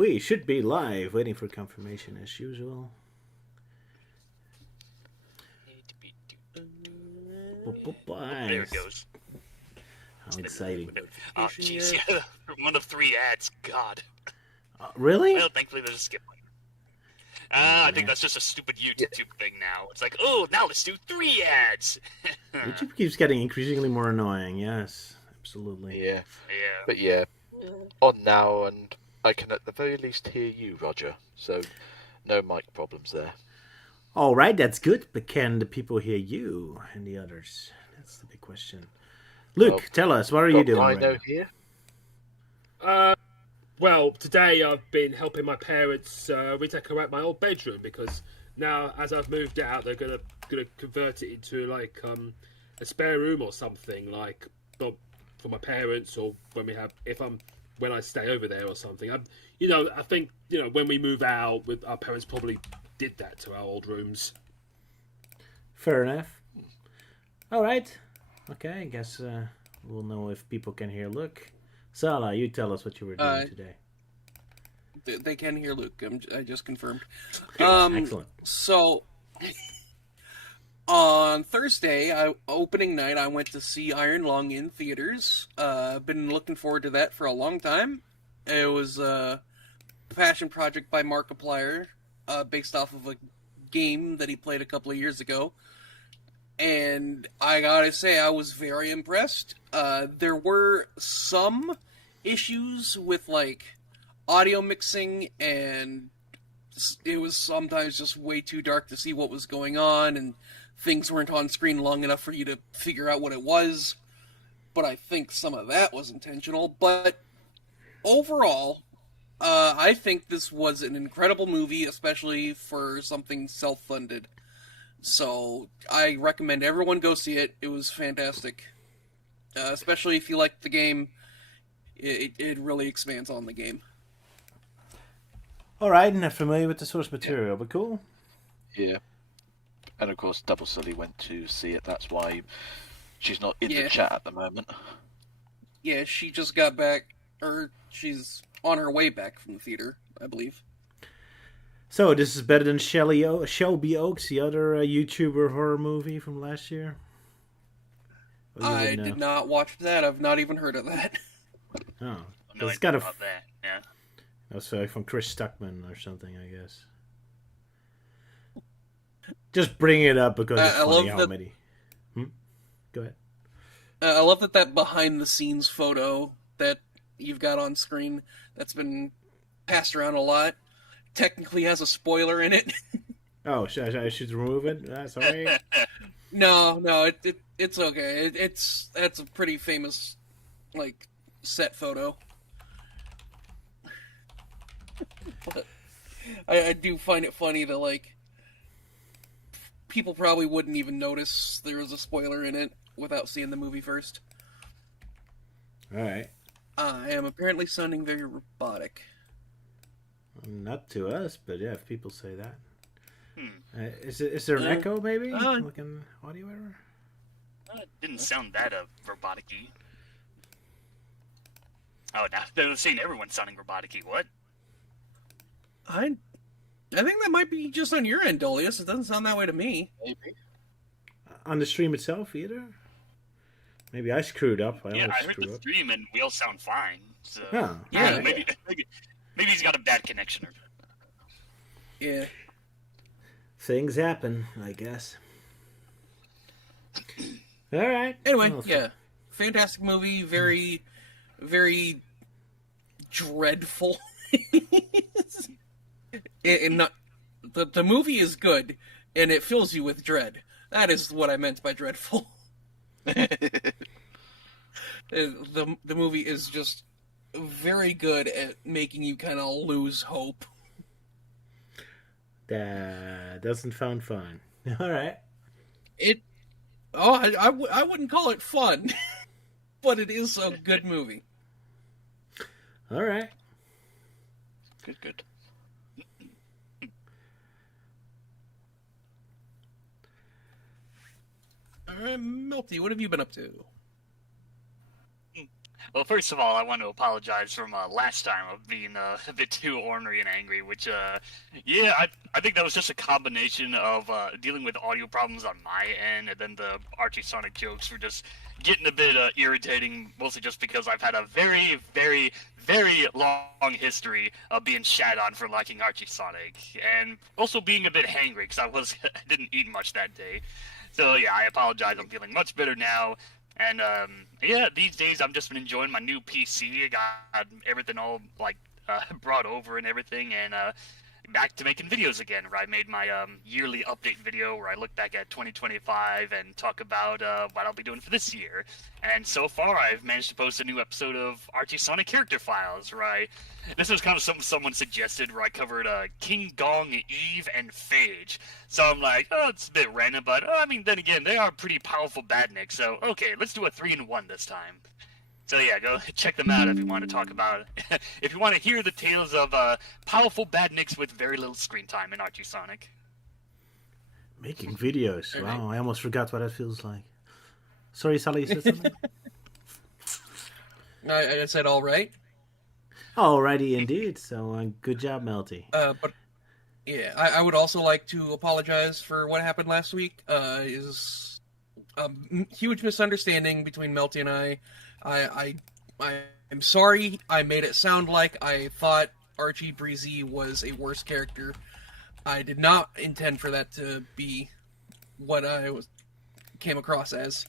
We should be live, waiting for confirmation as usual. There it goes. How exciting. Oh, jeez, yeah. One of 3 ads. God. Really? Well, thankfully there's a skip button. I think that's just a stupid YouTube thing now. It's like, oh, now let's do 3 ads. YouTube keeps getting increasingly more annoying, yes. Absolutely. Yeah. Yeah. But yeah, on now, and I can at the very least hear you, Roger. So, no mic problems there. All right, that's good. But can the people hear you and the others? That's the big question. Luke, Well, tell us, what are you doing Rhino right here. Well, today I've been helping my parents redecorate my old bedroom because now, as I've moved out, they're gonna convert it into like a spare room or something, like for my parents, or when I stay over there or something. I think when we move out, with our parents probably did that to our old rooms. Fair enough. All right. Okay, I guess we'll know if people can hear Luke. Sala, you tell us what you were doing today. They can hear Luke. I just confirmed. Excellent. So, on Thursday, opening night, I went to see Iron Lung in theaters. I've been looking forward to that for a long time. It was a passion project by Markiplier, based off of a game that he played a couple of years ago. And I gotta say, I was very impressed. There were some issues with, like, audio mixing, and it was sometimes just way too dark to see what was going on, and things weren't on screen long enough for you to figure out what it was. But I think some of that was intentional. But overall, I think this was an incredible movie, especially for something self-funded. So I recommend everyone go see it. It was fantastic. Especially if you like the game, it really expands on the game. All right, not familiar with the source material, but cool. Yeah. And of course, Double Sully went to see it. That's why she's not in the chat at the moment. Yeah, she just got back, or she's on her way back from the theater, I believe. So this is better than Shelby Oaks, the other YouTuber horror movie from last year? I did not watch that. I've not even heard of that. Oh. No, It's got about that. Yeah. That's from Chris Stuckman or something, I guess. Just bring it up because it's funny how many. Go ahead. I love that behind-the-scenes photo that you've got on screen that's been passed around a lot technically has a spoiler in it. Oh, I should remove it? Sorry. No, it's okay. That's a pretty famous, like, set photo. But I do find it funny that, like, people probably wouldn't even notice there was a spoiler in it without seeing the movie first. Alright. I am apparently sounding very robotic. Not to us, but yeah, if people say that. Is there an echo, maybe? Like an audio error? It didn't sound that robotic-y. Oh, now they're saying everyone's sounding robotic-y. What? I think that might be just on your end, Dolius. It doesn't sound that way to me. Maybe. On the stream itself, either? Maybe I screwed up. I heard the stream and we all sound fine. So, yeah. Maybe he's got a bad connection. Yeah. Things happen, I guess. All right. Anyway, fantastic movie. Very, very dreadful. The movie is good, and it fills you with dread. That is what I meant by dreadful. The movie is just very good at making you kind of lose hope. That doesn't sound fun. All right. I wouldn't call it fun, but it is a good movie. All right. Good. All right, Melty, what have you been up to? Well, first of all, I want to apologize from last time of being a bit too ornery and angry, which, yeah, I think that was just a combination of dealing with audio problems on my end, and then the Archie Sonic jokes were just getting a bit irritating, mostly just because I've had a very, very, very long history of being shat on for liking Archie Sonic, and also being a bit hangry, because I didn't eat much that day. So, yeah, I apologize. I'm feeling much better now. And, yeah, these days I've just been enjoying my new PC. I got everything all, like, brought over and everything, and, back to making videos again, where I made my, yearly update video where I look back at 2025 and talk about, what I'll be doing for this year. And so far, I've managed to post a new episode of Archie Sonic Character Files, where this was kind of something someone suggested, where I covered, King Gong, Eve, and Phage. So I'm like, oh, it's a bit random, but, I mean, then again, they are pretty powerful badniks, so, okay, let's do a 3-in-1 this time. So yeah, go check them out if you want to talk about if you want to hear the tales of powerful badniks with very little screen time in Archie Sonic. Making videos. Wow, I almost forgot what that feels like. Sorry, Sally, you said something? I said all right. Alrighty, indeed. So good job, Melty. But yeah, I would also like to apologize for what happened last week. Is a huge misunderstanding between Melty and I. I'm sorry. I made it sound like I thought Archie Breezy was a worse character. I did not intend for that to be what came across as.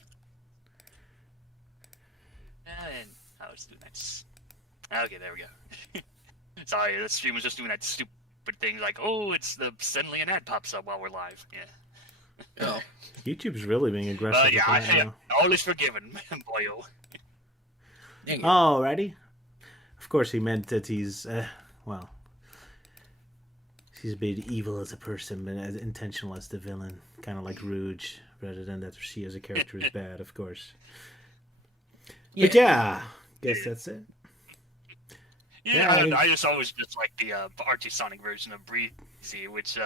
And I was doing that. Okay, there we go. Sorry, the stream was just doing that stupid thing like, oh, it's suddenly an ad pops up while we're live. Yeah. Oh. YouTube's really being aggressive. Yeah, I am always forgiven, boyo. Alrighty. Of course, he meant that he's, well, she's a bit evil as a person, but as intentional as the villain. Kind of like Rouge, rather than that she as a character is bad, of course. Yeah. But yeah, guess that's it. Yeah, I just always just like the Archie Sonic version of Breezy, which,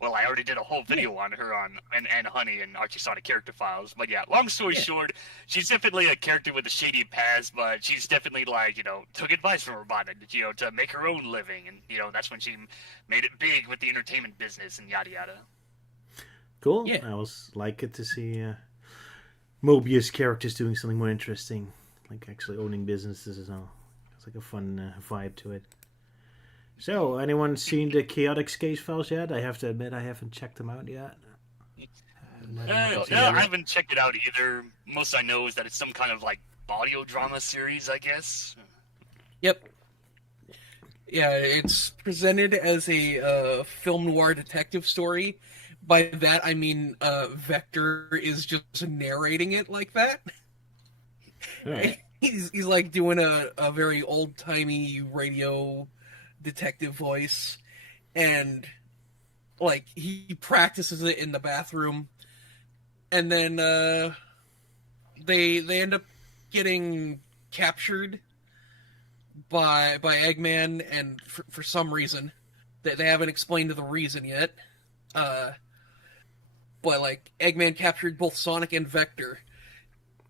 well, I already did a whole video on her and Honey and Archie Sonic Character Files. But yeah, long story short, she's definitely a character with a shady past, but she's definitely, like, you know, took advice from her body, you know, to make her own living. And, you know, that's when she made it big with the entertainment business and yada yada. Cool. Yeah. I always like it to see Mobius characters doing something more interesting, like actually owning businesses as well. It's like a fun vibe to it. So, anyone seen the Chaotic Skate files yet? I have to admit, I haven't checked them out yet. I haven't checked it out either. Most I know is that it's some kind of, like, audio drama series, I guess. Yep. Yeah, it's presented as a film noir detective story. By that, I mean Vector is just narrating it like that. All right. He's like doing a very old-timey radio detective voice, and like he practices it in the bathroom, and then they end up getting captured by Eggman, and for some reason they haven't explained the reason yet. But like Eggman captured both Sonic and Vector,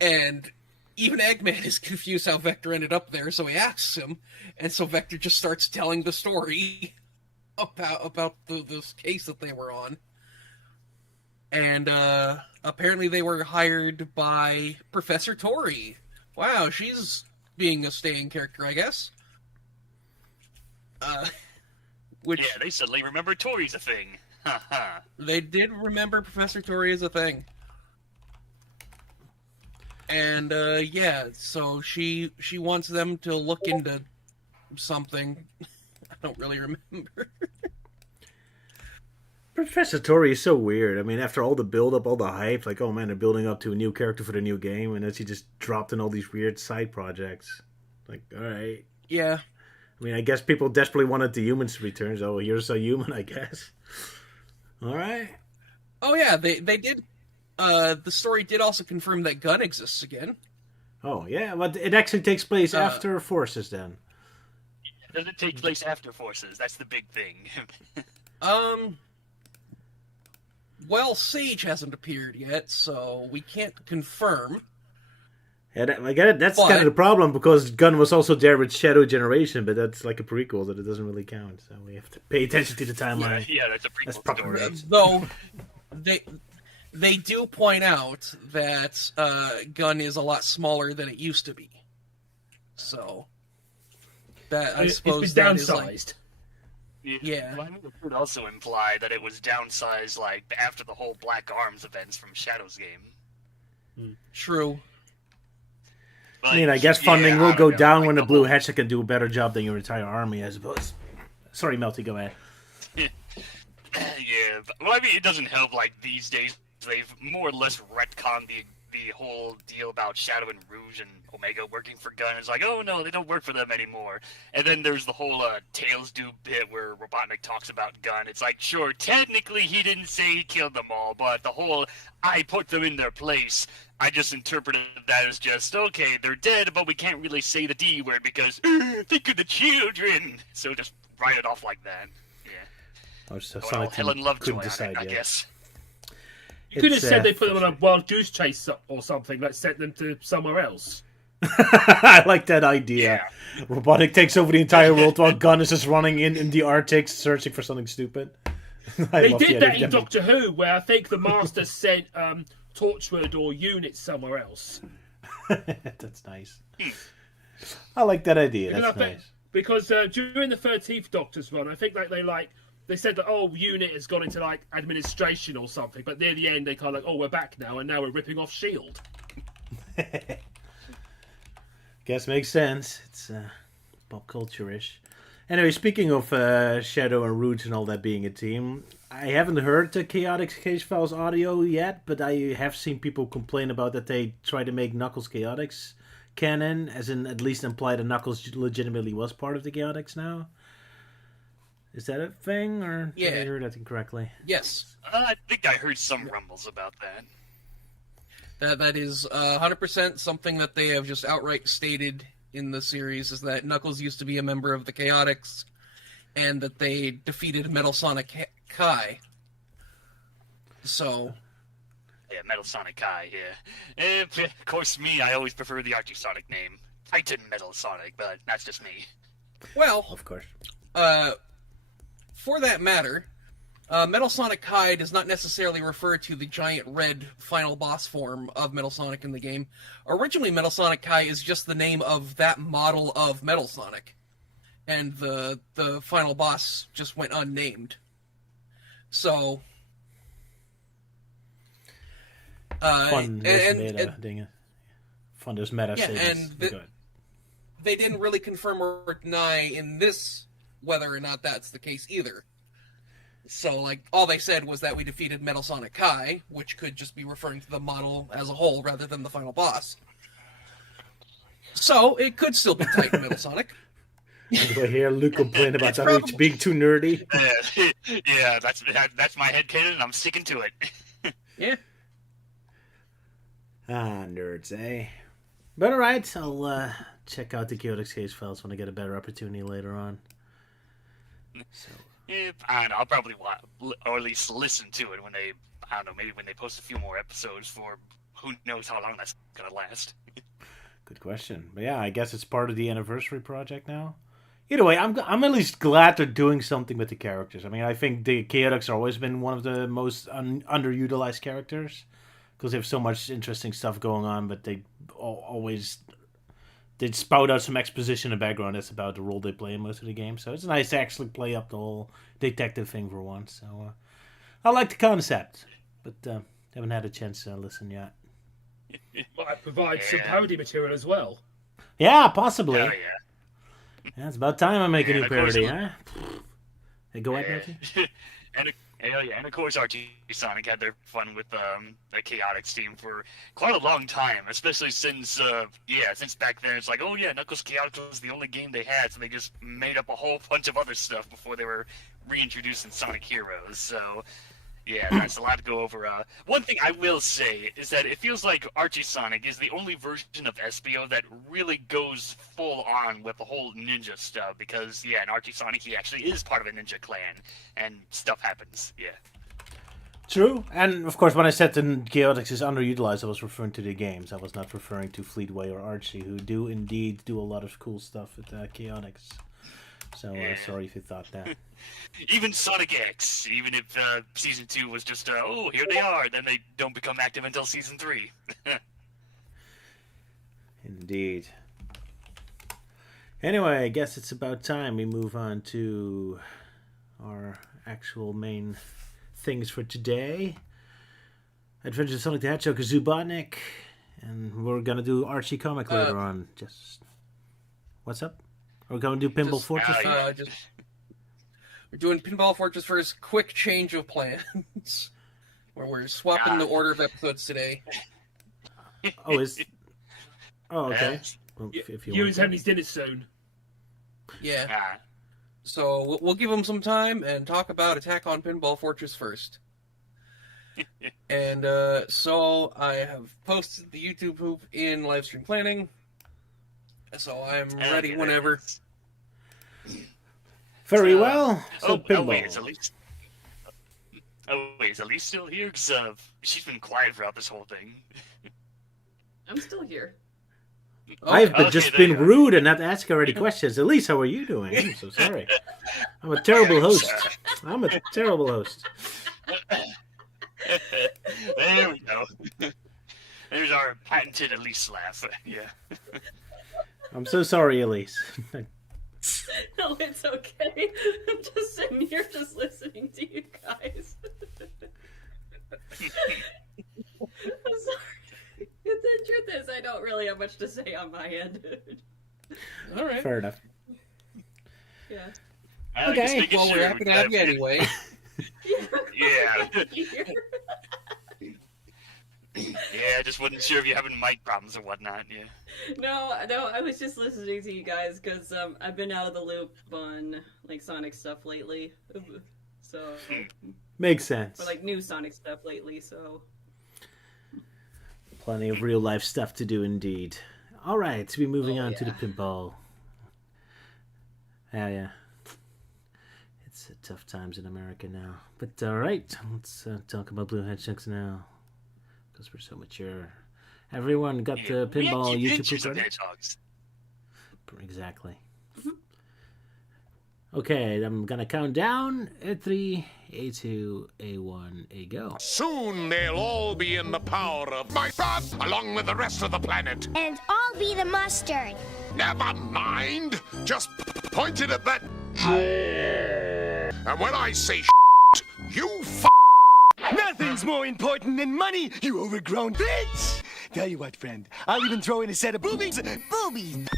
and even Eggman is confused how Vector ended up there, so he asks him, and so Vector just starts telling the story about this case that they were on. And apparently they were hired by Professor Tori. Wow, she's being a staying character, I guess. Which yeah, they suddenly remember Tori's a thing. They did remember Professor Tori as a thing. And, yeah, so she wants them to look into something. I don't really remember. Professor Tori is so weird. I mean, after all the build-up, all the hype, like, oh man, they're building up to a new character for the new game, and then she just dropped in all these weird side projects. Like, alright. Yeah. I mean, I guess people desperately wanted the humans to return, so here's a human, I guess. Alright. Oh, yeah, they did. The story did also confirm that Gun exists again. Oh, yeah, but it actually takes place after Forces, then. Does it take place after Forces? That's the big thing. Well, Sage hasn't appeared yet, so we can't confirm. Yeah, I get it. That's kind of the problem, because Gun was also there with Shadow Generation, but that's like a prequel, so it doesn't really count. So we have to pay attention to the timeline. Yeah, that's a prequel story. Though they do point out that Gun is a lot smaller than it used to be. So that I suppose it's been that downsized. is like, yeah. Well, I mean, it could also imply that it was downsized, like, after the whole Black Arms events from Shadow's game. True. But, I mean, I guess funding will go down when the Blue whole... Hatchet can do a better job than your entire army, I suppose. Sorry, Melty, go ahead. Yeah, but, well, I mean, it doesn't help, like, these days, they've more or less retconned the whole deal about Shadow and Rouge and Omega working for Gun. It's like, oh no, they don't work for them anymore. And then there's the whole Tails do bit where Robotnik talks about Gun. It's like, sure, technically he didn't say he killed them all, but the whole I put them in their place, I just interpreted that as just, okay, they're dead, but we can't really say the D word because think of the children. So just write it off like that. Yeah. Well, Helen Lovejoy on decide it, I guess. You could have said they put them on a wild goose chase or something, like sent them to somewhere else. I like that idea. Yeah. Robotnik takes over the entire world while Gun is just running in the Arctic searching for something stupid. They did that in Doctor Who, where I think the Master sent Torchwood or Unit somewhere else. That's nice. I like that idea. That's nice. Because during the 13th Doctor's run, I think they said that, Unit has gone into, like, administration or something, but near the end they kind of like, we're back now, and now we're ripping off S.H.I.E.L.D. Guess makes sense. It's pop culture-ish. Anyway, speaking of Shadow and Rouge and all that being a team, I haven't heard the Chaotix Case Files audio yet, but I have seen people complain about that they try to make Knuckles Chaotix canon, as in at least imply that Knuckles legitimately was part of the Chaotix now. Is that a thing, or did I hear that incorrectly? Yes. I think I heard some rumbles about that. That is 100% something that they have just outright stated in the series, is that Knuckles used to be a member of the Chaotix, and that they defeated Metal Sonic Kai. So... Yeah, Metal Sonic Kai, yeah. Of course, I always prefer the Archie Sonic name. Titan Metal Sonic, but that's just me. Well... Of course. For that matter, Metal Sonic Kai does not necessarily refer to the giant red final boss form of Metal Sonic in the game. Originally, Metal Sonic Kai is just the name of that model of Metal Sonic. And the final boss just went unnamed. So... Fun, there's meta and they didn't really confirm or deny in this whether or not that's the case either. So, like, all they said was that we defeated Metal Sonic Kai, which could just be referring to the model as a whole rather than the final boss. So, it could still be Titan Metal Sonic. Do I hear Luke complain about that being too nerdy? Yeah, that's my headcanon, and I'm sticking to it. Yeah. Nerds, eh? But alright, I'll check out the Chaotix Case Files when I get a better opportunity later on. So. Yeah, I'll probably watch, or at least listen to it when they, I don't know, maybe when they post a few more episodes for who knows how long that's gonna last. Good question. But yeah, I guess it's part of the anniversary project now. Either way, I'm at least glad they're doing something with the characters. I mean, I think the Chaotix have always been one of the most underutilized characters, because they have so much interesting stuff going on, but they always did spout out some exposition in the background that's about the role they play in most of the games. So it's nice to actually play up the whole detective thing for once. So I like the concept, but haven't had a chance to listen yet. Might provide some parody material as well. Yeah, possibly. Oh, yeah. Yeah, it's about time I make a new parody, huh? Hey, go ahead, Matthew. And of course Archie Sonic had their fun with the Chaotix team for quite a long time, especially since back then it's like, oh yeah, Knuckles Chaotix was the only game they had, so they just made up a whole bunch of other stuff before they were reintroducing Sonic Heroes. So yeah, that's a lot to go over. One thing I will say is that it feels like Archie Sonic is the only version of Espio that really goes full on with the whole ninja stuff, because, yeah, in Archie Sonic, he actually is part of a ninja clan, and stuff happens, yeah. True, and of course, when I said the Chaotix is underutilized, I was referring to the games. I was not referring to Fleetway or Archie, who do indeed do a lot of cool stuff with Chaotix. So sorry if you thought that. Even Sonic X, even if Season 2 was just, oh, here they are, then they don't become active until Season 3. Indeed. Anyway, I guess it's about time we move on to our actual main things for today. Adventures of Sonic the Hedgehog, Zubotnik, and we're gonna do Archie comic later on. Just what's up? We're gonna do Pinball Fortress. We're doing Pinball Fortress first. Quick change of plans, where we're swapping the order of episodes today. Oh, okay. Well, if you Euan's having his dinner soon. Yeah. So we'll give him some time and talk about Attack on Pinball Fortress first. And so I have posted the YouTube hoop in livestream planning. So I'm ready whenever. Very well. So Pinball. Wait, is Elise still here? Because she's been quiet throughout this whole thing. I'm still here. I've just been rude and not asking any questions. Elise, how are you doing? I'm so sorry. I'm a terrible host. There we go. There's our patented Elise laugh. Yeah. I'm so sorry, Elise. No, it's okay. I'm just sitting here just listening to you guys. I'm sorry. The truth is, I don't really have much to say on my end. All right. Fair enough. Yeah. Okay. Well, we're happy to have you anyway. Yeah. Yeah, just wasn't sure if you're having mic problems or whatnot. Yeah. No, I was just listening to you guys because I've been out of the loop on like Sonic stuff lately. So makes sense. Or like new Sonic stuff lately. So. Plenty of real life stuff to do, indeed. All right, to be moving on to the pinball. Yeah. It's tough times in America now. But all right, let's talk about Blue Hedgehogs now, because we're so mature. Everyone got the pinball YouTube ready? Exactly. Okay, I'm gonna count down at 3, A2, A1, A go. Soon they'll all be in the power of my thoughts, along with the rest of the planet. And I'll be the mustard. Never mind. Just point it at that. And when I say you Nothing's more important than money, you overgrown bitch! Tell you what, friend, I'll even throw in a set of boobies. Boobies!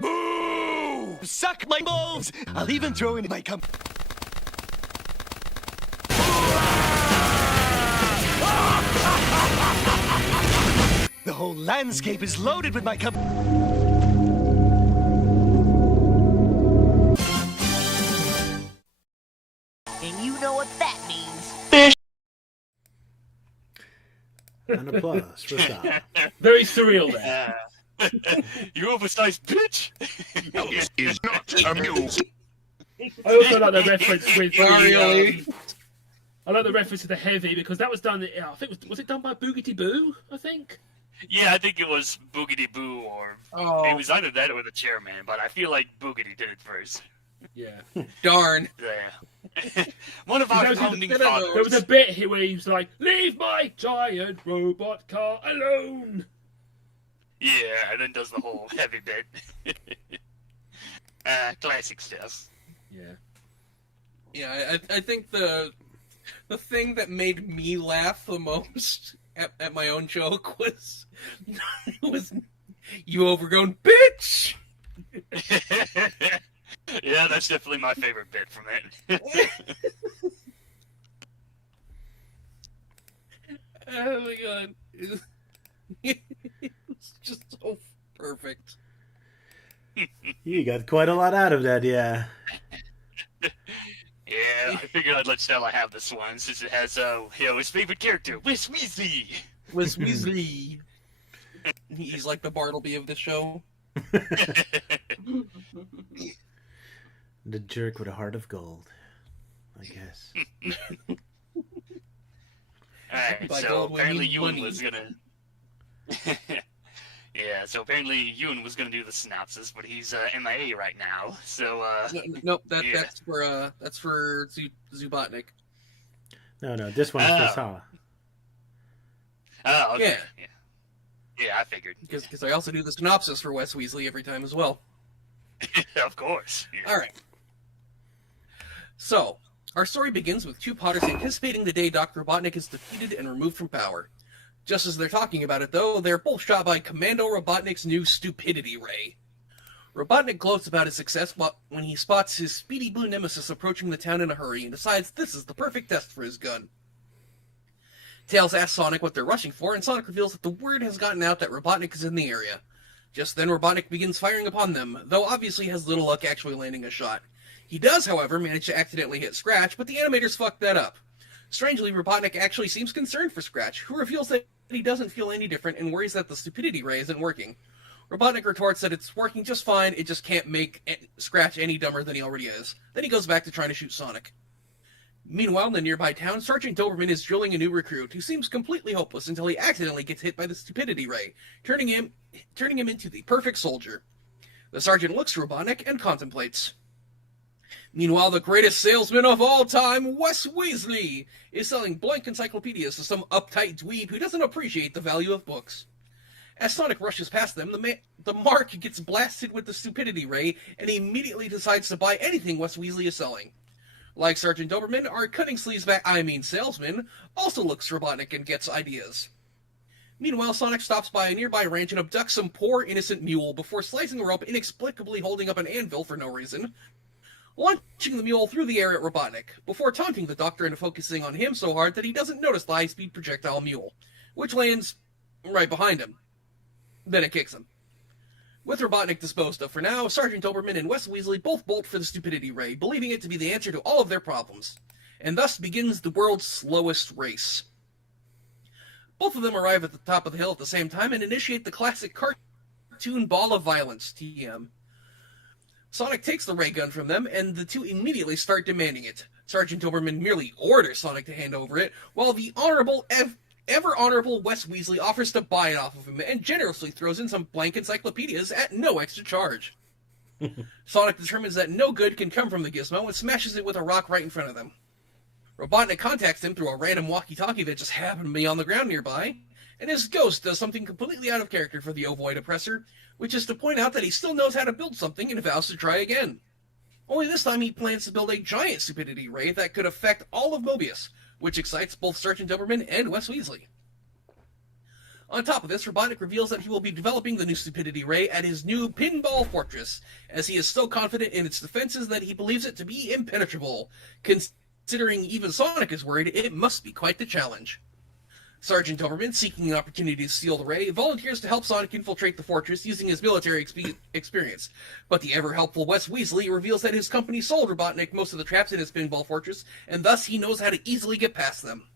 Boo! Suck my balls! I'll even throw in my The whole landscape is loaded with my And you know what that means. An applause for that. Very surreal there. You oversized bitch! This is not amusing. I also like the reference with I like the reference to the heavy because that was done. I think was it done by Boogity Boo? I think. Yeah, I think it was Boogity Boo, or it was either that or the Chairman. But I feel like Boogity did it first. Yeah. Darn. Yeah. One of our founding fathers. There was a bit here where he was like, "Leave my giant robot car alone." Yeah, and then does the whole heavy bit. Classic stuff. Yeah. Yeah, I think the thing that made me laugh the most at my own joke was you overgrown bitch. Yeah, that's definitely my favorite bit from it. Oh my god. It's just so perfect. You got quite a lot out of that, yeah. Yeah, I figured I'd let Stella have this one since it has, his favorite character, Whis Weasley. Whis Weasley. He's like the Bartleby of the show. The jerk with a heart of gold. I guess. Alright, By so gold, we apparently mean Euan money. was gonna... Yeah, so apparently Euan was gonna do the synopsis, but he's MIA right now, so, Nope, yeah. that's for Zubotnik. No, this one's for Sala. Oh, okay. Yeah. Yeah, I figured. Because I also do the synopsis for Wes Weasley every time as well. Of course. Yeah. All right. So, our story begins with two Potters anticipating the day Dr. Robotnik is defeated and removed from power. Just as they're talking about it, though, they're both shot by Commando Robotnik's new Stupidity Ray. Robotnik gloats about his success when he spots his speedy blue nemesis approaching the town in a hurry and decides this is the perfect test for his gun. Tails asks Sonic what they're rushing for, and Sonic reveals that the word has gotten out that Robotnik is in the area. Just then, Robotnik begins firing upon them, though obviously has little luck actually landing a shot. He does, however, manage to accidentally hit Scratch, but the animators fucked that up. Strangely, Robotnik actually seems concerned for Scratch, who reveals that he doesn't feel any different and worries that the Stupidity Ray isn't working. Robotnik retorts that it's working just fine, it just can't make Scratch any dumber than he already is. Then he goes back to trying to shoot Sonic. Meanwhile, in the nearby town, Sergeant Doberman is drilling a new recruit who seems completely hopeless until he accidentally gets hit by the Stupidity Ray, turning him into the perfect soldier. The sergeant looks at Robotnik and contemplates. Meanwhile, the greatest salesman of all time, Wes Weasley, is selling blank encyclopedias to some uptight dweeb who doesn't appreciate the value of books. As Sonic rushes past them, the Mark gets blasted with the Stupidity Ray and he immediately decides to buy anything Wes Weasley is selling. Like Sergeant Doberman, our cutting salesman also looks at Robotnik and gets ideas. Meanwhile, Sonic stops by a nearby ranch and abducts some poor innocent mule before slicing her up, inexplicably holding up an anvil for no reason, launching the mule through the air at Robotnik, before taunting the doctor and focusing on him so hard that he doesn't notice the high-speed projectile mule, which lands right behind him. Then it kicks him. With Robotnik disposed of for now, Sergeant Doberman and Wes Weasley both bolt for the Stupidity Ray, believing it to be the answer to all of their problems. And thus begins the world's slowest race. Both of them arrive at the top of the hill at the same time and initiate the classic cartoon ball of violence, TM. Sonic takes the ray gun from them, and the two immediately start demanding it. Sergeant Doberman merely orders Sonic to hand over it, while the ever-honorable Wes Weasley offers to buy it off of him, and generously throws in some blank encyclopedias at no extra charge. Sonic determines that no good can come from the gizmo and smashes it with a rock right in front of them. Robotnik contacts him through a random walkie-talkie that just happened to be on the ground nearby, and his ghost does something completely out of character for the Ovoid Oppressor, which is to point out that he still knows how to build something and vows to try again. Only this time he plans to build a giant Stupidity Ray that could affect all of Mobius, which excites both Sergeant Doberman and Wes Weasley. On top of this, Robotnik reveals that he will be developing the new Stupidity Ray at his new Pinball Fortress, as he is so confident in its defenses that he believes it to be impenetrable. Considering even Sonic is worried, it must be quite the challenge. Sergeant Doberman, seeking an opportunity to steal the Ray, volunteers to help Sonic infiltrate the fortress using his military experience. But the ever-helpful Wes Weasley reveals that his company sold Robotnik most of the traps in his Pinball Fortress, and thus he knows how to easily get past them.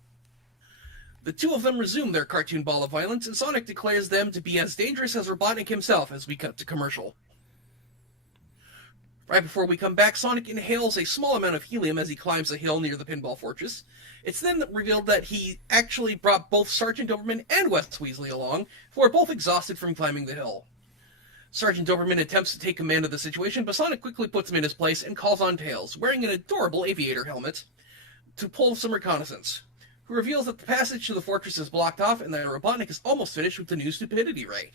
The two of them resume their cartoon ball of violence, and Sonic declares them to be as dangerous as Robotnik himself as we cut to commercial. Right before we come back, Sonic inhales a small amount of helium as he climbs a hill near the Pinball Fortress. It's then revealed that he actually brought both Sergeant Doberman and Wes Weasley along, who are both exhausted from climbing the hill. Sergeant Doberman attempts to take command of the situation, but Sonic quickly puts him in his place and calls on Tails, wearing an adorable aviator helmet, to pull some reconnaissance, who reveals that the passage to the fortress is blocked off and that Robotnik is almost finished with the new Stupidity Ray.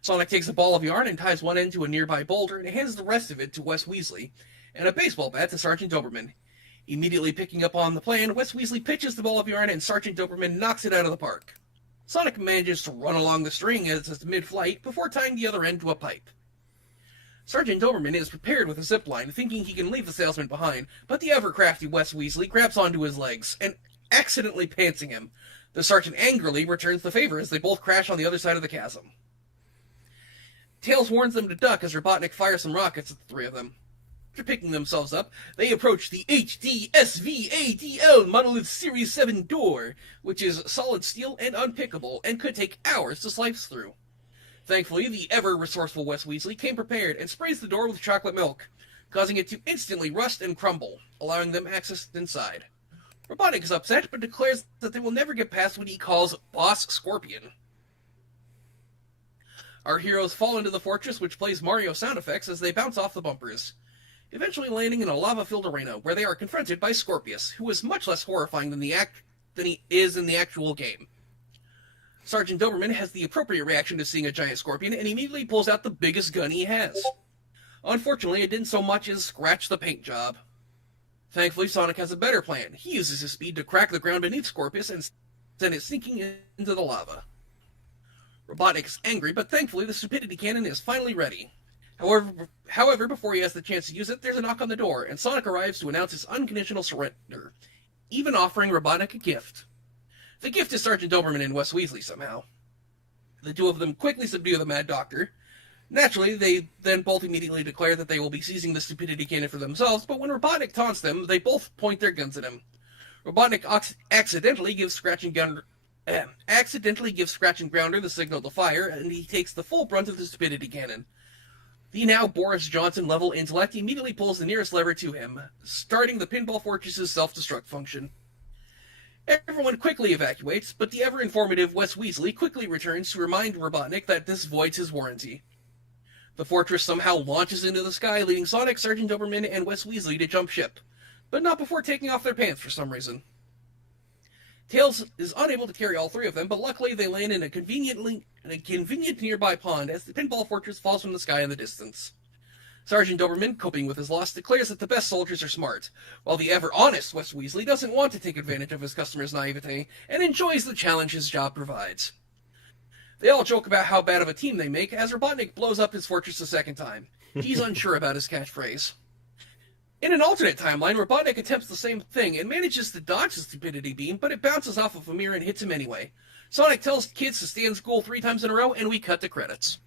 Sonic takes a ball of yarn and ties one end to a nearby boulder and hands the rest of it to Wes Weasley, and a baseball bat to Sergeant Doberman. Immediately picking up on the plan, Wes Weasley pitches the ball of yarn and Sergeant Doberman knocks it out of the park. Sonic manages to run along the string as it's mid-flight before tying the other end to a pipe. Sergeant Doberman is prepared with a zip line, thinking he can leave the salesman behind, but the ever-crafty Wes Weasley grabs onto his legs and accidentally pantsing him. The sergeant angrily returns the favor as they both crash on the other side of the chasm. Tails warns them to duck as Robotnik fires some rockets at the three of them. After picking themselves up, they approach the HDSVADL Monolith Series 7 door, which is solid steel and unpickable, and could take hours to slice through. Thankfully, the ever-resourceful Wes Weasley came prepared and sprays the door with chocolate milk. causing it to instantly rust and crumble, allowing them access inside. Robotnik is upset, but declares that they will never get past what he calls Boss Scorpion. Our heroes fall into the fortress, which plays Mario sound effects as they bounce off the bumpers, eventually landing in a lava-filled arena, where they are confronted by Scorpius, who is much less horrifying than he is in the actual game. Sergeant Doberman has the appropriate reaction to seeing a giant scorpion, and immediately pulls out the biggest gun he has. Unfortunately, it didn't so much as scratch the paint job. Thankfully, Sonic has a better plan. He uses his speed to crack the ground beneath Scorpius and send it sinking into the lava. Robotnik is angry, but thankfully the stupidity cannon is finally ready. However, before he has the chance to use it, there's a knock on the door, and Sonic arrives to announce his unconditional surrender, even offering Robotnik a gift. The gift is Sergeant Doberman and Wes Weasley somehow. The two of them quickly subdue the Mad Doctor. Naturally, they then both immediately declare that they will be seizing the stupidity cannon for themselves, but when Robotnik taunts them, they both point their guns at him. Robotnik accidentally gives Scratch and Grounder the signal to fire, and he takes the full brunt of the stupidity cannon. The now Boris Johnson-level intellect immediately pulls the nearest lever to him, starting the Pinball Fortress's self-destruct function. Everyone quickly evacuates, but the ever-informative Wes Weasley quickly returns to remind Robotnik that this voids his warranty. The fortress somehow launches into the sky, leading Sonic, Sergeant Doberman, and Wes Weasley to jump ship, but not before taking off their pants for some reason. Tails is unable to carry all three of them, but luckily they land in a convenient nearby pond as the Pinball Fortress falls from the sky in the distance. Sergeant Doberman, coping with his loss, declares that the best soldiers are smart, while the ever-honest Wes Weasley doesn't want to take advantage of his customers' naivete and enjoys the challenge his job provides. They all joke about how bad of a team they make as Robotnik blows up his fortress a second time. He's unsure about his catchphrase. In an alternate timeline, Robotnik attempts the same thing and manages to dodge the stupidity beam, but it bounces off of a mirror and hits him anyway. Sonic tells kids to stay in school 3 times in a row, and we cut to credits.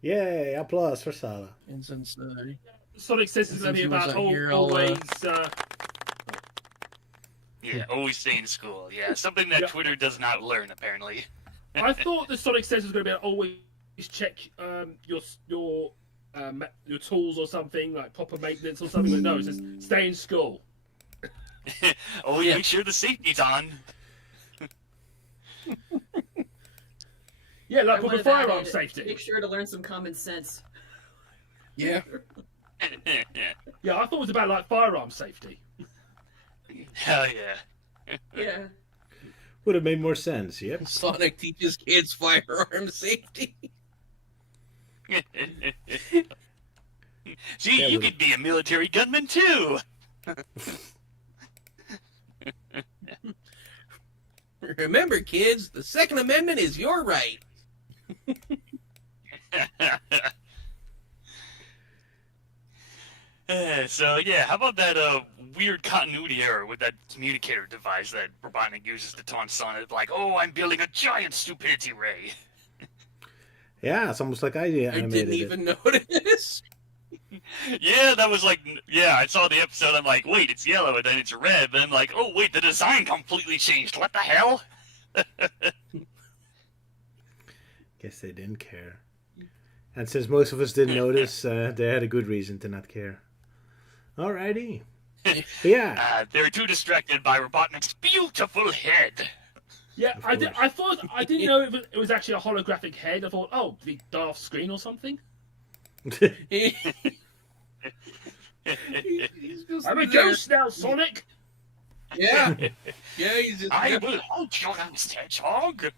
Yay, applause for Sala. And since Sonic says it's going to be about always... Yeah, always stay in school. Yeah, something that Twitter does not learn, apparently. I thought the Sonic says was going to be always check your tools or something, like proper maintenance or something. But no, it says stay in school. Make sure the safety's on. Yeah, like proper firearm safety. Make sure to learn some common sense. Yeah. Yeah, I thought it was about like firearm safety. Hell yeah. Yeah. Would have made more sense, yep. Sonic teaches kids firearm safety. See, you could be a military gunman too. Remember, kids, the Second Amendment is your right. So yeah, how about that weird continuity error with that communicator device that Robotnik uses to taunt Sonic, like, "Oh, I'm building a giant stupidity ray." Yeah, it's almost like I didn't even notice. Yeah, that was like, I saw the episode, I'm like, wait, it's yellow and then it's red, but I'm like, oh wait, the design completely changed. What the hell? Guess they didn't care. And since most of us didn't notice, they had a good reason to not care. Alrighty. Yeah. They're too distracted by Robotnik's beautiful head. Yeah, I didn't know it was actually a holographic head. I thought, oh, the off screen or something. I'm a ghost now, Sonic. Yeah. He's just... I will hold your honest hedgehog.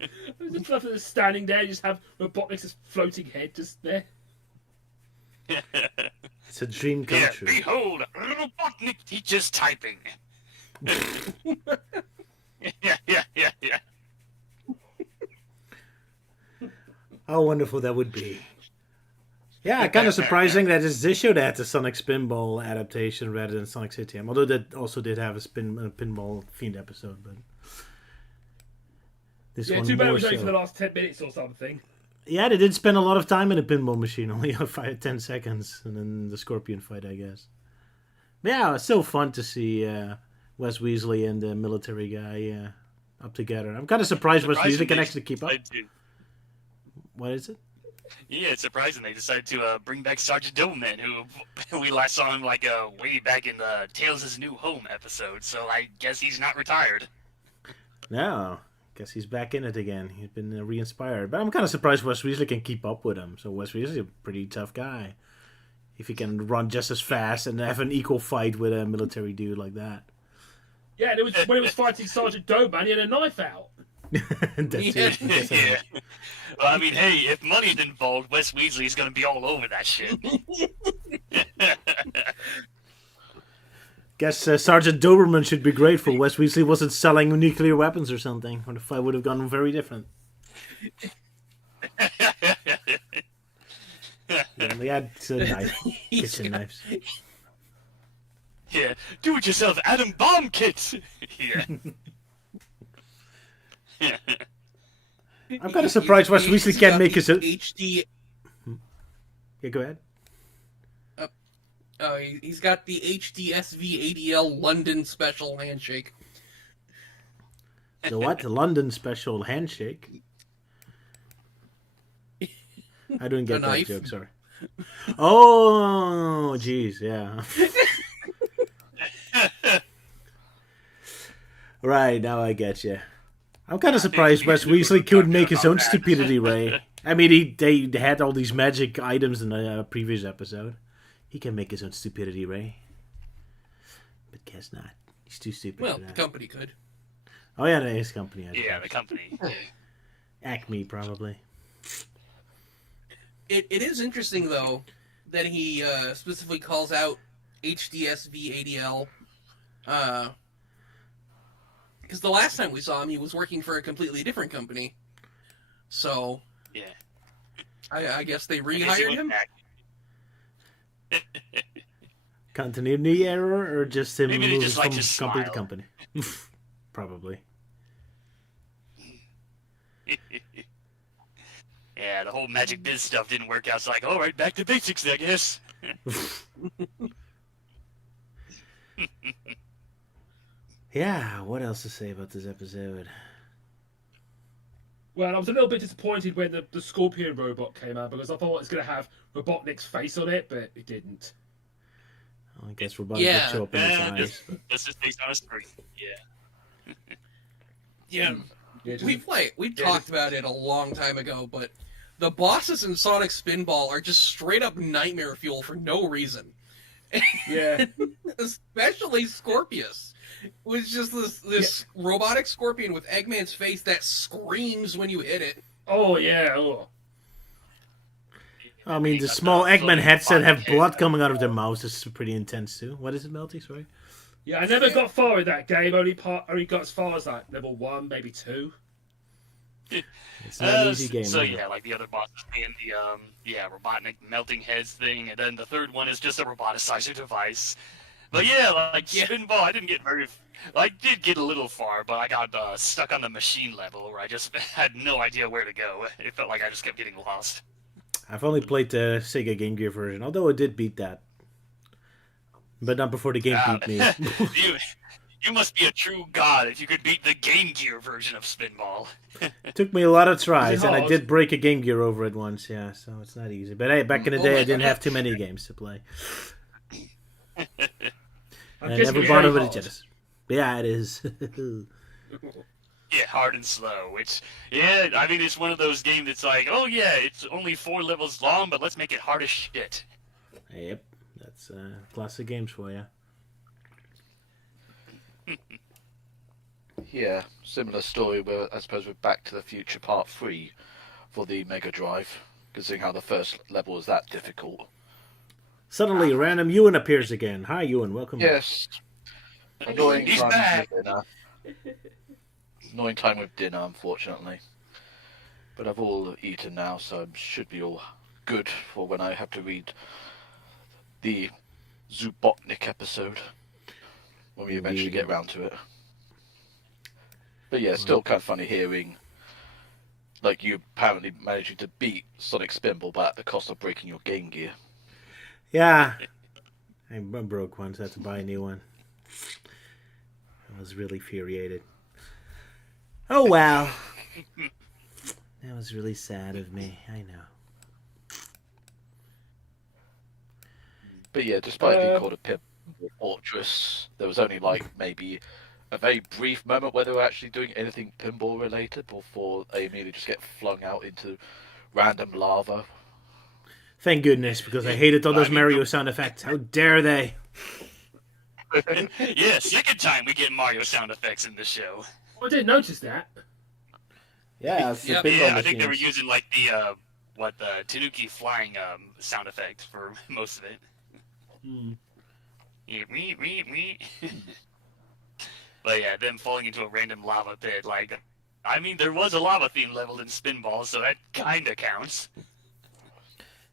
I just love that standing there. You just have Robotnik's floating head just there. It's a dream come true. Behold, Robotnik teaches typing. Yeah. How wonderful that would be. Yeah, kind of surprising that this show had the Sonic Spinball adaptation rather than Sonic CTM. Although that also did have a pinball themed episode, but this one too bad it was more only so. for the last 10 minutes or something. Yeah, they did spend a lot of time in a pinball machine, only 10 seconds, and then the Scorpion fight, I guess. But yeah, it's so fun to see Wes Weasley and the military guy up together. I'm kind of surprised Wes Weasley can actually keep up. What is it? Yeah, it's surprising they decided to bring back Sergeant Doberman, who we last saw him like way back in the Tales' New Home episode. So I guess he's not retired. No, guess he's back in it again. He's been re-inspired. But I'm kind of surprised Wes Weasley can keep up with him. So Wes Weasley's a pretty tough guy. If he can run just as fast and have an equal fight with a military dude like that. Yeah, and when he was fighting Sergeant Doberman, he had a knife out. Yeah. Well, I mean, hey, if money's involved, Wes Weasley's gonna be all over that shit. Guess Sergeant Doberman should be grateful Wes Weasley wasn't selling nuclear weapons or something, or the fight would have gone very different. They had kitchen knives. Yeah, do it yourself, atom bomb kits. Yeah. I'm kind of surprised Wes Weasley can't make his own. HD. Yeah, go ahead. He's got the HDSV ADL London special handshake. The what? The London special handshake? I didn't get that joke, sorry. Oh, jeez, yeah. Right, now I get you. I'm kind of surprised Wes Weasley couldn't make his own stupidity ray. I mean, they had all these magic items in the previous episode. He can make his own stupidity ray. But guess not. He's too stupid Well, for that. the company could. Oh, yeah, his company. Yeah, the company. Acme, probably. It is interesting, though, that he specifically calls out HDSV ADL. Because the last time we saw him, he was working for a completely different company. So, yeah, I guess they rehired him. Continuity error, or just him Maybe they moving just like from to company to smile. company? Probably. Yeah, the whole magic biz stuff didn't work out. It's like, all right, back to basics, I guess. Yeah, what else to say about this episode? Well, I was a little bit disappointed when the Scorpion robot came out because I thought it was going to have Robotnik's face on it, but it didn't. I guess Robotnik would show up in his eyes. That's just based on a screen. Yeah. We've talked about it a long time ago, but the bosses in Sonic Spinball are just straight up nightmare fuel for no reason. Yeah. Especially Scorpius. It was just this robotic scorpion with Eggman's face that screams when you hit it. Oh, yeah. Oh. I mean, the small Eggman heads that have blood coming out of their mouths is pretty intense too. What is it, Melty? Sorry. Yeah, I never got far in that game. Only got as far as like level 1, maybe 2. It's not an easy game. So yeah, like the other bosses being the Robotnik melting heads thing, and then the third one is just a roboticizer device. But yeah, like Spinball, I didn't get very. I did get a little far, but I got stuck on the machine level where I just had no idea where to go. It felt like I just kept getting lost. I've only played the Sega Game Gear version, although it did beat that. But not before the game beat me. You must be a true god if you could beat the Game Gear version of Spinball. It took me a lot of tries, and I did break a Game Gear over it once, yeah, so it's not easy. But hey, back in the day, I didn't have too many games to play. I never bought it with a Genesis. Yeah, it is. Yeah, hard and slow, which, yeah, I mean, it's one of those games that's like, oh yeah, it's only 4 levels long, but let's make it hard as shit. Yep, that's classic games for you. Yeah, similar story where I suppose with Back to the Future Part 3 for the Mega Drive, considering how the first level was that difficult. Suddenly, random Euan appears again. Hi, Euan. Welcome Yes. Annoying He's time back. with dinner. Annoying time with dinner, unfortunately. But I've all eaten now, so it should be all good for when I have to read the Zubotnik episode. When we eventually get around to it. But yeah, it's still kind of funny hearing, like, you apparently managing to beat Sonic Spinball, but at the cost of breaking your Game Gear. Yeah. I broke one, so I had to buy a new one. I was really infuriated. Oh, wow. That was really sad of me. I know. But yeah, despite being called a pinball fortress, there was only like maybe a very brief moment where they were actually doing anything pinball related before they immediately just get flung out into random lava. Thank goodness, because I hated all those Mario sound effects. How dare they? Yeah, second time we get Mario sound effects in the show. I didn't notice that. Yeah, it's the pinball Yeah, I think they were machines. using like the Tanuki flying sound effect for most of it. Yeah, me. But yeah, them falling into a random lava pit, like, I mean, there was a lava theme leveled in Spinball, so that kinda counts.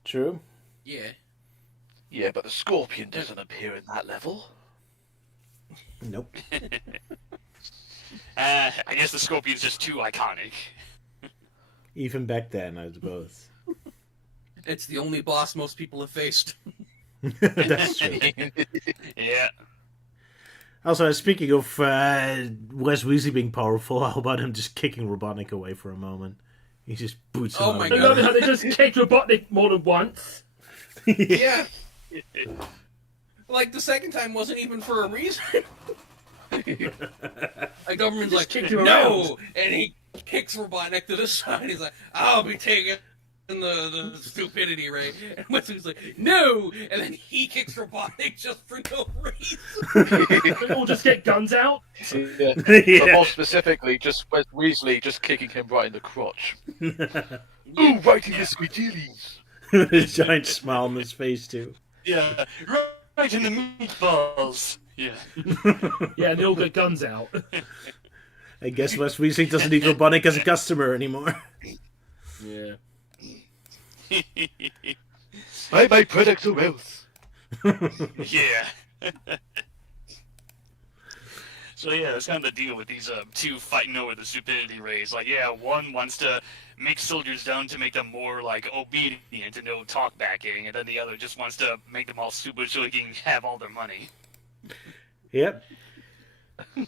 True. Yeah. Yeah, but the scorpion doesn't appear in that level. Nope. I guess the scorpion's just too iconic. Even back then, I suppose. It's the only boss most people have faced. That's true. Yeah. Also, speaking of Wes Weasley being powerful, how about him just kicking Robotnik away for a moment? He just boots him Oh out. my I love God. how they just kicked Robotnik more than once. Yeah. Like, the second time wasn't even for a reason. Like, government's like, kicked him no! around. And he kicks Robotnik to the side. He's like, I'll be taking the stupidity ray. And Wesley's like, no! And then he kicks Robotnik just for no reason. They all just get guns out. Yeah. Yeah. But more specifically, just Wes Weasley just kicking him right in the crotch. Ooh, right in the squeakies. With a giant smile on his face, too. Yeah, right in the meatballs. Yeah. Yeah, and they all get guns out. I guess Wes Weasley doesn't need Robotnik as a customer anymore. Yeah. I buy products or else. Yeah. So yeah, that's kind of the deal with these two fighting over the stupidity rays. Like, yeah, one wants to make soldiers down to make them more like obedient and no talk backing, and then the other just wants to make them all stupid so he can have all their money. Yep.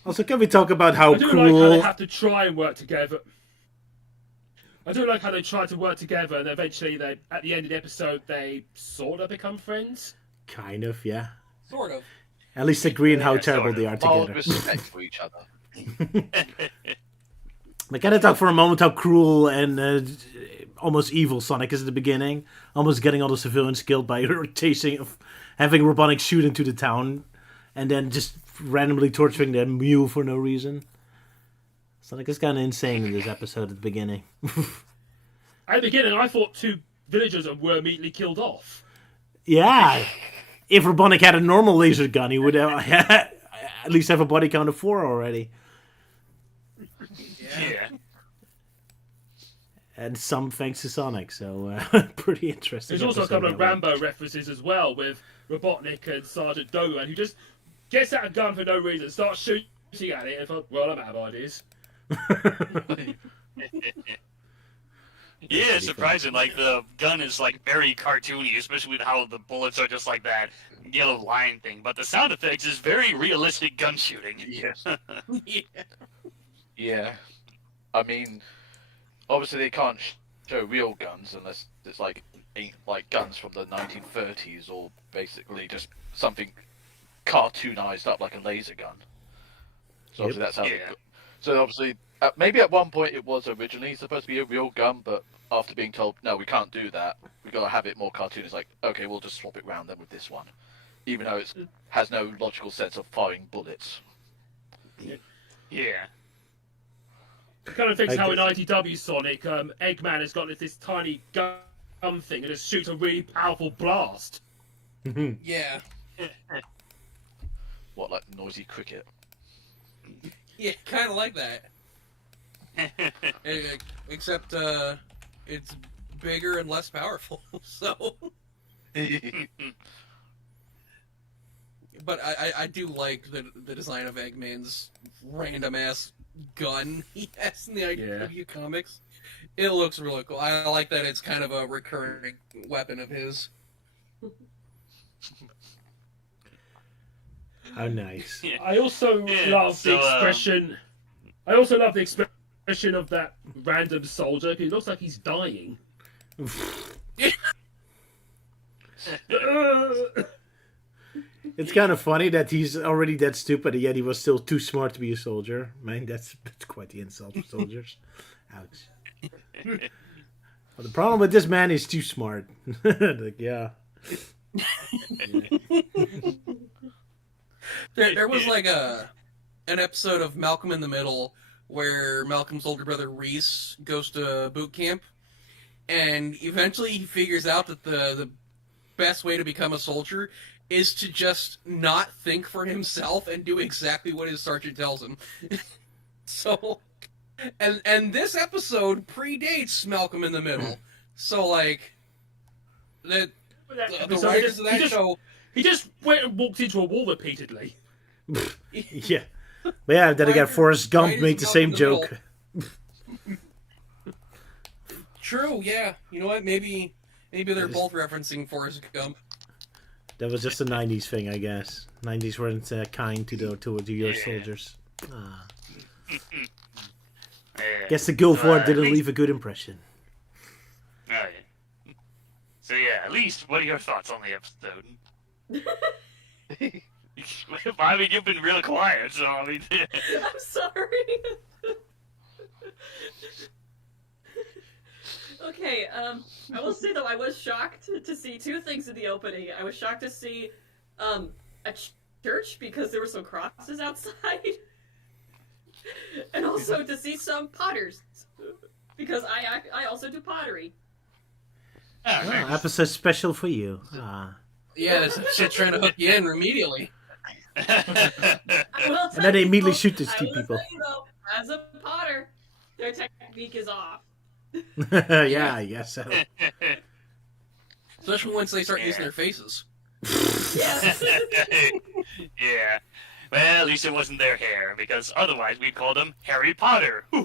Also, can we talk about how I do cool... like how they have to try and work together. I do like how they try to work together, and eventually, they at the end of the episode, they sort of become friends. Kind of, yeah. Sort of. At least agree on how Yeah, terrible sort they of. are Mild together. respect for each other. But can I talk for a moment how cruel and almost evil Sonic is at the beginning? Almost getting all the civilians killed by having Robotnik shoot into the town, and then just randomly torturing their mule for no reason. Sonic is kind of insane in this episode at the beginning. At the beginning, I thought two villagers were immediately killed off. Yeah. If Robotnik had a normal laser gun, he would at least have a body count of 4 already. Yeah. And some thanks to Sonic, so pretty interesting. There's also a couple of episode that way. Rambo references as well with Robotnik and Sergeant Dogan, who just gets out a gun for no reason, starts shooting at it, and thought, well, I'm out of ideas. Yeah, it's surprising. Like, the gun is, like, very cartoony, especially with how the bullets are just like that yellow line thing. But the sound effects is very realistic gun shooting. Yes. Yeah. Yeah. I mean, obviously they can't show real guns unless it's like guns from the 1930s or basically just something cartoonized up like a laser gun. So obviously that's how. Yeah. So obviously, maybe at one point it was originally supposed to be a real gun, but after being told no, we can't do that, we got to have it more cartoon. It's like, okay, we'll just swap it round then with this one, even though it has no logical sense of firing bullets. Yeah. It kind of thinks I how in guess- IDW Sonic, Eggman has got this tiny gun thing and just shoots a really powerful blast. Yeah. What, like noisy cricket? Yeah, kind of like that. Except, it's bigger and less powerful, so... But I do like the design of Eggman's random-ass gun he has in the IDW comics. It looks really cool. I like that it's kind of a recurring weapon of his. How nice. I also love the expression. I also love the expression of that random soldier. He looks like he's dying. It's kind of funny that he's already that stupid, and yet he was still too smart to be a soldier. Man, that's quite the insult for soldiers. Ouch. Well, the problem with this man is too smart. Like, yeah. There was like an episode of Malcolm in the Middle where Malcolm's older brother Reese goes to boot camp, and eventually he figures out that the best way to become a soldier is to just not think for himself and do exactly what his sergeant tells him. So, and this episode predates Malcolm in the Middle. So, like, the writers of that show... He just went and walked into a wall repeatedly. Yeah. But yeah, then again, Forrest Gump made the same joke. True, yeah. You know what? Maybe they're both referencing Forrest Gump. That was just a 90s thing, I guess. 90s weren't kind to the US soldiers. Guess the Gulf War didn't leave a good impression. Oh, yeah. So yeah, at least, what are your thoughts on the episode? I mean, you've been real quiet, so I mean... I'm sorry. Okay, I will say though, I was shocked to see two things in the opening. I was shocked to see a church because there were some crosses outside, and also to see some potters because I also do pottery. Episode special for you. Yeah, that's shit trying to hook you in immediately. And then they immediately shoot these two people. Say, though, as a potter, their technique is off. Yeah, I guess so. Especially once they start using their faces. Yeah. Yeah. Well, at least it wasn't their hair, because otherwise we'd call them Harry Potter. Yeah.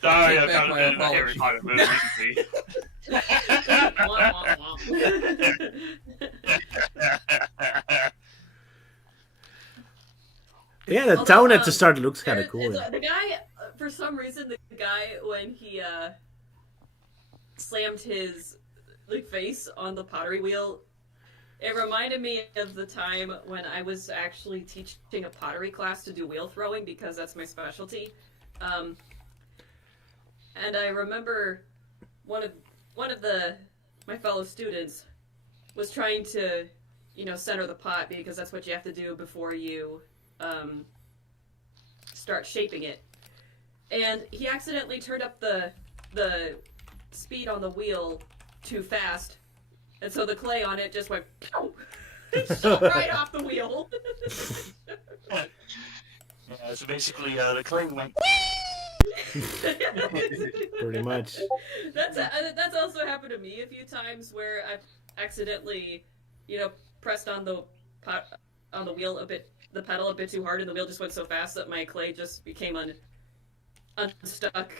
Sorry, I've got a Harry Potter movie recently. Yeah, the town at the start looks kind of cool. The guy, for some reason, the guy, when he slammed his face on the pottery wheel, it reminded me of the time when I was actually teaching a pottery class to do wheel throwing, because that's my specialty. And I remember one of my fellow students was trying to, center the pot, because that's what you have to do before you start shaping it. And he accidentally turned up the speed on the wheel too fast, and so the clay on it just went pew! It shot right off the wheel. Yeah, so basically the clay went pretty much. That's also happened to me a few times where I've accidentally, pressed on the wheel the pedal a bit too hard, and the wheel just went so fast that my clay just became unstuck.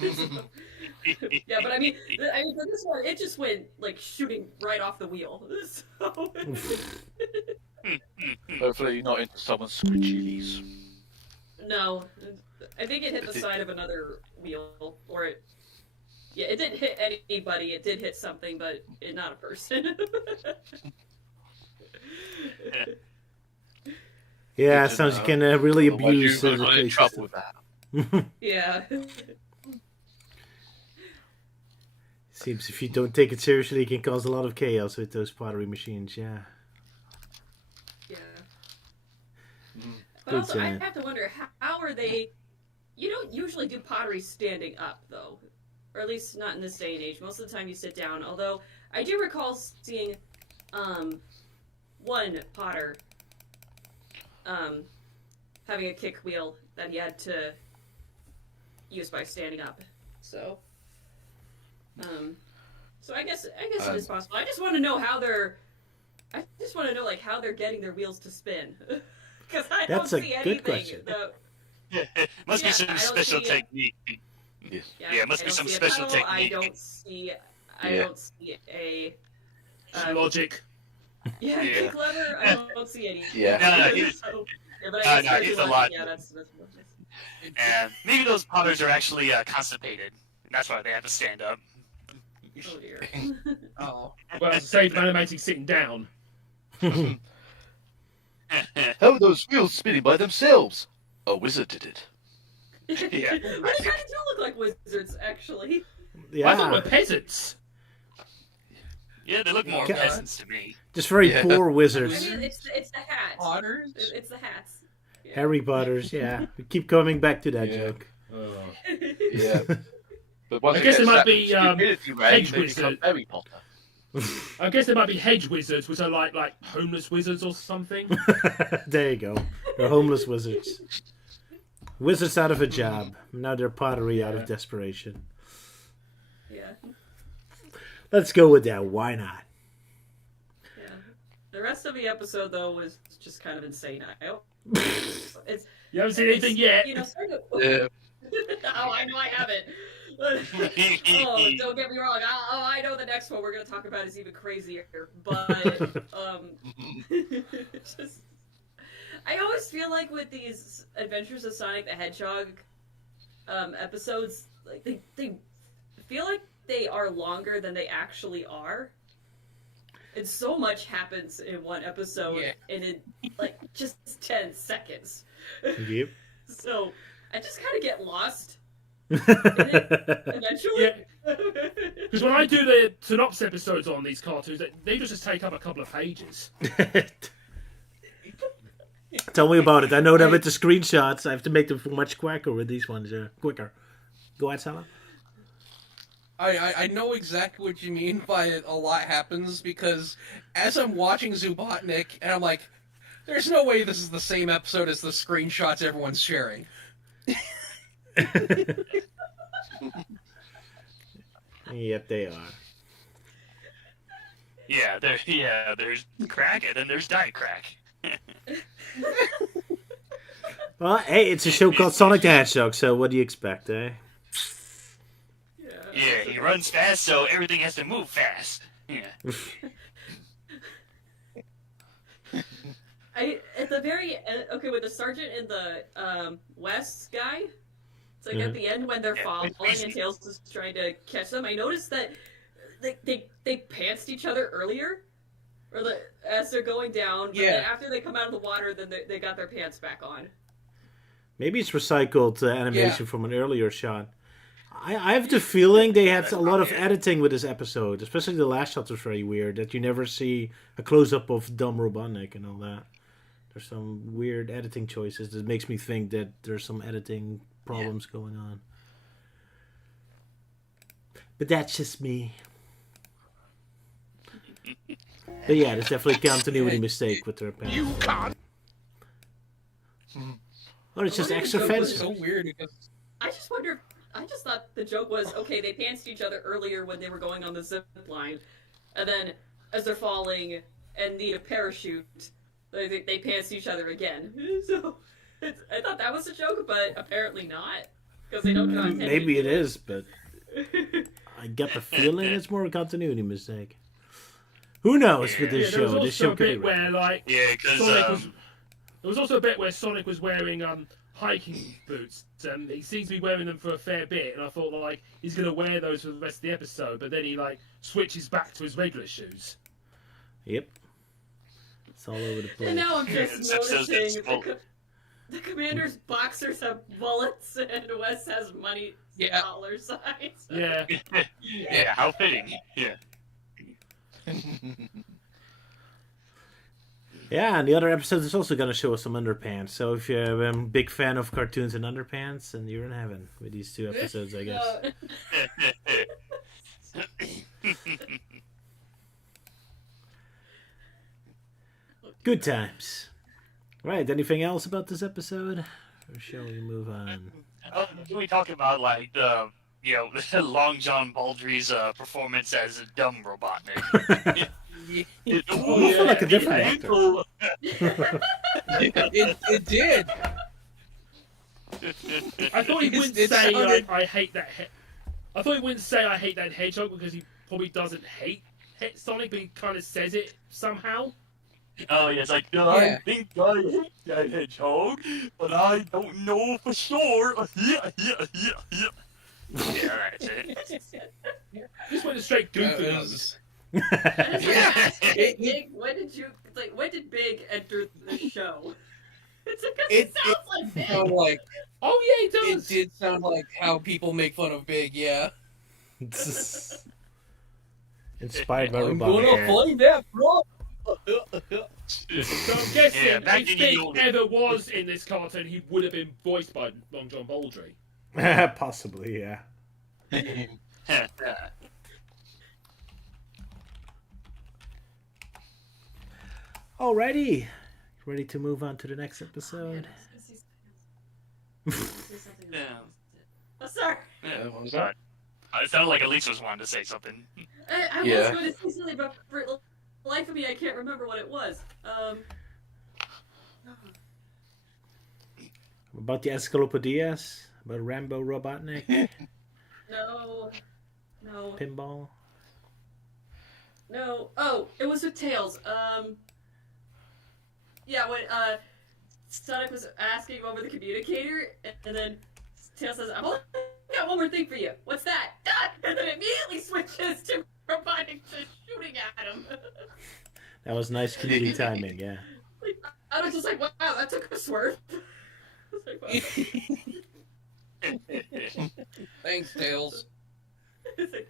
Yeah, but I mean, for this one, it just went shooting right off the wheel. So... Hopefully not into someone's squidgy. No, I think it hit the side of another wheel, or it didn't hit anybody. It did hit something, but not a person. Yeah, it sounds you can really abuse the place. Trouble with that. Yeah. Seems if you don't take it seriously, it can cause a lot of chaos with those pottery machines. Yeah. Yeah. But also, I have to wonder, how are they... You don't usually do pottery standing up, though. Or at least not in this day and age. Most of the time you sit down. Although, I do recall seeing one potter having a kick wheel that he had to use by standing up. So I guess it is possible. I just want to know how they're... how they're getting their wheels to spin. Because I don't see anything. Good question. Must be some special technique. Yeah, must be some special technique. I don't see a logic. Yeah, kick lever. I don't see any. Yeah. No, he's a lot. Yeah, that's And maybe those potters are actually constipated. And that's why they have to stand up. Oh dear. Oh. Well, it's safe animating sitting down. How are those wheels spinning by themselves? A wizard did it. Yeah. But they kind of do look like wizards, actually. I thought we Yeah, were peasants. Yeah, they look more Yeah. peasants to me. just very Yeah. poor I wizards. mean, it's the hats. Otters? It's the hats. Yeah. Harry Potters, yeah. We keep coming back to that Yeah. joke. Yeah. But once I guess it it might gets be, that stupidity range, hedge they become wizard. Harry Potter. I guess there might be hedge wizards, which are like homeless wizards or something. There you go. They're homeless wizards. Wizards out of a job. Now they're pottery out of desperation. Yeah. Let's go with that. Why not? Yeah. The rest of the episode, though, was just kind of insane. It's You haven't seen anything yet. You know, sort of. Yeah. Oh, I know I haven't. Oh, don't get me wrong. I know the next one we're gonna talk about is even crazier. But just, I always feel like with these Adventures of Sonic the Hedgehog episodes, like they feel like they are longer than they actually are. And so much happens in one episode, and in like just 10 seconds. Yep. So I just kind of get lost in it eventually. Yeah. Because when I do the synopsis episodes on these cartoons, they just take up a couple of pages. Tell me about it. I know that with the screenshots, I have to make them much quicker with these ones. Quicker. Go ahead, Salah. I know exactly what you mean by a lot happens, because as I'm watching Zubotnik, and I'm like, there's no way this is the same episode as the screenshots everyone's sharing. Yep, they are. Yeah, there's crack and then there's Diet Crack. Well, hey, it's a show called Sonic the Hedgehog, so what do you expect, eh? Yeah, he runs fast, so everything has to move fast. Yeah. At the very end, okay, with the sergeant and the West guy, it's like at the end when they're falling and Tails is trying to catch them, I noticed that they pantsed each other earlier, or as they're going down, but then after they come out of the water, then they got their pants back on. Maybe it's recycled animation from an earlier shot. I have the feeling they had a lot of editing with this episode, especially the last shot was very weird, that you never see a close-up of Dumb Robotnik and all that. There's some weird editing choices that makes me think that there's some editing problems going on. But that's just me. But yeah, there's definitely a continuity mistake with their pants. You can't. Or it's just extra It's fancy. so weird because I just wonder. I just thought the joke was okay. They pantsed each other earlier when they were going on the zip line, and then as they're falling and need a parachute, they pantsed each other again. So I thought that was a joke, but apparently not, because they don't draw attention. Maybe it to is, but I get the feeling it's more a continuity mistake. Who knows with this there was show? also This show a could be bit where, like, because there was also a bit where Sonic was wearing hiking boots, and he seems to be wearing them for a fair bit, and I thought, like, he's going to wear those for the rest of the episode, but then he, like, switches back to his regular shoes. Yep. It's all over the place. And now I'm just noticing the commander's boxers have bullets and Wes has money dollar signs. Yeah. Yeah, how fitting. Yeah. Yeah, and the other episode is also going to show us some underpants. So if you're a big fan of cartoons and underpants, then you're in heaven with these two episodes, I guess. Good times. Right, anything else about this episode? Or shall we move on? Can we talk about, like, Long John Baldry's performance as a dumb Robotnik? I feel like a different actor. it did. I thought he wouldn't say I hate that. I thought he wouldn't say I hate that hedgehog because he probably doesn't hate Sonic, but he kind of says it somehow. Oh, yeah, it's like, I think I hate that hedgehog, but I don't know for sure. Yeah, that's it. Just went a straight goofy mode. Big, when did Big enter the show? It's because it sounds like Big. Sound like, Oh yeah, it it does. did sound like how people make fun of Big, yeah. Inspired by I'm Robotnik. gonna find that, bro. So I'm guessing back if in Big the old- ever was in this cartoon, he would have been voiced by Long John Baldry. Possibly, yeah. Alrighty. Ready to move on to the next episode? Yeah. Oh, sorry. Yeah, what was that? It sounded like Elise was wanting to say something. I was going to say something, but for the life of me, I can't remember what it was. About the Encyclopedias? About Rambo Robotnik? No. Pinball? No. Oh, it was with Tails. Yeah, when Sonic was asking over the communicator, and then Tails says, "I've only got one more thing for you. What's that?" And then immediately switches to Robotnik to shooting at him. That was nice comedic timing, yeah. Like, I was just like, wow, that took a swerve. I was like, wow. Thanks, Tails. It's like,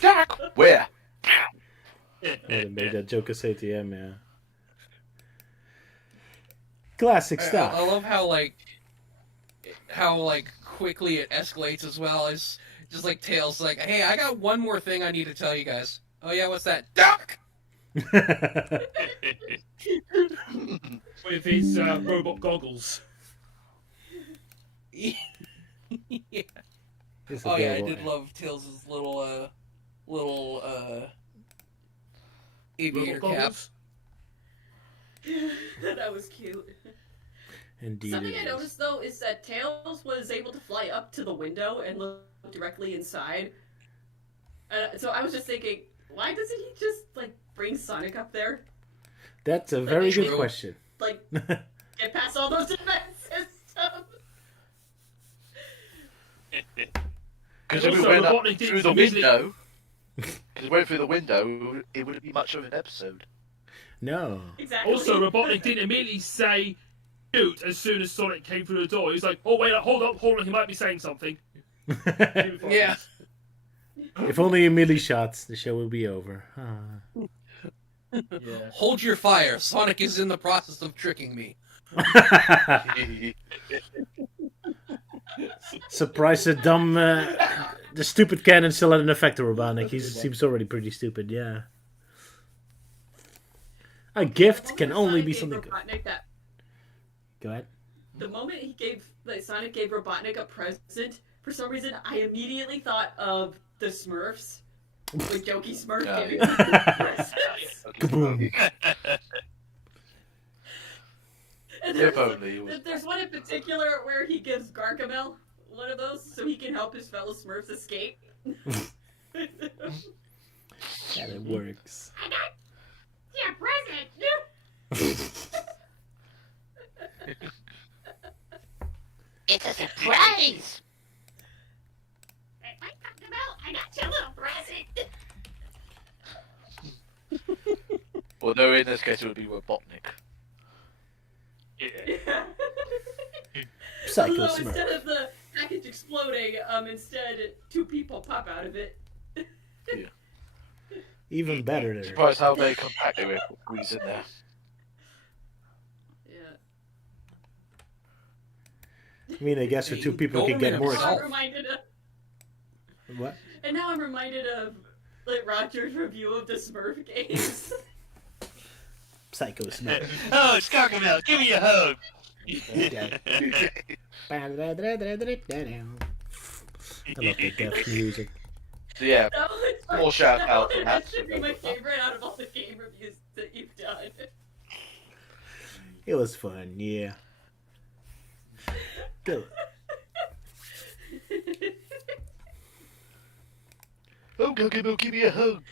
Doc, where? I would have made that joke a ATM, yeah. Classic stuff. I love how quickly it escalates as well. It's just like Tails, like, hey, I got one more thing I need to tell you guys. Oh yeah, what's that? Duck! With his robot goggles. Yeah. It's Oh yeah, I adorable. did love Tails' little aviator Robot cap. goggles. that was cute. Indeed. Something it I is. noticed though is that Tails was able to fly up to the window and look directly inside. So I was just thinking, why doesn't he just bring Sonic up there? That's a very good true. question. Get past all those defense systems. Because if we Also, went up Robotnik did through the immediately- window, because it went through the window, it wouldn't be much of an episode. No. Exactly. Also, Robotnik didn't immediately say shoot as soon as Sonic came through the door. He was like, oh wait, hold on, he might be saying something. Yeah. If only a milli shots, the show will be over. Yeah. Hold your fire. Sonic is in the process of tricking me. Surprise! The stupid cannon still had an effect on Robotnik. He seems already pretty stupid. Yeah. A gift can only be something good. Go ahead. The moment Sonic gave Robotnik a present, for some reason I immediately thought of the Smurfs. With Jokey Smurf giving presents. Kaboom. And If only it was- there's one in particular where he gives Gargamel one of those so he can help his fellow Smurfs escape. Yeah, it works. I got your present. It's a surprise! I got your little present. Although in this case it would be Robotnik. Yeah. Psycho Although Smurf. instead of the package exploding, instead two people pop out of it. Even better there. Surprised how very compact they were squeezed in there. Yeah. I mean, I guess for two people can get more. Now I'm reminded of, What? and now I'm reminded of Roger's review of the Smurf games. Psycho Smurf. Oh, it's Gargamel, give me a hug. I love the death music. So yeah, No, it's like- More shout no, out to that that. should be my favorite out of all the game reviews that you've done. It was fun, yeah. Good. oh Gargamel, give me a hug.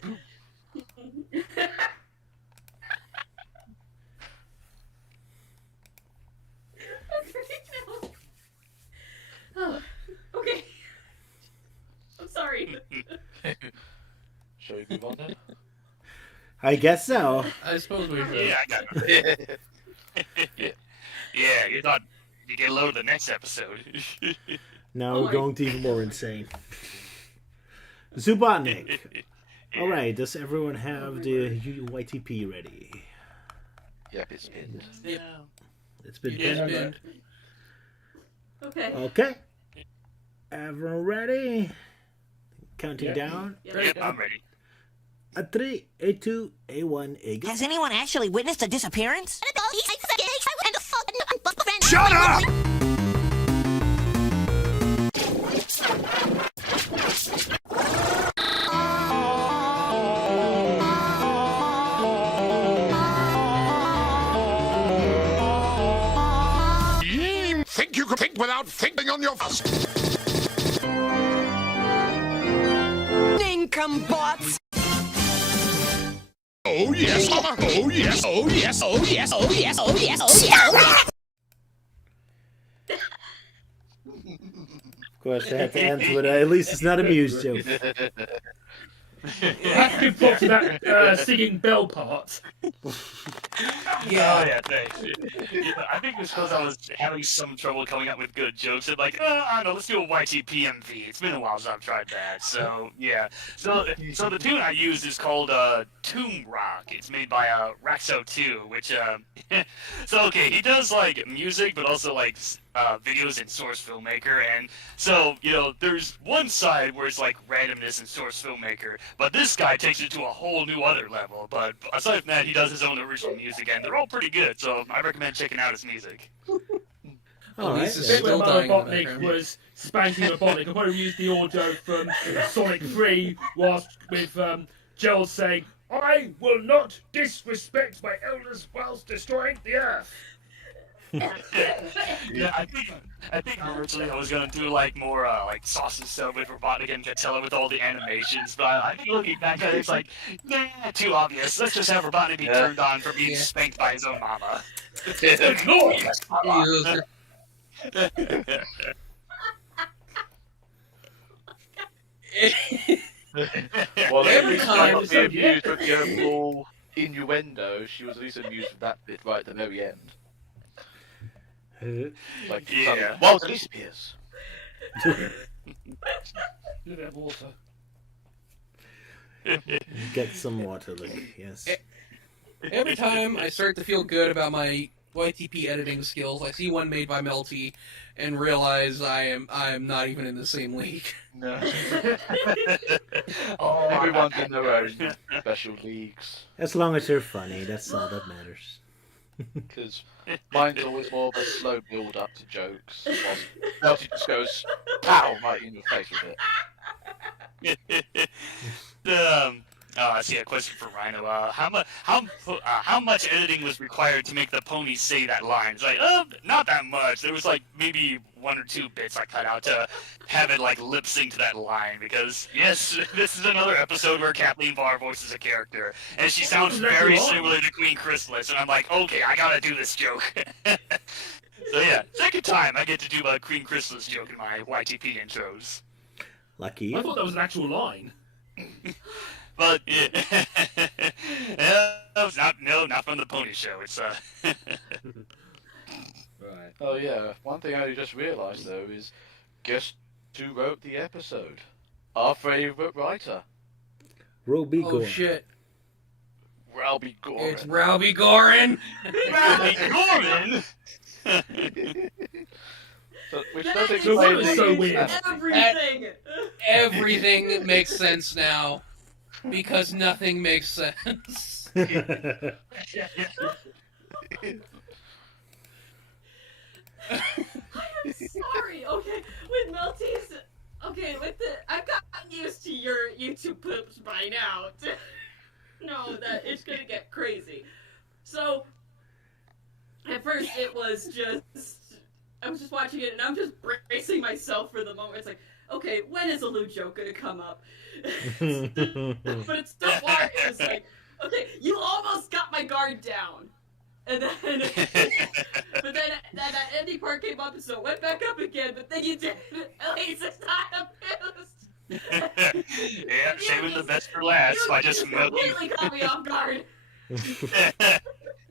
I guess so. I suppose we should. Yeah, I got it. Yeah, you thought you get a load of the next episode. Now we're going to even more insane. Zubotnik. Yeah. Alright, does everyone have the YTP ready? Yep, it's pinned. Yep. It's been It's pinned. been. Okay. Okay. Everyone ready? Counting down. Yep, I'm ready. A 3, a 2, a 1, a go. Has anyone actually witnessed a disappearance? Shut up! Think you could think without thinking on your first. Nincompops! Oh yes, mama. Oh yes. Oh yes. Oh yes. Oh yes, oh yes, oh yes! Of course, I had to end with at least it's not a Muse joke. Have to put that singing bell part. Yeah. Oh, yeah, thanks. Yeah, I think it's because I was having some trouble coming up with good jokes. And like, I don't know, let's do a YTP MV. It's been a while since I've tried that. So, yeah. So the tune I use is called Tomb Rock. It's made by Raxo2, which, so, okay, he does, like, music, but also, like, videos in Source Filmmaker. And so, you know, there's one side where it's, like, randomness in Source Filmmaker, but this guy takes it to a whole new other level. But aside from that, he does his own original music, and they're all pretty good, so I recommend checking out his music. Elise is When still dying in the Robotnik background. was spanking Robotnik, I want to use the audio from Sonic 3 whilst with Joel saying, "I will not disrespect my elders whilst destroying the Earth." Yeah, I think originally I was gonna do like more like sauce and stuff with Robotnik and Catella with all the animations, but I think looking back at it, it's like, nah, too obvious. Let's just have Robotnik be turned on for being spanked by his own mama. Glorious, mama. Well, Every time not it's be like, amused with the overall innuendo, she was at least amused with that bit right at the very end. Like, Yeah. well, Elise appears. You have water. Get some water, Luke. Yes. Every time I start to feel good about my YTP editing skills, I see one made by Melty and realize I am not even in the same league. No. Oh, Everyone's in their own special leagues. As long as you're funny, that's all that matters. Because mine's always more of a slow build up to jokes. Whilst Melty just goes, pow, right in your face with it. I see a question for Rhino. How much editing was required to make the pony say that line? It's like, not that much. There was like maybe 1 or 2 bits I cut out to have it like lip sync to that line because yes, this is another episode where Kathleen Barr voices a character and she sounds very similar to Queen Chrysalis, and I'm like, okay, I gotta do this joke. So yeah, second time I get to do a Queen Chrysalis joke in my YTP intros. Lucky I you. thought that was an actual line. But yeah, not from the Pony Show. It's Right. Oh yeah, one thing I just realised though is, guess who wrote the episode? Our favourite writer, Roby Oh Gore. shit! Ralby Gorin. It's Ralby Gorin. Gordon. Which That does is explain so the weird. Everything. Everything makes sense now because nothing makes sense. I'm sorry. Okay, with Melty's. Okay, with the. I've gotten used to your YouTube clips by now. No, that it's gonna get crazy. So, at first it was just. I was just watching it and I'm just bracing myself for the moment. It's like, okay, when is a Lou joke gonna come up? But it's still hard. It was like, okay, you almost got my guard down. And then, but then that ending part came up, and so it went back up again. But then you did. Elise is not amused. Yeah, saving the best for last by just milking. Completely caught me off guard.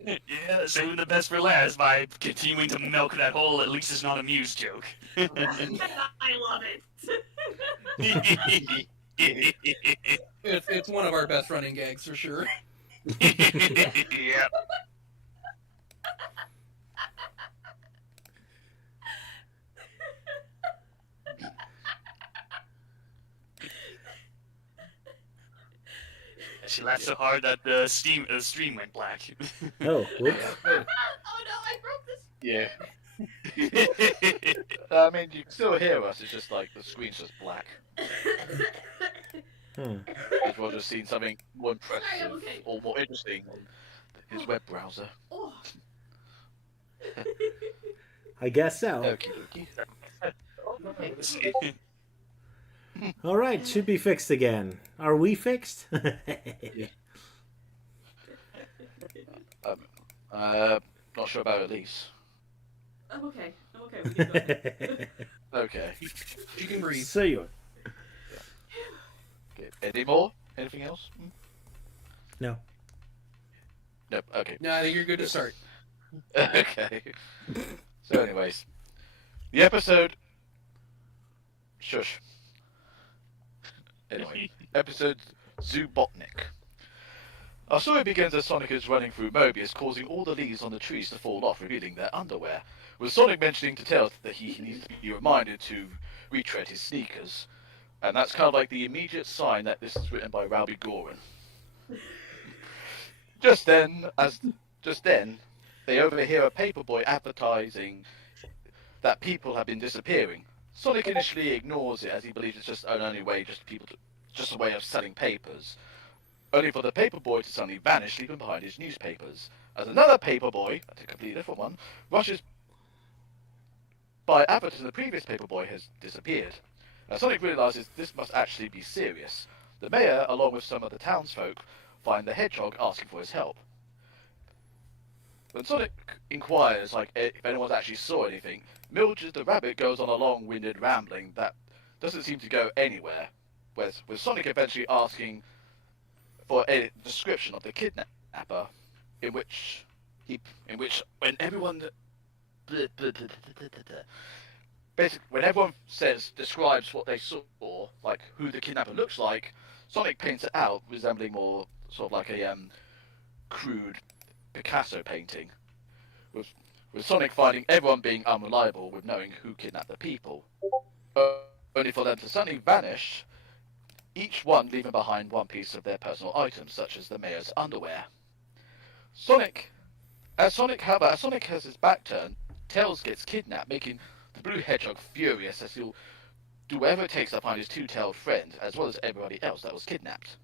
Yeah, saving the best for last by continuing to milk that whole "at least it's not amused" joke. I love it. It's one of our best running gags for sure. Yeah. She laughed so hard that the stream went black. Oh, whoops. Oh no, I broke this. Yeah. I mean, you can still hear us. It's just like the screen's just black. If we've just seen something more impressive okay. or more interesting on his web browser. Oh. I guess so. Okie dokie. All right, should be fixed again. Are we fixed? Not sure about Elise. I'm okay. I'm okay. We can go. Okay. You can breathe. So you. Okay. Any more? Anything else? No. Nope. Okay. No, I think you're good to start. Okay. So, anyways, the episode. Shush. Anyway, episode Zoobotnik. Our story begins as Sonic is running through Mobius, causing all the leaves on the trees to fall off, revealing their underwear, with Sonic mentioning to Tails that he needs to be reminded to retread his sneakers. And that's kind of like the immediate sign that this is written by Ralby Gorin. Just then, they overhear a paperboy advertising that people have been disappearing. Sonic initially ignores it as he believes it's just an only way, just a way of selling papers. Only for the paperboy to suddenly vanish, leaving behind his newspapers. As another paperboy, a completely different one, rushes by advertising the previous paperboy has disappeared. As Sonic realizes this must actually be serious, the mayor, along with some of the townsfolk, find the hedgehog asking for his help. When Sonic inquires if anyone actually saw anything, Mildred the rabbit goes on a long-winded rambling that doesn't seem to go anywhere, with Sonic eventually asking for a description of the kidnapper, in which when everyone describes what they saw, like who the kidnapper looks like, Sonic paints it out, resembling more sort of like a crude Picasso painting, with Sonic finding everyone being unreliable with knowing who kidnapped the people, only for them to suddenly vanish, each one leaving behind one piece of their personal items, such as the mayor's underwear. As Sonic has his back turned, Tails gets kidnapped, making the Blue Hedgehog furious as he'll do whatever it takes to find his two-tailed friend, as well as everybody else that was kidnapped.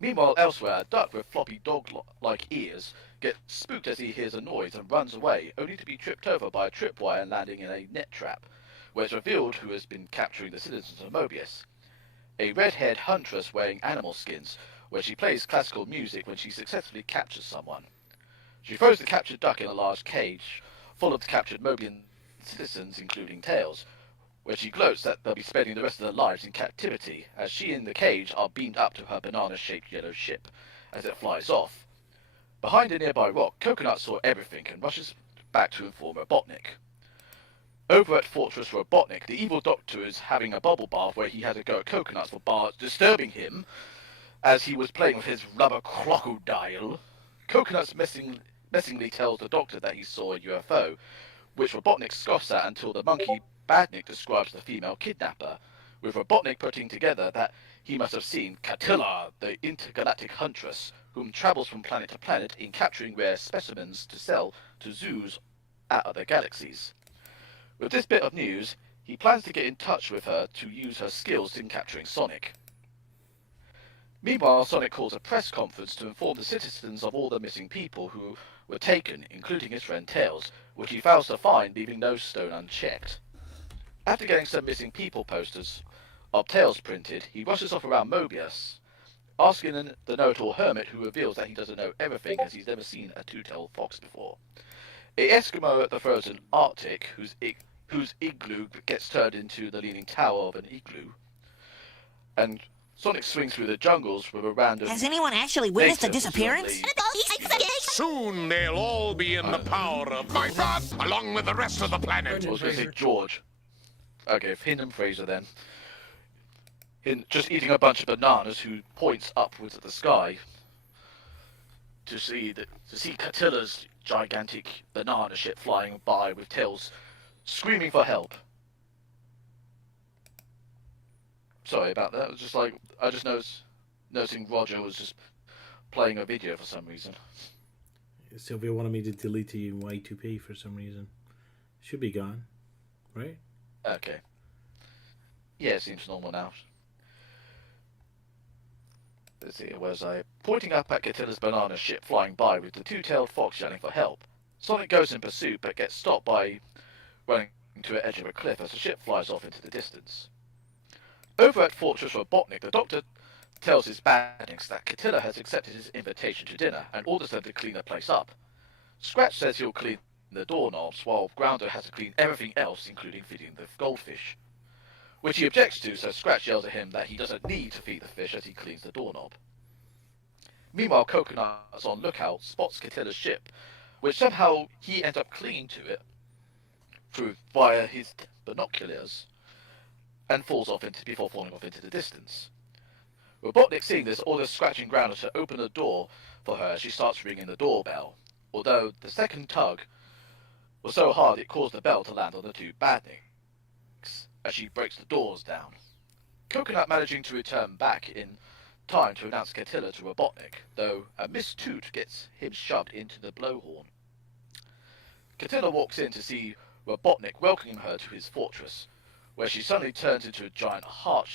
Meanwhile, elsewhere, a duck with floppy dog-like ears gets spooked as he hears a noise and runs away, only to be tripped over by a tripwire and landing in a net trap, where it's revealed who has been capturing the citizens of Mobius. A red-haired huntress wearing animal skins, where she plays classical music when she successfully captures someone. She throws the captured duck in a large cage, full of the captured Mobian citizens, including Tails, where she gloats that they'll be spending the rest of their lives in captivity, as she and the cage are beamed up to her banana-shaped yellow ship, as it flies off. Behind a nearby rock, Coconut saw everything and rushes back to inform Robotnik. Over at Fortress Robotnik, the evil doctor is having a bubble bath where he has a go at Coconut for disturbing him as he was playing with his rubber crocodile. Coconut messingly tells the doctor that he saw a UFO, which Robotnik scoffs at until the monkey Badnik describes the female kidnapper, with Robotnik putting together that he must have seen Catilla, the intergalactic huntress, whom travels from planet to planet in capturing rare specimens to sell to zoos at other galaxies. With this bit of news, he plans to get in touch with her to use her skills in capturing Sonic. Meanwhile, Sonic calls a press conference to inform the citizens of all the missing people who were taken, including his friend Tails, which he fails to find, leaving no stone unchecked. After getting some missing people posters of Tails printed, he rushes off around Mobius, asking the know-it-all hermit, who reveals that he doesn't know everything as he's never seen a two-tailed fox before. A Eskimo at the frozen Arctic, who's whose igloo gets turned into the leaning tower of an igloo. And Sonic swings through the jungles with a random... Has anyone actually witnessed a disappearance? Soon they'll all be in the power of my son, along with the rest of the planet. I was going to say George. Okay, Hinton Fraser then. Just eating a bunch of bananas, who points upwards at the sky to see Catilla's gigantic banana ship flying by with Tails screaming for help. Sorry about that. It was just like I just noticing Roger was just playing a video for some reason. Sylvia wanted me to delete the Y2P for some reason. Should be gone, right? Okay. Yeah, it seems normal now. Let's see, where was I? Pointing up at Catilla's banana ship flying by with the two-tailed fox yelling for help. Sonic goes in pursuit but gets stopped by running to the edge of a cliff as the ship flies off into the distance. Over at Fortress Robotnik, the Doctor tells his bandits that Catilla has accepted his invitation to dinner and orders them to clean the place up. Scratch says he'll clean the doorknobs, while Grounder has to clean everything else, including feeding the goldfish, which he objects to, so Scratch yells at him that he doesn't need to feed the fish as he cleans the doorknob. Meanwhile, Coconut's on lookout spots Catilla's ship, which somehow he ends up clinging to it via his binoculars, and falls off before falling off into the distance. Robotnik, seeing this, orders Scratch and Grounder to open the door for her as she starts ringing the doorbell, although the second tug was so hard it caused the bell to land on the two badniks as she breaks the doors down. Coconut managing to return back in time to announce Catilla to Robotnik, though a missed toot gets him shoved into the blowhorn. Catilla walks in to see Robotnik welcoming her to his fortress, where she suddenly turns into a giant heart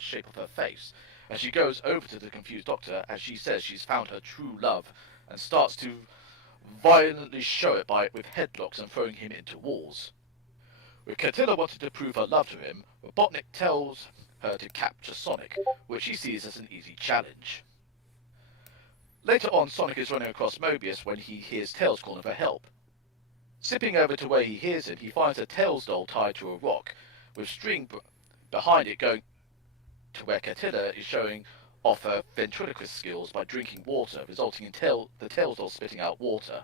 shape of her face, as she goes over to the confused Doctor as she says she's found her true love, and starts to violently show it with headlocks and throwing him into walls. With Catilla wanting to prove her love to him, Robotnik tells her to capture Sonic, which he sees as an easy challenge. Later on, Sonic is running across Mobius when he hears Tails calling for help. Zipping over to where he hears him, he finds a Tails doll tied to a rock, with string behind it going to where Catilla is showing off her ventriloquist skills by drinking water, resulting in the Tails doll spitting out water.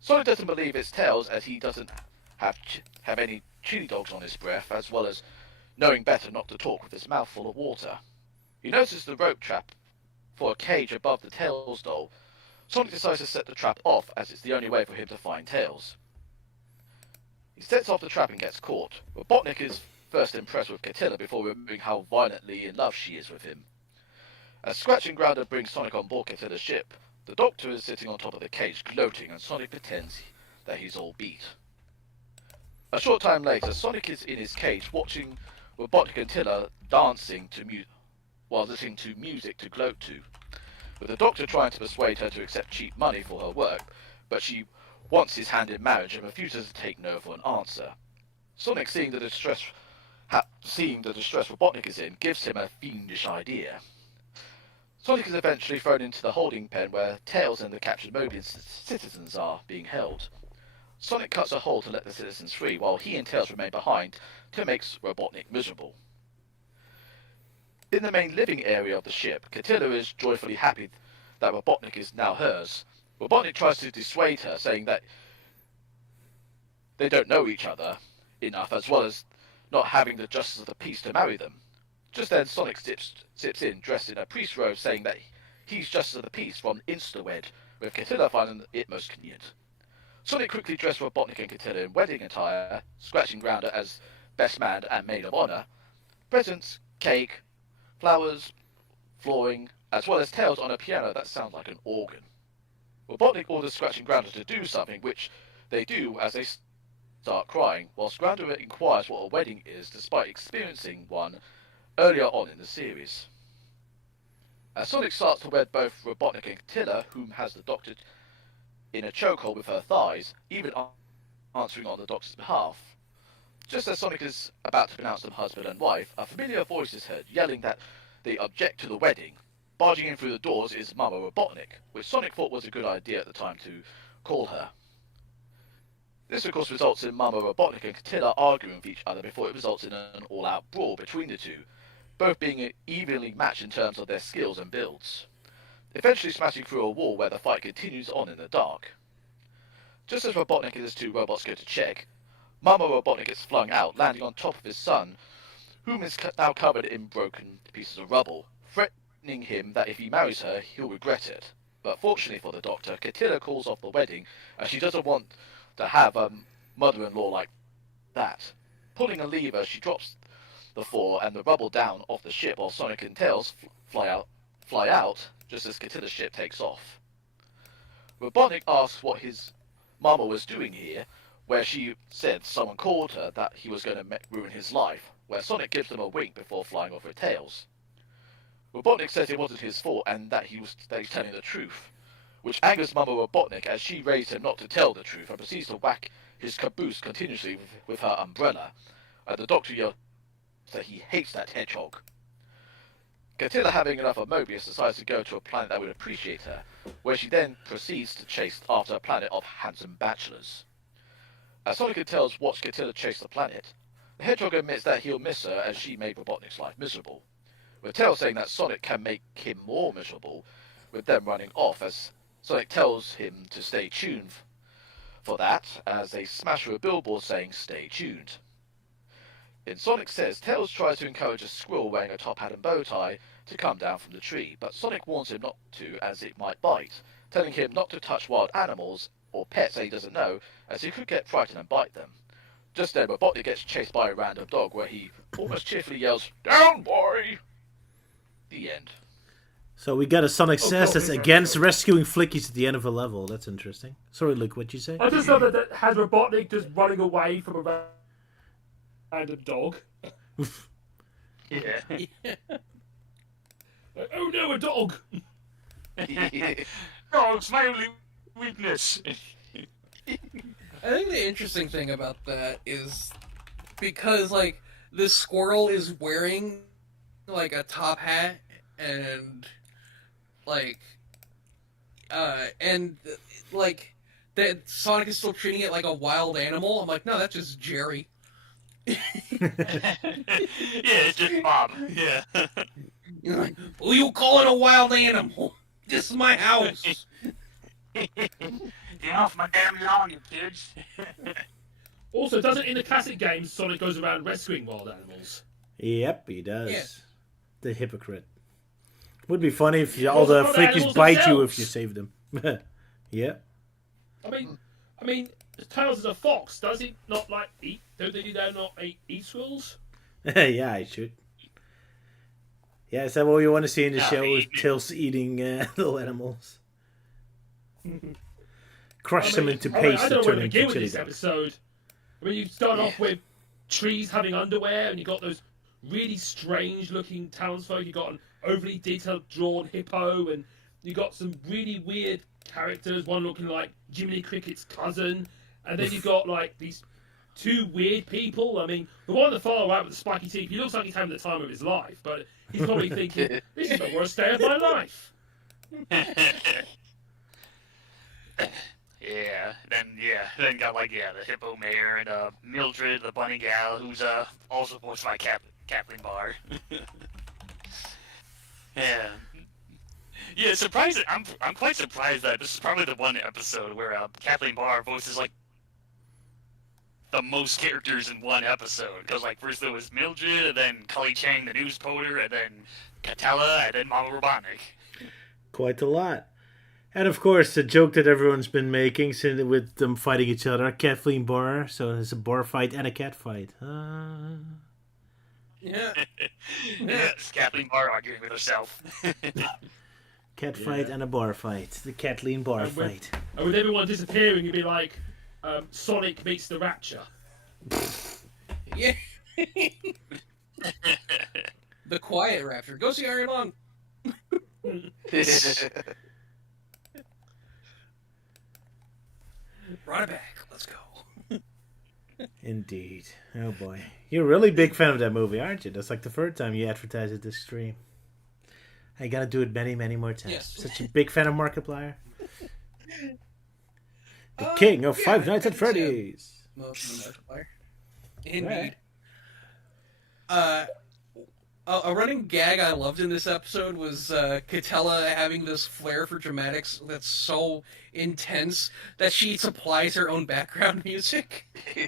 Sonic doesn't believe it's Tails, as he doesn't have any chili dogs on his breath, as well as knowing better not to talk with his mouth full of water. He notices the rope trap for a cage above the Tails doll. Sonic decides to set the trap off, as it's the only way for him to find Tails. He sets off the trap and gets caught. Robotnik is first impressed with Catilla before remembering how violently in love she is with him. As Scratch and Grounder bring Sonic on board Catilla's ship, the Doctor is sitting on top of the cage gloating, and Sonic pretends that he's all beat. A short time later, Sonic is in his cage watching Robotnik and Tilla dancing while listening to music to gloat to, with the Doctor trying to persuade her to accept cheap money for her work, but she wants his hand in marriage and refuses to take no for an answer. Sonic, seeing the distress Robotnik is in, gives him a fiendish idea. Sonic is eventually thrown into the holding pen where Tails and the captured Mobius citizens are being held. Sonic cuts a hole to let the citizens free, while he and Tails remain behind to make Robotnik miserable. In the main living area of the ship, Catilla is joyfully happy that Robotnik is now hers. Robotnik tries to dissuade her, saying that they don't know each other enough, as well as not having the justice of the peace to marry them. Just then, Sonic zips in, dressed in a priest robe, saying that he's justice of the peace from Instawed, with Catilla finding it most convenient. Sonic quickly dressed Robotnik and Catilla in wedding attire, Scratch and Grounder as best man and maid of honor, presents, cake, flowers, flooring, as well as Tails on a piano that sounds like an organ. Robotnik orders Scratch and Grounder to do something, which they do as they start crying, whilst Grounder inquires what a wedding is, despite experiencing one earlier on in the series. As Sonic starts to wed both Robotnik and Catilla, whom has the Doctor in a chokehold with her thighs, even answering on the Doctor's behalf. Just as Sonic is about to pronounce them husband and wife, a familiar voice is heard yelling that they object to the wedding. Barging in through the doors is Mama Robotnik, which Sonic thought was a good idea at the time to call her. This, of course, results in Mama Robotnik and Catilla arguing with each other before it results in an all-out brawl between the two, both being evenly matched in terms of their skills and builds, eventually smashing through a wall where the fight continues on in the dark. Just as Robotnik and his two robots go to check, Mama Robotnik gets flung out, landing on top of his son, whom is now covered in broken pieces of rubble, threatening him that if he marries her, he'll regret it. But fortunately for the Doctor, Catilla calls off the wedding, as she doesn't want to have a mother-in-law like that. Pulling a lever, she drops the four and the rubble down off the ship while Sonic and Tails fly out just as Catilla's ship takes off. Robotnik asks what his mama was doing here, where she said someone called her that he was going to ruin his life, where Sonic gives them a wink before flying off with Tails. Robotnik says it wasn't his fault and that he's telling the truth, which angers Mama Robotnik as she raised him not to tell the truth and proceeds to whack his caboose continuously with her umbrella, and the Doctor yells that he hates that hedgehog. Catilla, having enough of Mobius, decides to go to a planet that would appreciate her, where she then proceeds to chase after a planet of handsome bachelors. As Sonic and Tails watch Catilla chase the planet, the hedgehog admits that he'll miss her as she made Robotnik's life miserable, with Tails saying that Sonic can make him more miserable, with them running off as Sonic tells him to stay tuned for that, as they smash through a billboard saying "Stay tuned." In Sonic Says, Tails tries to encourage a squirrel wearing a top hat and bow tie to come down from the tree, but Sonic warns him not to as it might bite, telling him not to touch wild animals or pets that he doesn't know, as he could get frightened and bite them. Just then, Robotnik gets chased by a random dog, where he almost cheerfully yells, "Down, boy!" The end. So we got a Sonic Says that's against rescuing flickies at the end of a level. That's interesting. Sorry, Luke, what'd you say? I just love that has Robotnik just running away from a random dog. Yeah. Like, oh no, a dog! Dog's my only weakness. I think the interesting thing about that is because, like, this squirrel is wearing, like, a top hat and, like, that Sonic is still treating it like a wild animal. I'm like, no, that's just Jerry. Yeah, it's just Bob. Yeah. You're like, who you calling a wild animal? This is my house. Get off my damn lawn, you kids. Also, doesn't in the classic games Sonic goes around rescuing wild animals? Yep, he does. Yeah. The hypocrite. Would be funny if all the flickies bite you if you save them. Yeah. I mean, Tails is a fox. Does he not like eat? Don't they not eat squirrels? Yeah, I should. Yeah, is that what you want to see in the show? Is Tails eating little animals? Crush them into paste I to don't turn want to into begin with chili this dogs. episode. I mean, you start off with trees having underwear, and you got those really strange-looking townsfolk. You got an overly detailed drawn hippo, and you got some really weird characters. One looking like Jiminy Cricket's cousin, and then you got like these two weird people. I mean, the one on the far right with the spiky teeth, he looks like he's having the time of his life, but he's probably thinking, "This is the worst day of my life." Then got like the hippo mayor and Mildred, the bunny gal, who's also voiced by Kathleen Barr. Yeah, surprising. I'm quite surprised that this is probably the one episode where Kathleen Barr voices like the most characters in one episode. Because like first there was Mildred, and then Cully Chang, the news reporter, and then Catella, and then Mama Robotnik. Quite a lot. And of course, the joke that everyone's been making with them fighting each other, Kathleen Barr. So there's a bar fight and a cat fight. Yeah. Yes, Kathleen Barr arguing with herself. Cat fight and a bar fight. The Kathleen Barr And fight. And with everyone disappearing, you'd be like, Sonic meets the Rapture. Yeah. The Quiet Rapture. Go see Iron Lung. Brought it back. Let's go. Indeed. Oh boy. You're a really big fan of that movie, aren't you? That's like the third time you advertise it this stream. I gotta do it many, many more times. Yes. Such a big fan of Markiplier. The king of Five Nights at Freddy's. Indeed. A running gag I loved in this episode was Catella having this flair for dramatics that's so intense that she supplies her own background music. Yeah,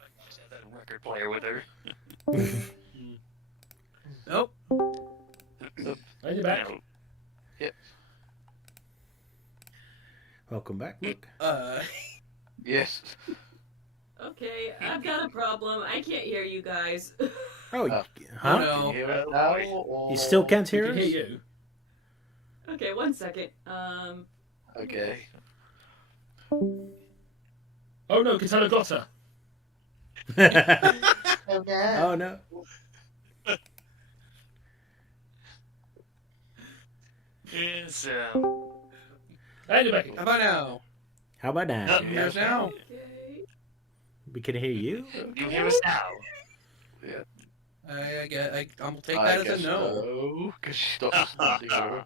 I just had that record player with her. Nope. Are you back? Yep. Welcome back, Luke. Yes. Okay, I've got a problem. I can't hear you guys. Oh, Oh. huh? No. Hear it now, or... You still can't We hear can us? hear you. Okay, 1 second. Okay. Oh no, Catella got her. Oh no. Yes, And you're back. How about now? How about now? No. Here's now. Okay. We can hear you. you hear us now? I'm take that as a no. No, because she stopped responding to her.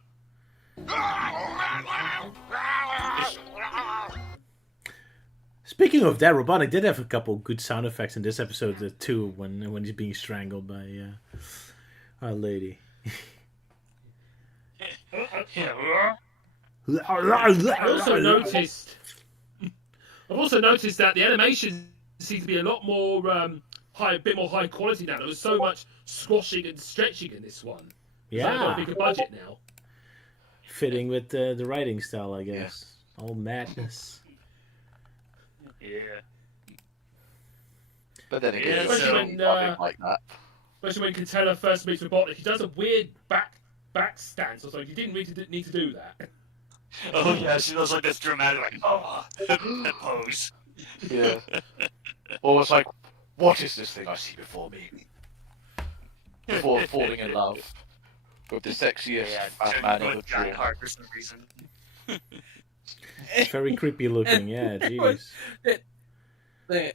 Speaking of that, Robotnik did have a couple good sound effects in this episode too, when he's being strangled by our lady. Yeah. I've also noticed that the animation seems to be a lot more a bit more high quality now. There was so much squashing and stretching in this one. It's like Yeah, a bigger budget now. fitting with the writing style, I guess. All madness. Yeah. But then again, Yeah, it's so- nothing like that. Especially when Catella first meets Robotnik, he does a weird back stance or something. You didn't really need to do that. Oh yeah, she does like this dramatic, like, that pose. Yeah. Or it's like, what is this thing I see before me? Before falling in love with the sexiest fat man in the Johnny drawer. Hart for some reason. It's very creepy looking. Yeah, jeez. They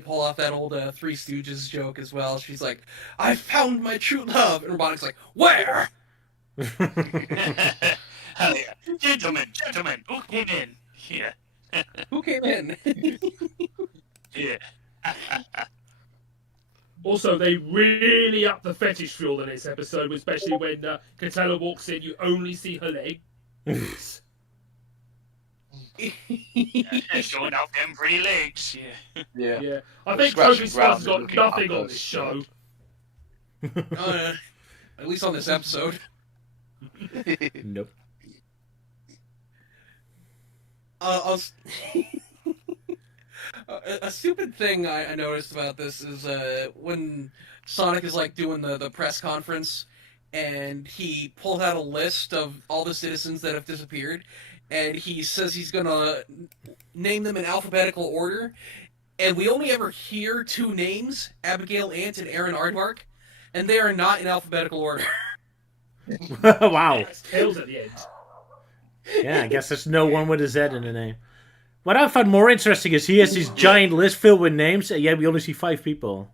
pull off that old Three Stooges joke as well. She's like, "I found my true love," and Robotnik's like, "Where?" Hell yeah. Gentlemen, who came in? Yeah. Who came in? Yeah. Also, they really upped the fetish fuel in this episode, especially when Catella walks in. You only see her legs. Showing off them pretty legs. Yeah. Yeah. Yeah, I think Scratching Toby Sparks has got ground and nothing looking on up this those. show. At least on this episode. Nope. A stupid thing I noticed about this is when Sonic is like doing the press conference, and he pulls out a list of all the citizens that have disappeared, and he says he's gonna name them in alphabetical order, and we only ever hear two names, Abigail Ant and Aaron Aardvark, and they are not in alphabetical order. Wow. It's tails at the end. Yeah, I guess there's no one with a Z in the name. What I found more interesting is he has this giant list filled with names, and yet we only see 5 people.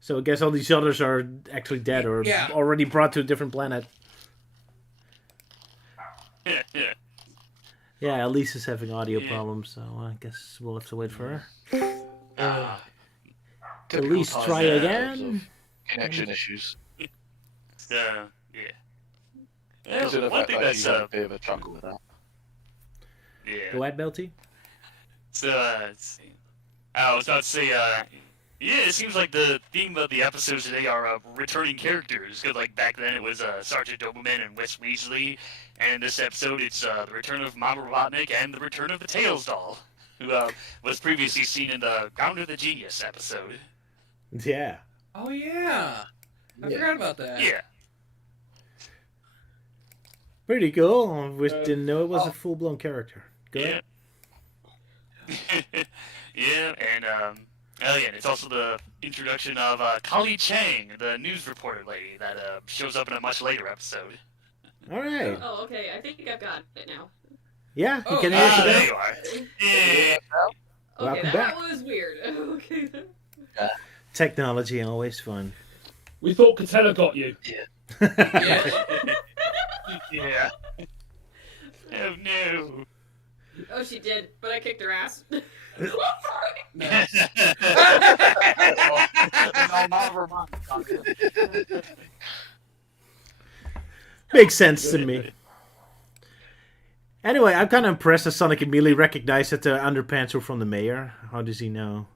So I guess all these others are actually dead or already brought to a different planet. Yeah. Yeah, Elise is having audio problems, so I guess we'll have to wait for her. Typical Elise, time try there again. of Connection issues. Yeah. Because of the One fact thing that that's she had a bit of a chuckle with that. yeah. Go ahead, Belty. So, let's see. I was about to say, yeah, it seems like the theme of the episodes today are returning characters. Because, like, back then it was Sergeant Doberman and Wes Weasley, and in this episode it's the return of Mama Robotnik and the return of the Tails doll, who was previously seen in the Grounder the Genius episode. Yeah. Oh yeah, I forgot about that. Yeah. Pretty cool. We didn't know it was a full-blown character. Go ahead. Yeah, and and it's also the introduction of Kali Chang, the news reporter lady that shows up in a much later episode. All right. Oh, okay. I think I've got it now. Yeah, you Oh, can hear us there now. you are. Yeah. Okay, Welcome that back. was weird. Okay. Technology always fun. We thought Catella got you. Yeah. Yeah. Oh no. Oh, she did, but I kicked her ass. Nice. Makes sense to me. Anyway, I'm kind of impressed that Sonic immediately recognized that the underpants were from the mayor. How does he know?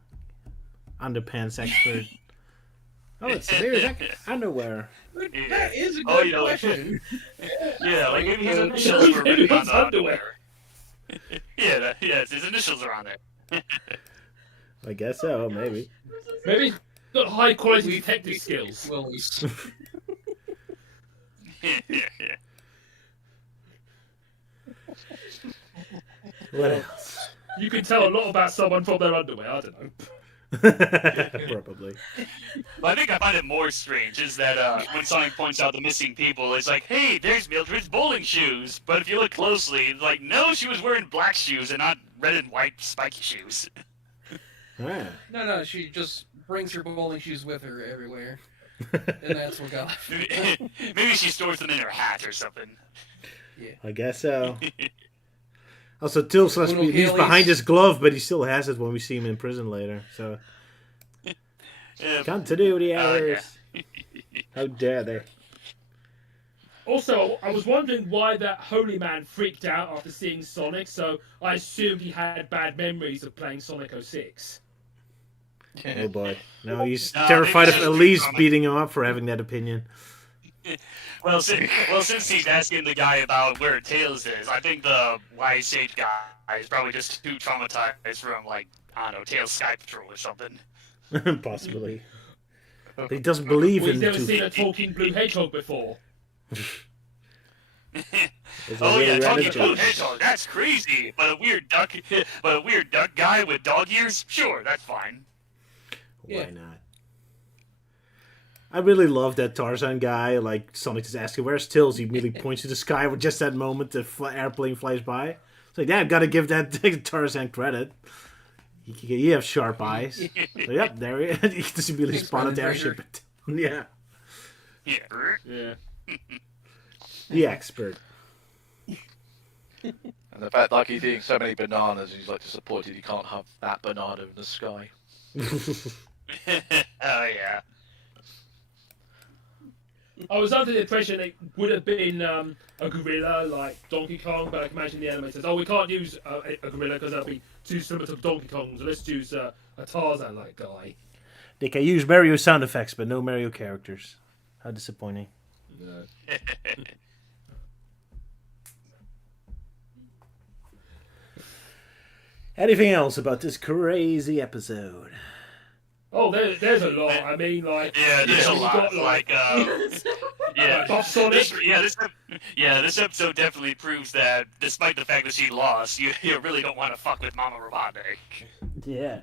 Underpants expert. Oh, it's the mayor's underwear. That is a good question. Yeah, like maybe his initials were written on the underwear. Yes, his initials are on there. I guess so, maybe. Maybe he's got high quality detective skills. Willis. What else? You can tell a lot about someone from their underwear. I don't know. Probably. But I think I find it more strange is that when Sonic points out the missing people, it's like, hey, there's Mildred's bowling shoes. But if you look closely, it's like, no, she was wearing black shoes and not red and white spiky shoes. Ah. No, she just brings her bowling shoes with her everywhere. And that's what got Maybe she stores them in her hat or something. Yeah. I guess so. Also, Tills must be he's Achilles. behind his glove, but he still has it when we see him in prison later. So, continuity errors. How dare they? Also, I was wondering why that holy man freaked out after seeing Sonic, so I assumed he had bad memories of playing Sonic 06. Oh boy. No, he's No, terrified of maybe Elise just- beating him up for having that opinion. Well, since he's asking the guy about where Tails is, I think the YSH guy is probably just too traumatized from, like, I don't know, Tails Sky Patrol or something. Possibly. But he doesn't believe Well, he's in never seen a talking blue hedgehog before. Oh yeah, talking blue hedgehog, that's crazy. But a weird duck guy with dog ears, sure, that's fine. Why not? I really love that Tarzan guy. Like, Sonic is asking, where's Tails? He immediately points to the sky with just that moment the airplane flies by. It's like, yeah, I've got to give that Tarzan credit. He has sharp eyes. So, yep, there he is. He just immediately spotted the airship. Yeah. Yeah. The expert. And the fact, like, he's eating so many bananas, he's like disappointed he can't have that banana in the sky. Oh yeah. I was under the impression it would have been a gorilla like Donkey Kong, but I can imagine the anime says, "Oh, we can't use a gorilla because that'll be too similar to Donkey Kong, so let's use a Tarzan-like guy." They can use Mario sound effects, but no Mario characters. How disappointing. No. Anything else about this crazy episode? Oh, there's a lot. I mean, like, Yeah, there's a we've lot. got, Like, yeah, Buff Sonic. this episode definitely proves that, despite the fact that she lost, you really don't want to fuck with Mama Robotnik. Yeah.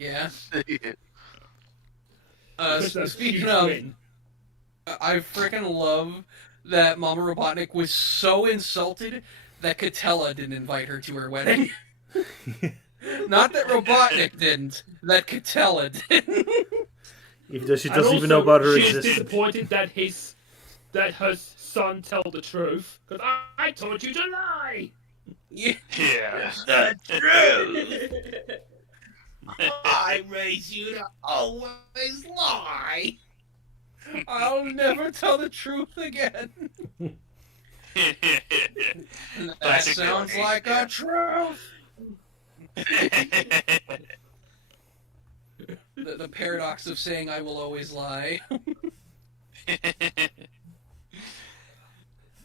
Yeah. Because that's Speaking huge of, win. I freaking love that Mama Robotnik was so insulted that Catella didn't invite her to her wedding. Not that Robotnik didn't, that Catella didn't. Even though she And doesn't even know also, about her she's existence. disappointed that her son told the truth because I told you to lie. Yeah. Yeah. The truth. I raised you to always lie. I'll never tell the truth again. That Classic sounds villain, like yeah. a truth. The paradox of saying I will always lie.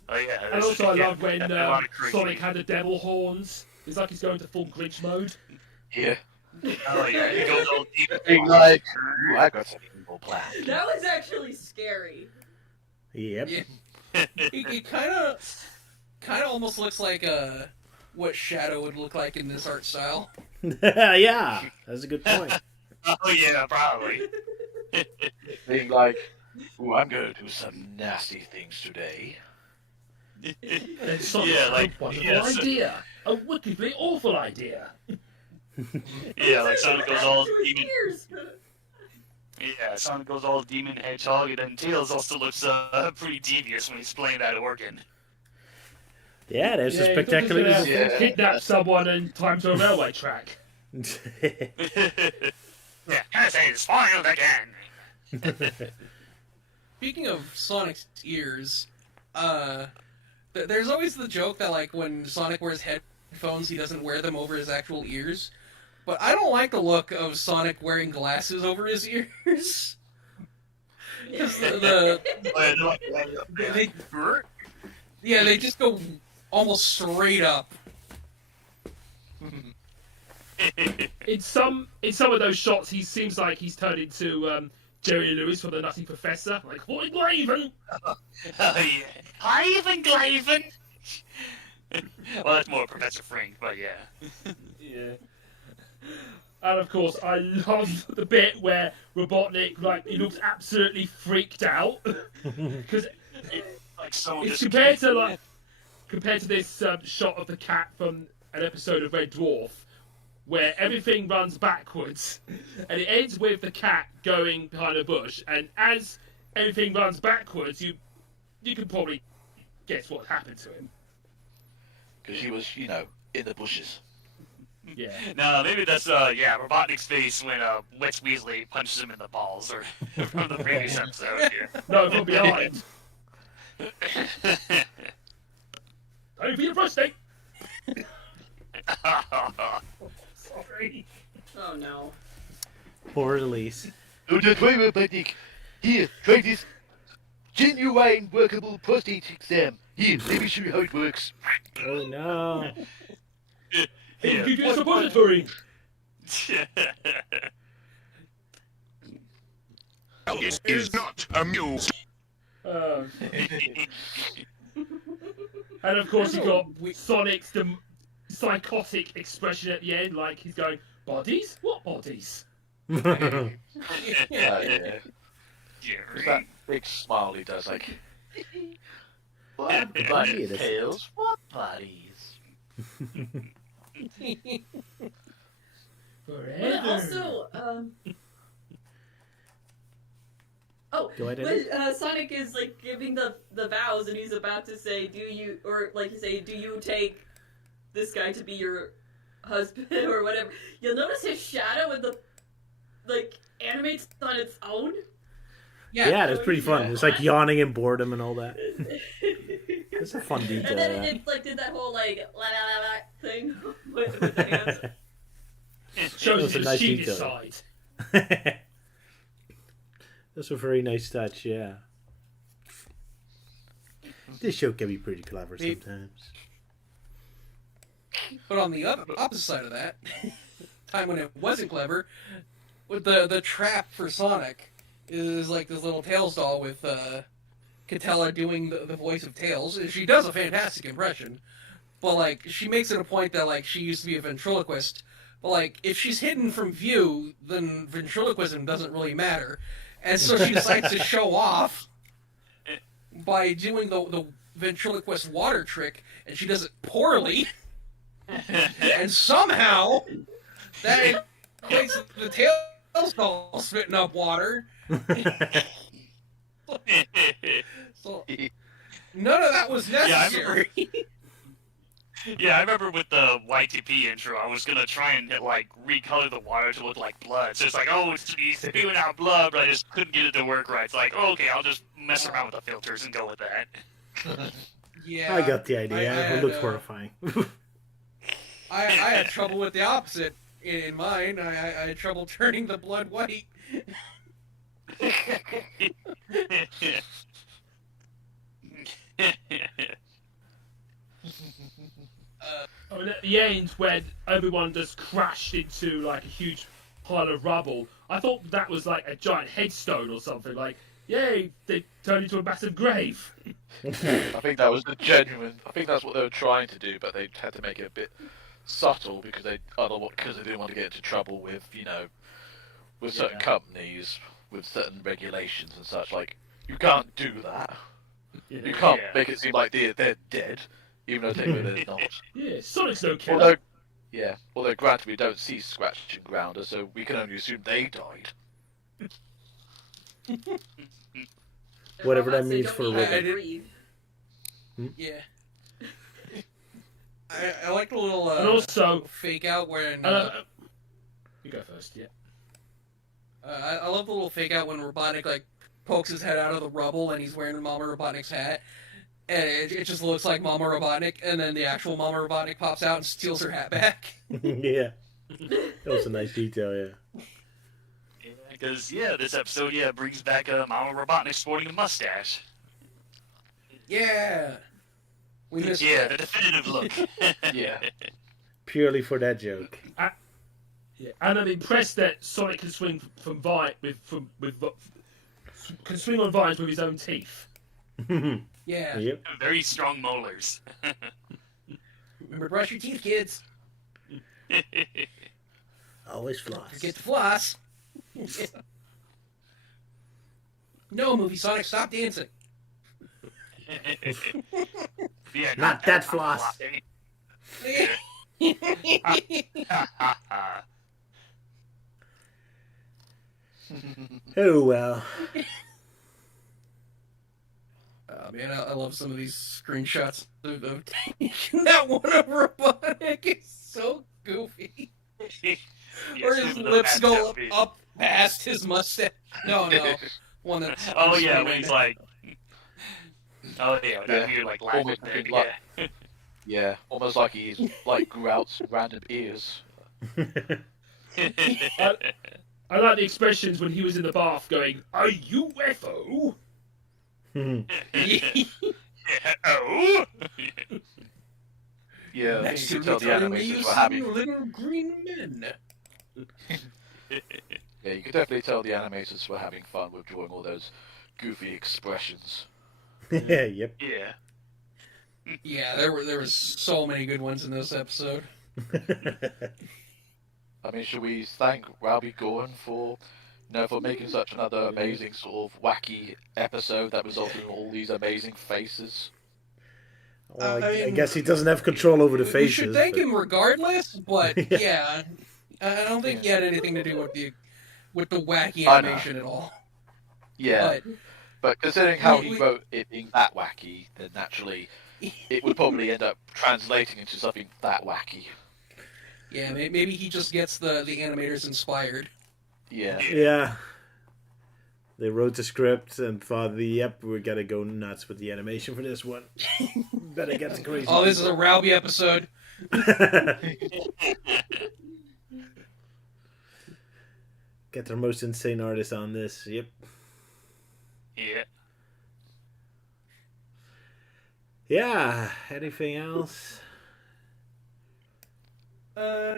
Oh yeah. And also, I love when a lot of crazy- Sonic had the devil horns. It's like he's going to full Grinch mode. Yeah. Oh yeah, he goes all deep. Being like, "Ooh, I got some evil plan." That was actually scary. Yep. Yeah. He kind of almost looks like what Shadow would look like in this art style. Yeah. That's a good point. Oh yeah, probably. Being like, "Ooh, I'm going to do some nasty things today." And Sonic Yeah, had like- a wonderful yes. idea. A wickedly awful idea. Yeah, like Sonic goes all To his demon. ears. Yeah, Sonic goes all demon hedgehog, and then Tails also looks pretty devious when he's playing that organ. Yeah, there's a Yeah, spectacular. kidnap someone and climb to a railway track. Yeah, Kinda is spoiled again. Speaking of Sonic's ears, there's always the joke that like when Sonic wears headphones, he doesn't wear them over his actual ears. But I don't like the look of Sonic wearing glasses over his ears. Because they just go almost straight up. In some of those shots, he seems like he's turned into Jerry Lewis from the Nutty Professor. Like, "Hi, Glaven!" Oh, yeah. Hi, even Glaven! Well, that's more Professor Frink, but yeah. Yeah. And of course, I love the bit where Robotnik, like, he looks absolutely freaked out because Like so it's compared to this shot of the cat from an episode of Red Dwarf, where everything runs backwards, and it ends with the cat going behind a bush. And as everything runs backwards, you can probably guess what happened to him. Because he was, in the bushes. Yeah. No, maybe that's Robotnik's face when Lex Weasley punches him in the balls, or from the previous episode. Yeah. No, from behind. Time for your prostate. Sorry. Oh no. Poor Elise. Oh, don't worry about it. Here, try this genuine workable prostate exam. Here, let me show you how it works. Oh no. Hey, give you a suppository. Alice is not amused. And of course, you got Sonic's psychotic expression at the end, like he's going, "Bodies? What bodies?" Yeah. Jerry. That big smile he does, like, what body bodies, Tails? What bodies? Forever. But also, Go ahead, when Sonic is like giving the vows, and he's about to say, "Do you," or like you say, "Do you take this guy to be your husband," or whatever? You'll notice his shadow and animates on its own. Yeah, that's pretty fun. It's like yawning in boredom and all that. It's a fun detail. And then it did that whole like la la la la thing with the hands. Shows That's a his nice genius detail. side. That's a very nice touch, yeah. This show can be pretty clever sometimes. But on the opposite side of that, time when it wasn't clever, with the trap for Sonic is like this little Tails doll with Catella doing the voice of Tails. She does a fantastic impression, but like she makes it a point that like she used to be a ventriloquist. But like if she's hidden from view, then ventriloquism doesn't really matter, and so she decides to show off by doing the ventriloquist water trick, and she does it poorly. And somehow that equates to the Tails doll spitting up water. So none of that was necessary. Yeah, I remember with the YTP intro, I was gonna try and recolor the water to look like blood. So it's like, oh, he's spewing out blood, but I just couldn't get it to work right. It's like, oh, okay, I'll just mess around with the filters and go with that. Yeah, I got the idea. It looks horrifying. I had trouble with the opposite in mine. I had trouble turning the blood white. And at the end, when everyone just crashed into like a huge pile of rubble, I thought that was like a giant headstone or something. Like, yay, they turned into a massive grave. I think that was the genuine. I think that's what they were trying to do, but they had to make it a bit subtle because they didn't want to get into trouble with with certain companies, with certain regulations and such. Like, you can't do that. Yeah. You can't make it seem like they're dead, even though technically they're not. Yeah, Sonic's no killer. Although granted we don't see Scratch and Grounder, so we can only assume they died. Whatever that Robots, means they for don't a even robot. breathe. Yeah. I like the little and also fake out when you go first. Yeah. I love the little fake out when Robotnik like pokes his head out of the rubble and he's wearing Mama Robotnik's hat, and it just looks like Mama Robotnik, and then the actual Mama Robotnik pops out and steals her hat back. Yeah, that was a nice detail. Yeah. Because this episode brings back Mama Robotnik sporting a mustache. Yeah. We missed the definitive look. Yeah. Purely for that joke. Yeah, and I'm impressed that Sonic can swing from can swing on vines with his own teeth. Yeah. Yep. Very strong molars. Remember, brush your teeth, kids. Always floss. Forget to floss. No, movie Sonic, stop dancing. Not that floss. Oh well. Man, I love some of these screenshots of that one of Robotnik. It's so goofy. Or his lips go up past his mustache. No. One that's when he's like... Oh, yeah, that weird, like, laughing thing, Yeah, almost like he, like, grew out some random ears. I like the expressions when he was in the bath going, "A UFO?" Oh? Yeah, next you to can tell the animators were having... little green men. Yeah, you could definitely tell the animators were having fun with drawing all those goofy expressions. Yep. Yeah. Yeah, there was so many good ones in this episode. I mean, should we thank Robbie Gordon for making such another amazing sort of wacky episode that resulted in all these amazing faces? Well, I guess he doesn't have control over the faces. We should thank him regardless, but I don't think he had anything to do with the wacky animation at all. Yeah, but considering how he wrote it being that wacky, then naturally it would probably end up translating into something that wacky. Yeah, maybe he just gets the animators inspired. Yeah. Yeah. They wrote the script and thought, yep, we gotta go nuts with the animation for this one. Better get the crazy. Oh, this is a Rowby episode. Get their most insane artist on this. Yep. Yeah. Yeah. Anything else?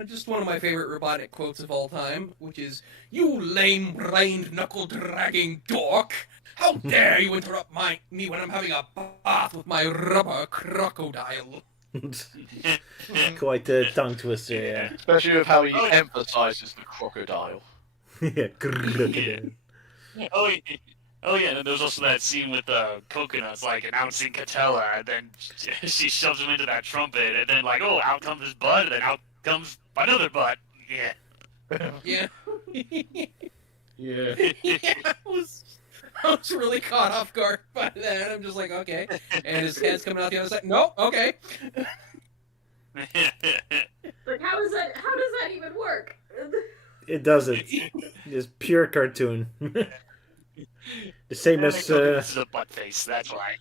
Just one of my favorite robotic quotes of all time, which is, "You lame-brained, knuckle-dragging dork! How dare you interrupt me when I'm having a bath with my rubber crocodile!" Quite the tongue twister, yeah. Especially with how he emphasizes the crocodile. Yeah. Oh, yeah, and there's also that scene with Coconuts, like, announcing Catella, and then she shoves him into that trumpet, and then, like, oh, out comes his butt, and then out comes another butt. Yeah. Yeah. Yeah. I was really caught off guard by that. I'm just like, okay. And his head's coming out the other side. No, okay. Like, how does that even work? It doesn't. It's pure cartoon. The same as this is a butt face. That's why.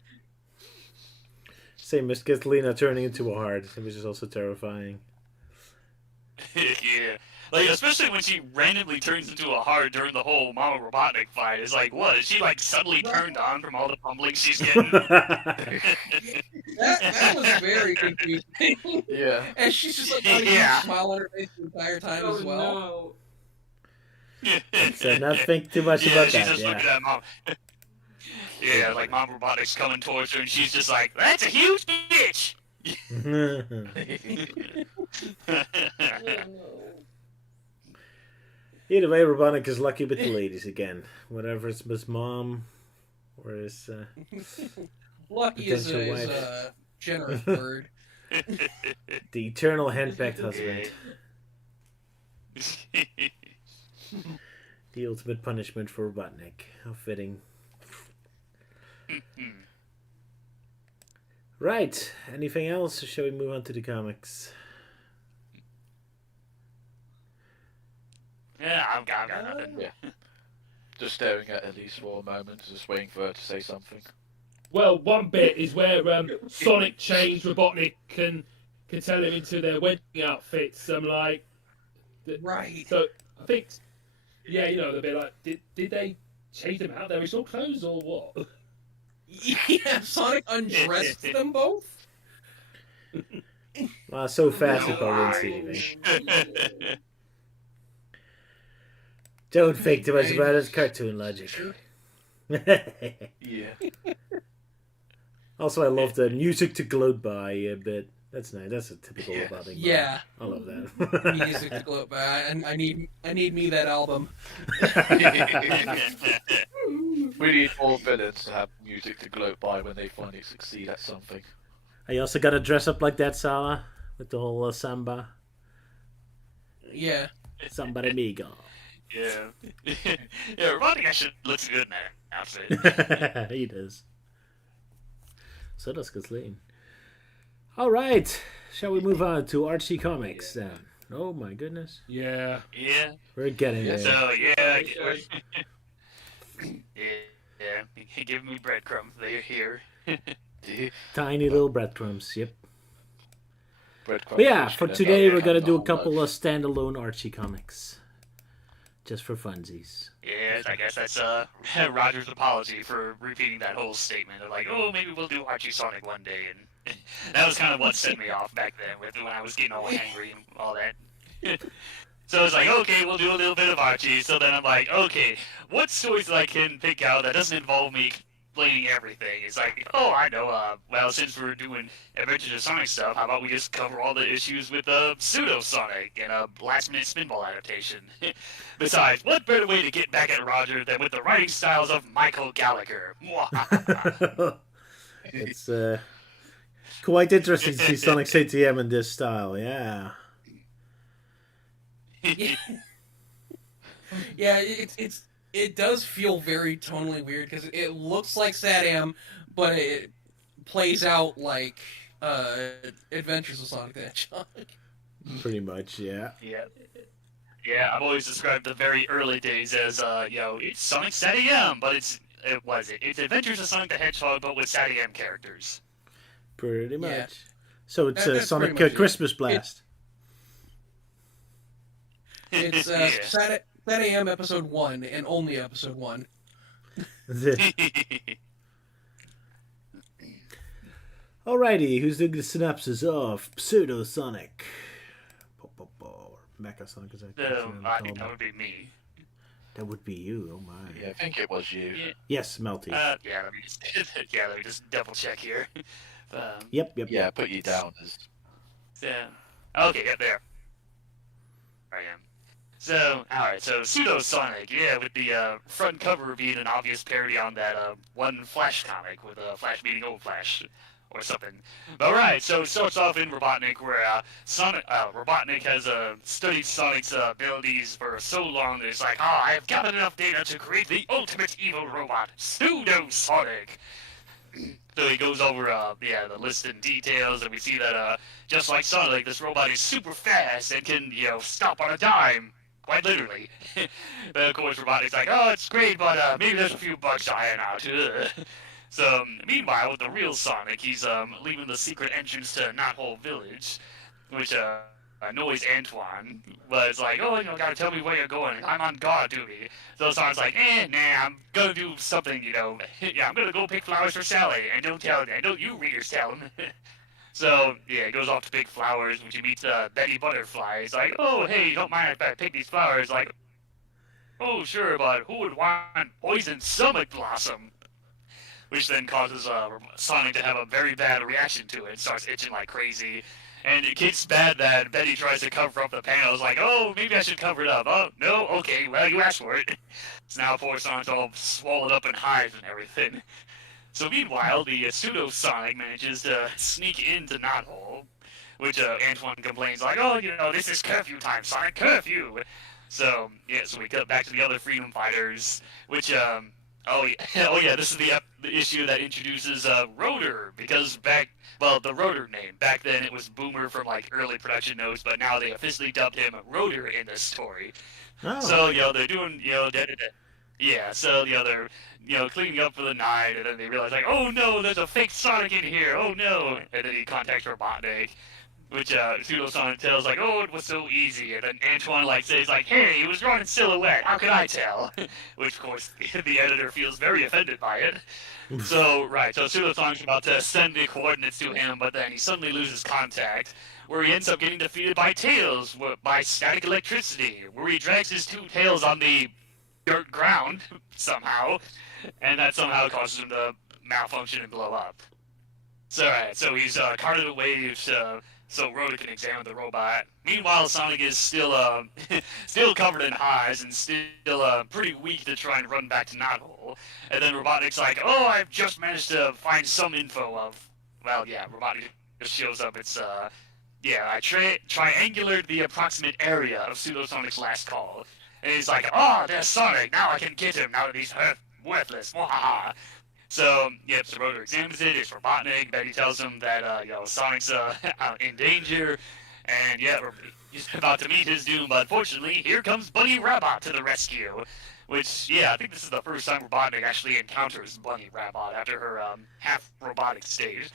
Same as Catalina turning into a heart, which is also terrifying. Yeah, like especially when she randomly turns into a heart during the whole Mama Robotnik fight. It's like, what? Is she like suddenly turned on from all the pummeling she's getting? that was very confusing. Yeah. And she's just like having a smile on her face the entire time as well. No. So not think too much about she's that. just looking at Mom. Yeah, like Mom Robotnik's coming towards her, and she's just like, "That's a huge bitch." Either way, Robotnik is lucky with the ladies again. Whatever it's his mom or his lucky is a generous word. The eternal henpecked husband. The ultimate punishment for Robotnik. How fitting. Right. Anything else, or shall we move on to the comics? Yeah, I've got nothing. Yeah. Just staring at Elise for a moment, just waiting for her to say something. Well, one bit is where Sonic changed Robotnik and can tell him into their wedding outfits. I'm like, Right. So I think, yeah, you know, they'll be like, did they change them out their original clothes or what? Yeah, Sonic undressed them both. Well, so fast I probably didn't see anything. Don't think too much about it. Cartoon logic. Yeah. Also, I love the music to gloat by a bit. That's nice. That's a typical Robotic. Yeah. I love that. Music to gloat by. And I need me that album. We need more villains to have music to gloat by when they finally succeed at something. I also got to dress up like that, Sala, with the whole samba. Yeah. Samba amigo. Yeah. Yeah, Robotnik actually looks good in that outfit. He does. So does Kathleen. All right. Shall we move on to Archie Comics then? Oh my goodness. Yeah. Yeah. We're getting there. So, yeah. Yeah. Give me breadcrumbs. They're here. Tiny little breadcrumbs, yep. Breadcrumbs. But yeah, for today we're going to do a couple of standalone Archie comics. Just for funsies. Yeah, I guess that's Roger's apology for repeating that whole statement of like, oh, maybe we'll do Archie Sonic one day, and that was kind of what set me off back then with when I was getting all angry and all that. So I was like, okay, we'll do a little bit of Archie. So then I'm like, okay, what stories that I can pick out that doesn't involve me explaining everything? It's like, oh, I know, well, since we're doing Adventures of Sonic stuff, how about we just cover all the issues with Pseudo Sonic and a last-minute Spinball adaptation? Besides, what better way to get back at Roger than with the writing styles of Michael Gallagher? It's quite interesting to see Sonic's ATM in this style, yeah. Yeah, it does feel very tonally weird because it looks like SatAM, but it plays out like Adventures of Sonic the Hedgehog. Pretty much, yeah. Yeah. Yeah, I've always described the very early days as, it's Sonic SatAM, but it's Adventures of Sonic the Hedgehog, but with SatAM characters. Pretty much. Yeah. So it's That's Sonic pretty much Christmas Blast. It's SatAM episode 1 and only episode 1. Alrighty, who's doing the synopsis of Pseudo Sonic? Mecha Sonic, is that? That would be me. That would be you. Oh my. Yeah, I think it was you. Yeah. Yes, Melty. Let me just double check here. Yep. Yeah, put you down as. Okay, yeah, there. I am. So, alright, so Pseudo Sonic, yeah, with the front cover being an obvious parody on that one Flash comic with Flash meeting Old Flash. Or something. Alright, so it starts off in Robotnik where Robotnik has studied Sonic's abilities for so long that it's like, I have gathered enough data to create the ultimate evil robot, Pseudo Sonic. So he goes over the list and details, and we see that just like Sonic, this robot is super fast and can, stop on a dime. Quite literally. But of course Robotnik's like, oh, it's great, but maybe there's a few bugs to iron out. So, meanwhile, with the real Sonic, he's leaving the secret entrance to Knothole Village, which annoys Antoine. But it's like, gotta tell me where you're going. I'm on guard duty. So Sonic's like, nah, I'm gonna do something, yeah, I'm gonna go pick flowers for Sally, and don't you readers tell him. So, yeah, he goes off to pick flowers, which he meets Betty Butterfly. He's like, oh, hey, you don't mind if I pick these flowers? Like, oh, sure, but who would want poison stomach blossom? Which then causes Sonic to have a very bad reaction to it. Starts itching like crazy. And it gets bad that Betty tries to cover up the panels like, oh, maybe I should cover it up. Oh, no? Okay, well, you asked for it. So now poor Sonic's all swallowed up in hives and everything. So meanwhile, the Pseudo-Sonic manages to sneak into Knothole, which Antoine complains like, oh, this is curfew time, Sonic, curfew! So, yeah, so we cut back to the other freedom fighters, which, Oh yeah, oh yeah. This is the issue that introduces Rotor, because the Rotor name back then it was Boomer from like early production notes, but now they officially dubbed him Rotor in this story. Oh. So they're doing yeah. So they're cleaning up for the night, and then they realize like, oh no, there's a fake Sonic in here. Oh no, and then he contacts Robotnik. Which Pseudo Sonic tells like, oh, it was so easy, and then Antoine like says like, hey, it was drawn in silhouette. How could I tell? Which of course the editor feels very offended by it. So Pseudo Sonic's about to send the coordinates to him, but then he suddenly loses contact, where he ends up getting defeated by Tails by static electricity, where he drags his two tails on the dirt ground somehow, and that somehow causes him to malfunction and blow up. So he's carted away so Rotor can examine the robot. Meanwhile, Sonic is still covered in highs and still pretty weak to try and run back to Knothole. And then Robotnik's like, oh, I've just managed to find some info of... Well, yeah, Robotnik just shows up. It's, I triangulated the approximate area of Pseudo Sonic's last call. And he's like, oh, there's Sonic. Now I can get him now that he's worthless. Wahaha. So Rotor examines it. It's Robotnik. Betty tells him that Sonic's in danger, and he's about to meet his doom. But unfortunately, here comes Bunny Rabbit to the rescue. Which I think this is the first time Robotnik actually encounters Bunny Rabbit after her half robotic stage.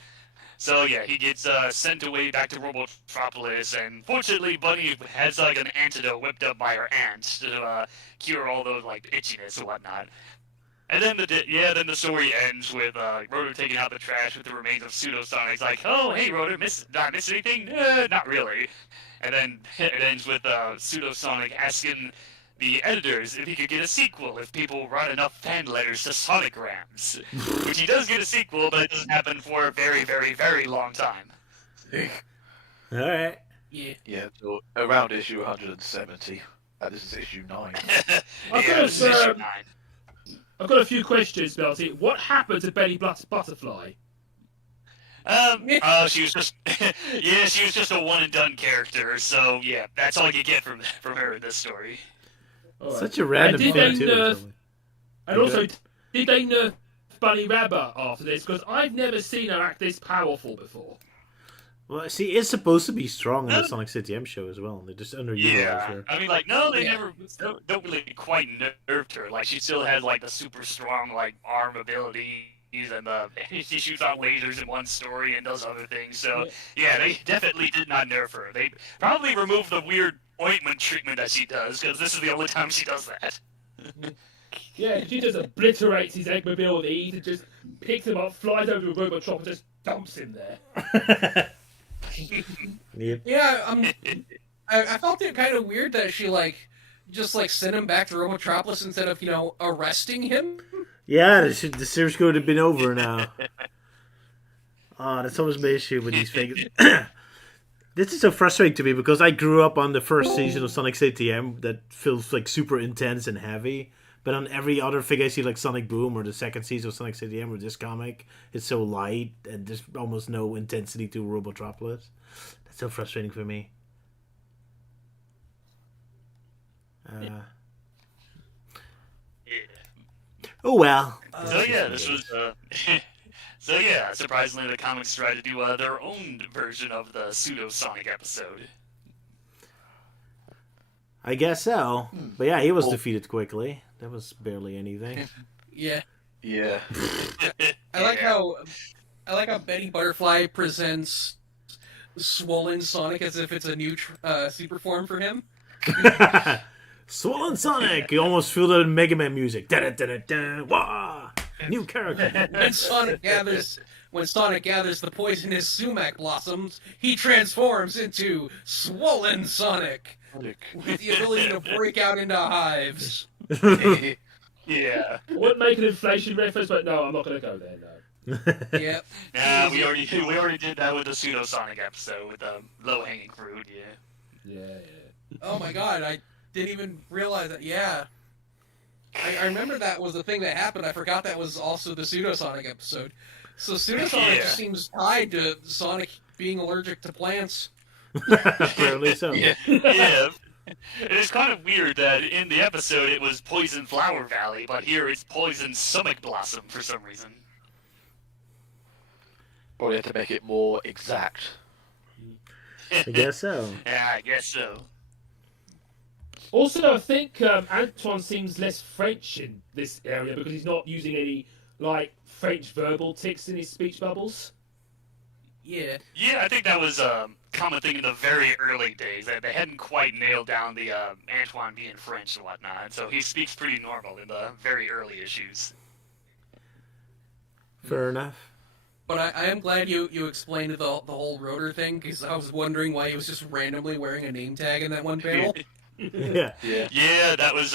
So he gets sent away back to Robotropolis, and fortunately, Bunny has like an antidote whipped up by her aunt to cure all those like itchiness and whatnot. And then the story ends with Rotor taking out the trash with the remains of Pseudo Sonic. He's like, oh, hey, Rotor, did I miss anything? Not really. And then it ends with Pseudo Sonic asking the editors if he could get a sequel if people write enough fan letters to Sonicgrams. Which he does get a sequel, but it doesn't happen for a very, very, very long time. Alright. Yeah, so around issue 170. This is issue 9. Issue 9. I've got a few questions, Belty. What happened to Betty Butterfly? She was just, she was just a one and done character. So that's all you get from her in this story. Right. Such a random thing too. And also, did they nerf Bunny Rabbit after this? Because I've never seen her act this powerful before. Well, she is supposed to be strong in the Sonic City M show as well. They just underutilized her. I mean, like, no, they never don't really quite nerfed her. Like, she still has like the super strong like arm abilities, and she shoots out lasers in one story and does other things. So they definitely did not nerf her. They probably removed the weird ointment treatment that she does, because this is the only time she does that. Yeah, she just obliterates his Eggmobile with ease and just picks him up, flies over to a Robotron and just dumps him there. I felt it kind of weird that she just sent him back to Robotropolis instead of arresting him. Yeah, the series could have been over now. That's always my issue with these figures. This is so frustrating to me because I grew up on the first season of Sonic CTM that feels like super intense and heavy. But on every other figure I see, like Sonic Boom or the second season of Sonic CTM or this comic, it's so light and there's almost no intensity to Robotropolis. That's so frustrating for me. Oh well. This was. Surprisingly, the comics tried to do their own version of the Pseudo Sonic episode. I guess so. But he was defeated quickly. That was barely anything. Yeah. I like how Betty Butterfly presents Swollen Sonic as if it's a new super form for him. Swollen Sonic! You almost feel the Mega Man music. Da-da-da-da-da. Wah! New character. When Sonic gathers the poisonous sumac blossoms, he transforms into Swollen Sonic with the ability to break out into hives. Yeah. I wouldn't make an inflation reference, but no, I'm not going to go there, no. Yep. Nah, we already did that with the Pseudo Sonic episode with low hanging fruit. Yeah. Oh my god, I didn't even realize that. Yeah. I remember that was the thing that happened. I forgot that was also the Pseudo Sonic episode. So Pseudo Sonic just seems tied to Sonic being allergic to plants. Apparently so. Yeah. It's kind of weird that in the episode it was Poison Flower Valley, but here it's Poison Stomach Blossom for some reason. Probably had to make it more exact. I guess so. Yeah, I guess so. Also, I think Antoine seems less French in this area because he's not using any like French verbal tics in his speech bubbles. Yeah. Yeah, I think that was a common thing in the very early days. That they hadn't quite nailed down the Antoine being French and whatnot, so he speaks pretty normal in the very early issues. Fair enough. But I am glad you explained the whole rotor thing, because I was wondering why he was just randomly wearing a name tag in that one panel. Yeah. Yeah, that was,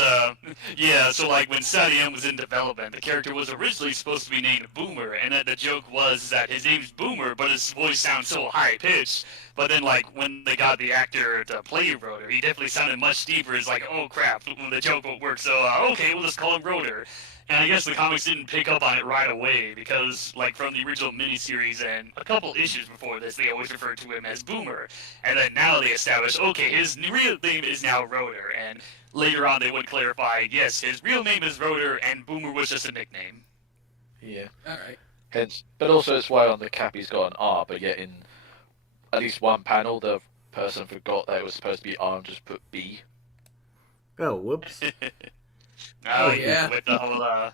so like when Sadie M was in development, the character was originally supposed to be named Boomer, and the joke was that his name's Boomer, but his voice sounds so high-pitched, but then like when they got the actor to play Rotor, he definitely sounded much deeper. It's like, oh crap, the joke won't work, so okay, we'll just call him Rotor. And I guess the comics didn't pick up on it right away, because, like, from the original miniseries and a couple issues before this, they always referred to him as Boomer. And then now they established, okay, his real name is now Rotor. And later on they would clarify, yes, his real name is Rotor, and Boomer was just a nickname. Yeah. Alright. Hence, but also it's why on the cap he's got an R, but yet in at least one panel the person forgot that it was supposed to be R and just put B. Oh, whoops. Oh, yeah. With the whole,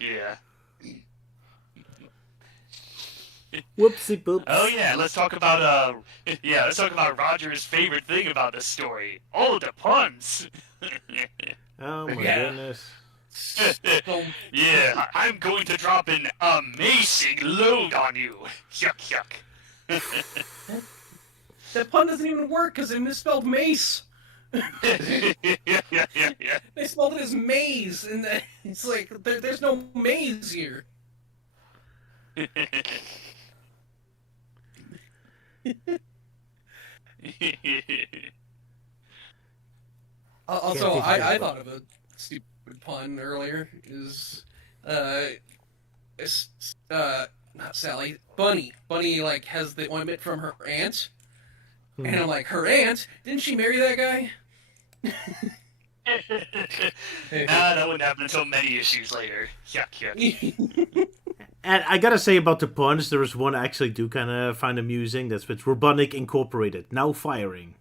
yeah. Whoopsie boops. Oh yeah, let's talk about Roger's favorite thing about this story. Oh, the puns. Oh my Yeah. goodness. Yeah, I'm going to drop an amazing load on you. Yuck, yuck. That pun doesn't even work because they misspelled mace. yeah. They spelled it as maze, and it's like there's no maze here. Also, I thought of a stupid pun earlier. Not Sally, Bunny. Bunny like has the ointment from her aunt, and I'm like, her aunt? Didn't she marry that guy? That wouldn't happen until many issues later. Yuck, yuck. And I gotta say about the puns, there was one I actually do kind of find amusing. That's with Robotnik Incorporated, now firing.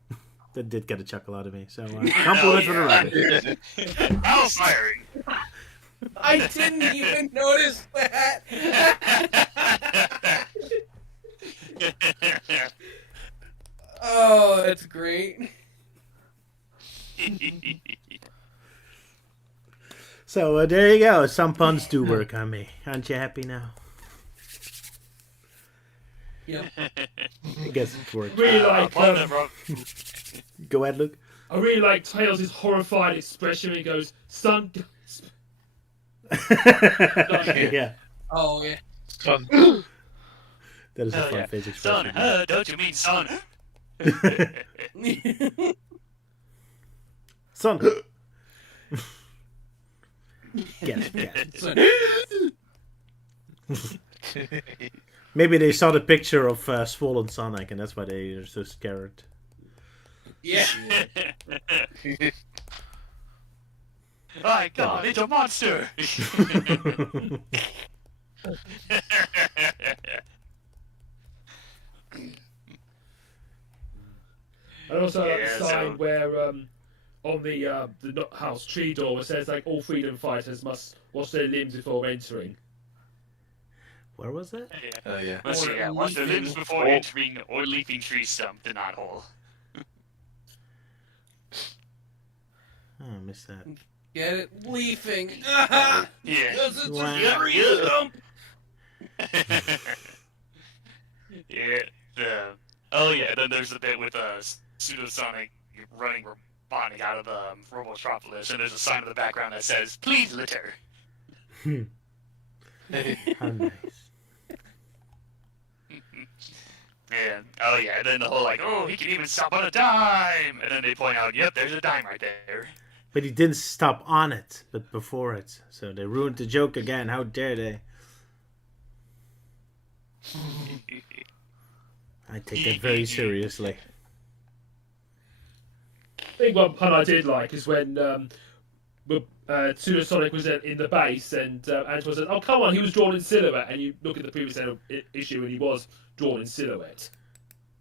That did get a chuckle out of me. So, compliment for the writer. Now firing. I didn't even notice that. Oh, that's great. So, there you go. Some puns do work on me. Aren't you happy now? Yep. I guess it worked. Really like. Go ahead, Luke. I really like Tails' horrified expression when he goes, "Son." Yeah. Oh yeah. Son. That is a fun face expression. Son, don't you mean son? Son. Get it. Maybe they saw the picture of swollen Sonic, and that's why they are so scared. Yeah. My God, it's a monster! And also like Yeah, the sign so- where on the house tree door it says like all freedom fighters must wash their limbs before entering. Where was that? Oh yeah. Let's see, yeah, wash their limbs before entering or leaping tree stump the knothole. Oh, I missed that. Get it? Leafing. Yeah. Because it's Wow. a tree stump. Yeah. Oh yeah. Then there's the bit with Pseudosonic running Robotnik out of the Robotropolis, and there's a sign in the background that says, "Please litter." How nice. Yeah. Oh yeah. And then the whole like, oh, he can even stop on a dime, and then they point out, yep, there's a dime right there. But he didn't stop on it, but before it. So they ruined the joke again. How dare they? I take that very seriously. think one pun I did like is when Pseudo Sonic was in the base, and Antoine said, "Oh, come on, he was drawn in silhouette." And you look at the previous issue, and he was drawn in silhouette.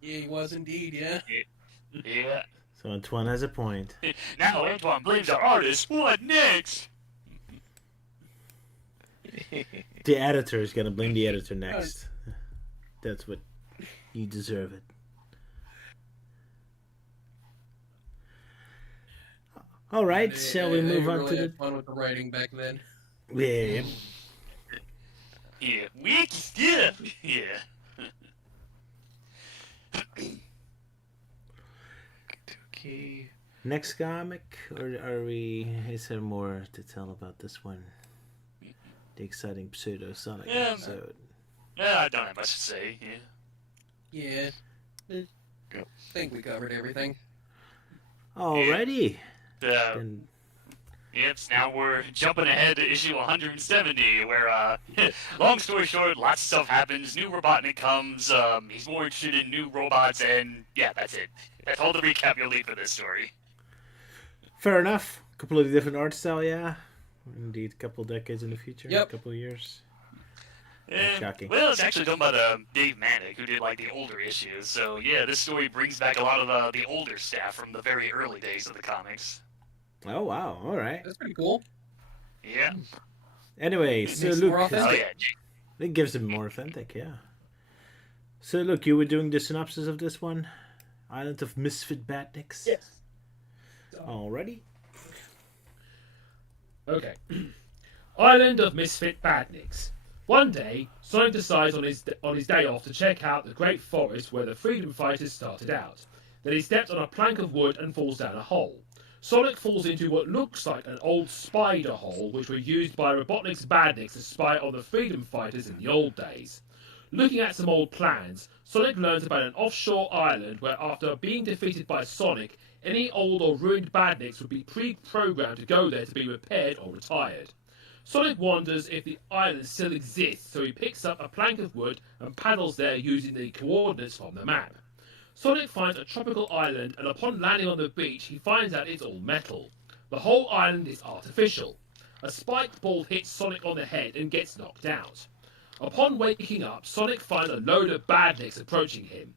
Yeah, he was indeed. Yeah. Yeah. So Antoine has a point. Now Antoine blames our artist. What next? The editor is gonna blame the editor next. That's what you deserve it. All right, shall we move on to the fun with the writing back then? Yeah. Yeah, wiki stuff. Yeah. Okay. Next comic, or are we? Is there more to tell about this one? The exciting Pseudo Sonic episode. Yeah, I don't have much to say. Yeah. I think we covered everything. Alrighty. Yes, now we're jumping ahead to issue 170, where, long story short, lots of stuff happens, new Robotnik comes, he's more interested in new robots, and yeah, that's it. That's all the recap you'll need for this story. Fair enough. A couple of different art style, yeah. Indeed, a couple of decades in the future, Yep. a couple of years. Shocking. Well, it's actually done by Dave Manick, who did, like, the older issues, so yeah, this story brings back a lot of the older staff from the very early days of the comics. Oh, wow. All right. That's pretty cool. Yeah. Anyway, so Makes it more Luke, authentic. it gives it more authentic, yeah. So, look, you were doing the synopsis of this one? Island of Misfit Badniks? Yes. Alrighty. Okay. Island of Misfit Badniks. One day, Sonic decides on his day off to check out the great forest where the freedom fighters started out. Then he steps on a plank of wood and falls down a hole. Sonic falls into what looks like an old spider hole, which were used by Robotnik's Badniks to spy on the freedom fighters in the old days. Looking at some old plans, Sonic learns about an offshore island where, after being defeated by Sonic, any old or ruined Badniks would be pre-programmed to go there to be repaired or retired. Sonic wonders if the island still exists, so he picks up a plank of wood and paddles there using the coordinates from the map. Sonic finds a tropical island, and upon landing on the beach, he finds out it's all metal. The whole island is artificial. A spiked ball hits Sonic on the head and gets knocked out. Upon waking up, Sonic finds a load of Badniks approaching him.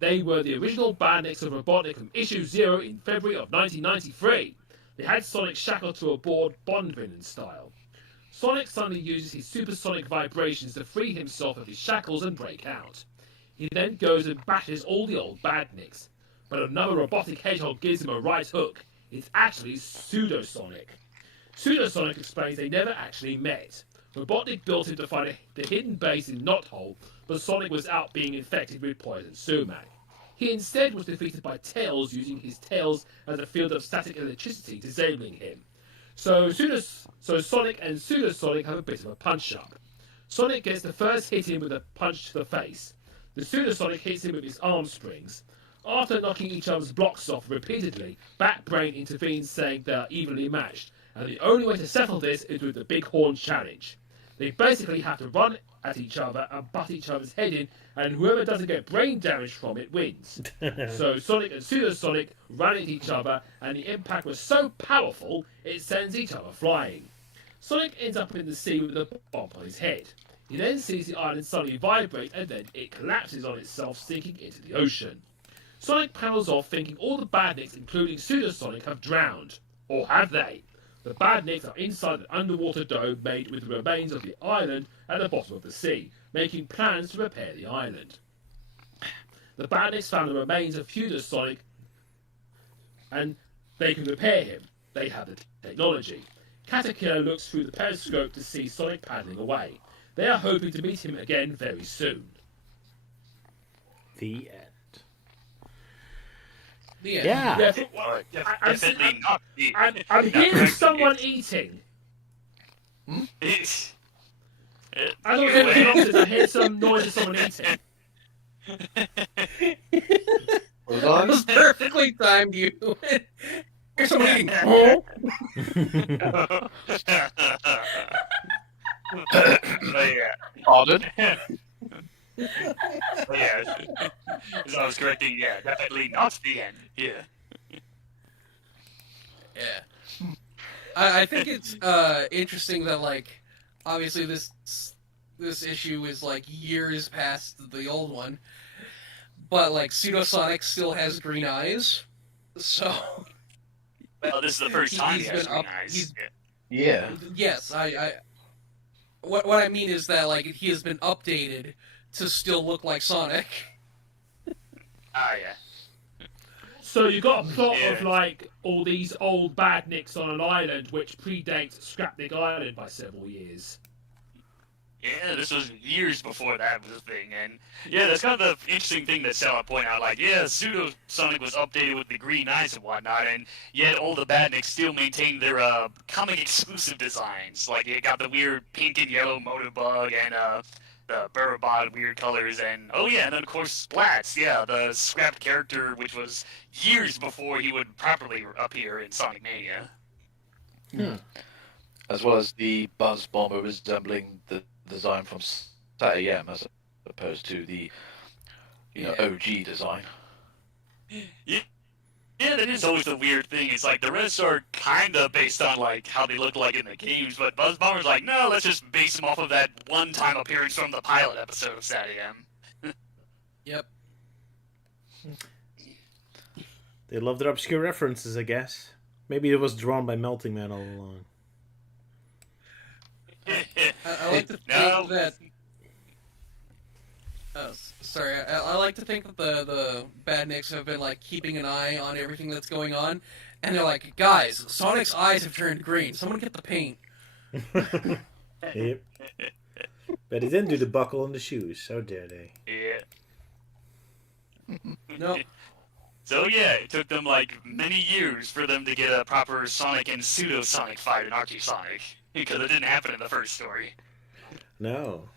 They were the original Badniks of Robotnik from issue 0 in February of 1993. They had Sonic shackled to a board Bond villain style. Sonic suddenly uses his supersonic vibrations to free himself of his shackles and break out. He then goes and bashes all the old Badniks. But another robotic hedgehog gives him a right hook. It's actually Pseudo Sonic. Pseudo Sonic explains they never actually met. Robotnik built him to find the hidden base in Knothole, but Sonic was out being infected with poison sumac. He instead was defeated by Tails, using his tails as a field of static electricity, disabling him. So Sonic and Pseudo Sonic have a bit of a punch-up. Sonic gets the first hit in with a punch to the face. The Pseudo Sonic hits him with his arm springs. After knocking each other's blocks off repeatedly, Batbrain intervenes, saying they are evenly matched, and the only way to settle this is with the Big Horn Challenge. They basically have to run at each other and butt each other's head in, and whoever doesn't get brain damage from it wins. So Sonic and Pseudo Sonic ran at each other, and the impact was so powerful it sends each other flying. Sonic ends up in the sea with a bomb on his head. He then sees the island suddenly vibrate, and then it collapses on itself, sinking into the ocean. Sonic paddles off, thinking all the Badniks, including Pseudo Sonic, have drowned. Or have they? The Badniks are inside an underwater dome made with the remains of the island at the bottom of the sea, making plans to repair the island. The Badniks found the remains of Pseudo Sonic, and they can repair him. They have the technology. Caterpillar looks through the periscope to see Sonic paddling away. They are hoping to meet him again very soon. The end. Yeah. Definitely not the I'm hearing someone eating. It's... I don't hear synopsis, I hear some noise of someone eating. Hold on. That was perfectly timed, you. Here's someone eating. Pardon? Yeah, as I was correcting, yeah, definitely not the end. Yeah. I think it's interesting that, like, obviously this issue is, like, years past the old one, but, like, Pseudo-Sonic still has green eyes, so... Well, this is the first time he has green eyes. Yeah. Yes, what I mean is that, like, he has been updated to still look like Sonic. Ah, yeah. So you got a plot of, like, all these old badniks on an island which predates Scrapnik Island by several years. Yeah, this was years before that was a thing, and yeah, that's kind of the interesting thing that Sarah pointed out, like, yeah, Pseudo Sonic was updated with the green eyes and whatnot, and yet all the badniks still maintain their comic-exclusive designs. Like, it got the weird pink and yellow Motorbug, and the Burrabod weird colors, and oh yeah, and then of course Splats, yeah, the scrapped character, which was years before he would properly appear in Sonic Mania. As well as the Buzz Bomber resembling the design from SatAM as opposed to the OG design. Yeah, that is always the weird thing. It's like the rest are kind of based on like how they look like in the games, but Buzz Bomber's like, no, let's just base them off of that one-time appearance from the pilot episode of SatAM. Yep. They love their obscure references, I guess. Maybe it was drawn by Melting Man all along. I like to think that... sorry, I like to think that the Badniks have been, like, keeping an eye on everything that's going on, and they're like, guys, Sonic's eyes have turned green. Someone get the paint. Yep. But he didn't do the buckle on the shoes. How dare they? Yeah. Nope. So yeah, it took them like many years for them to get a proper Sonic and Pseudo-Sonic fight in Archie Sonic, because it didn't happen in the first story. No.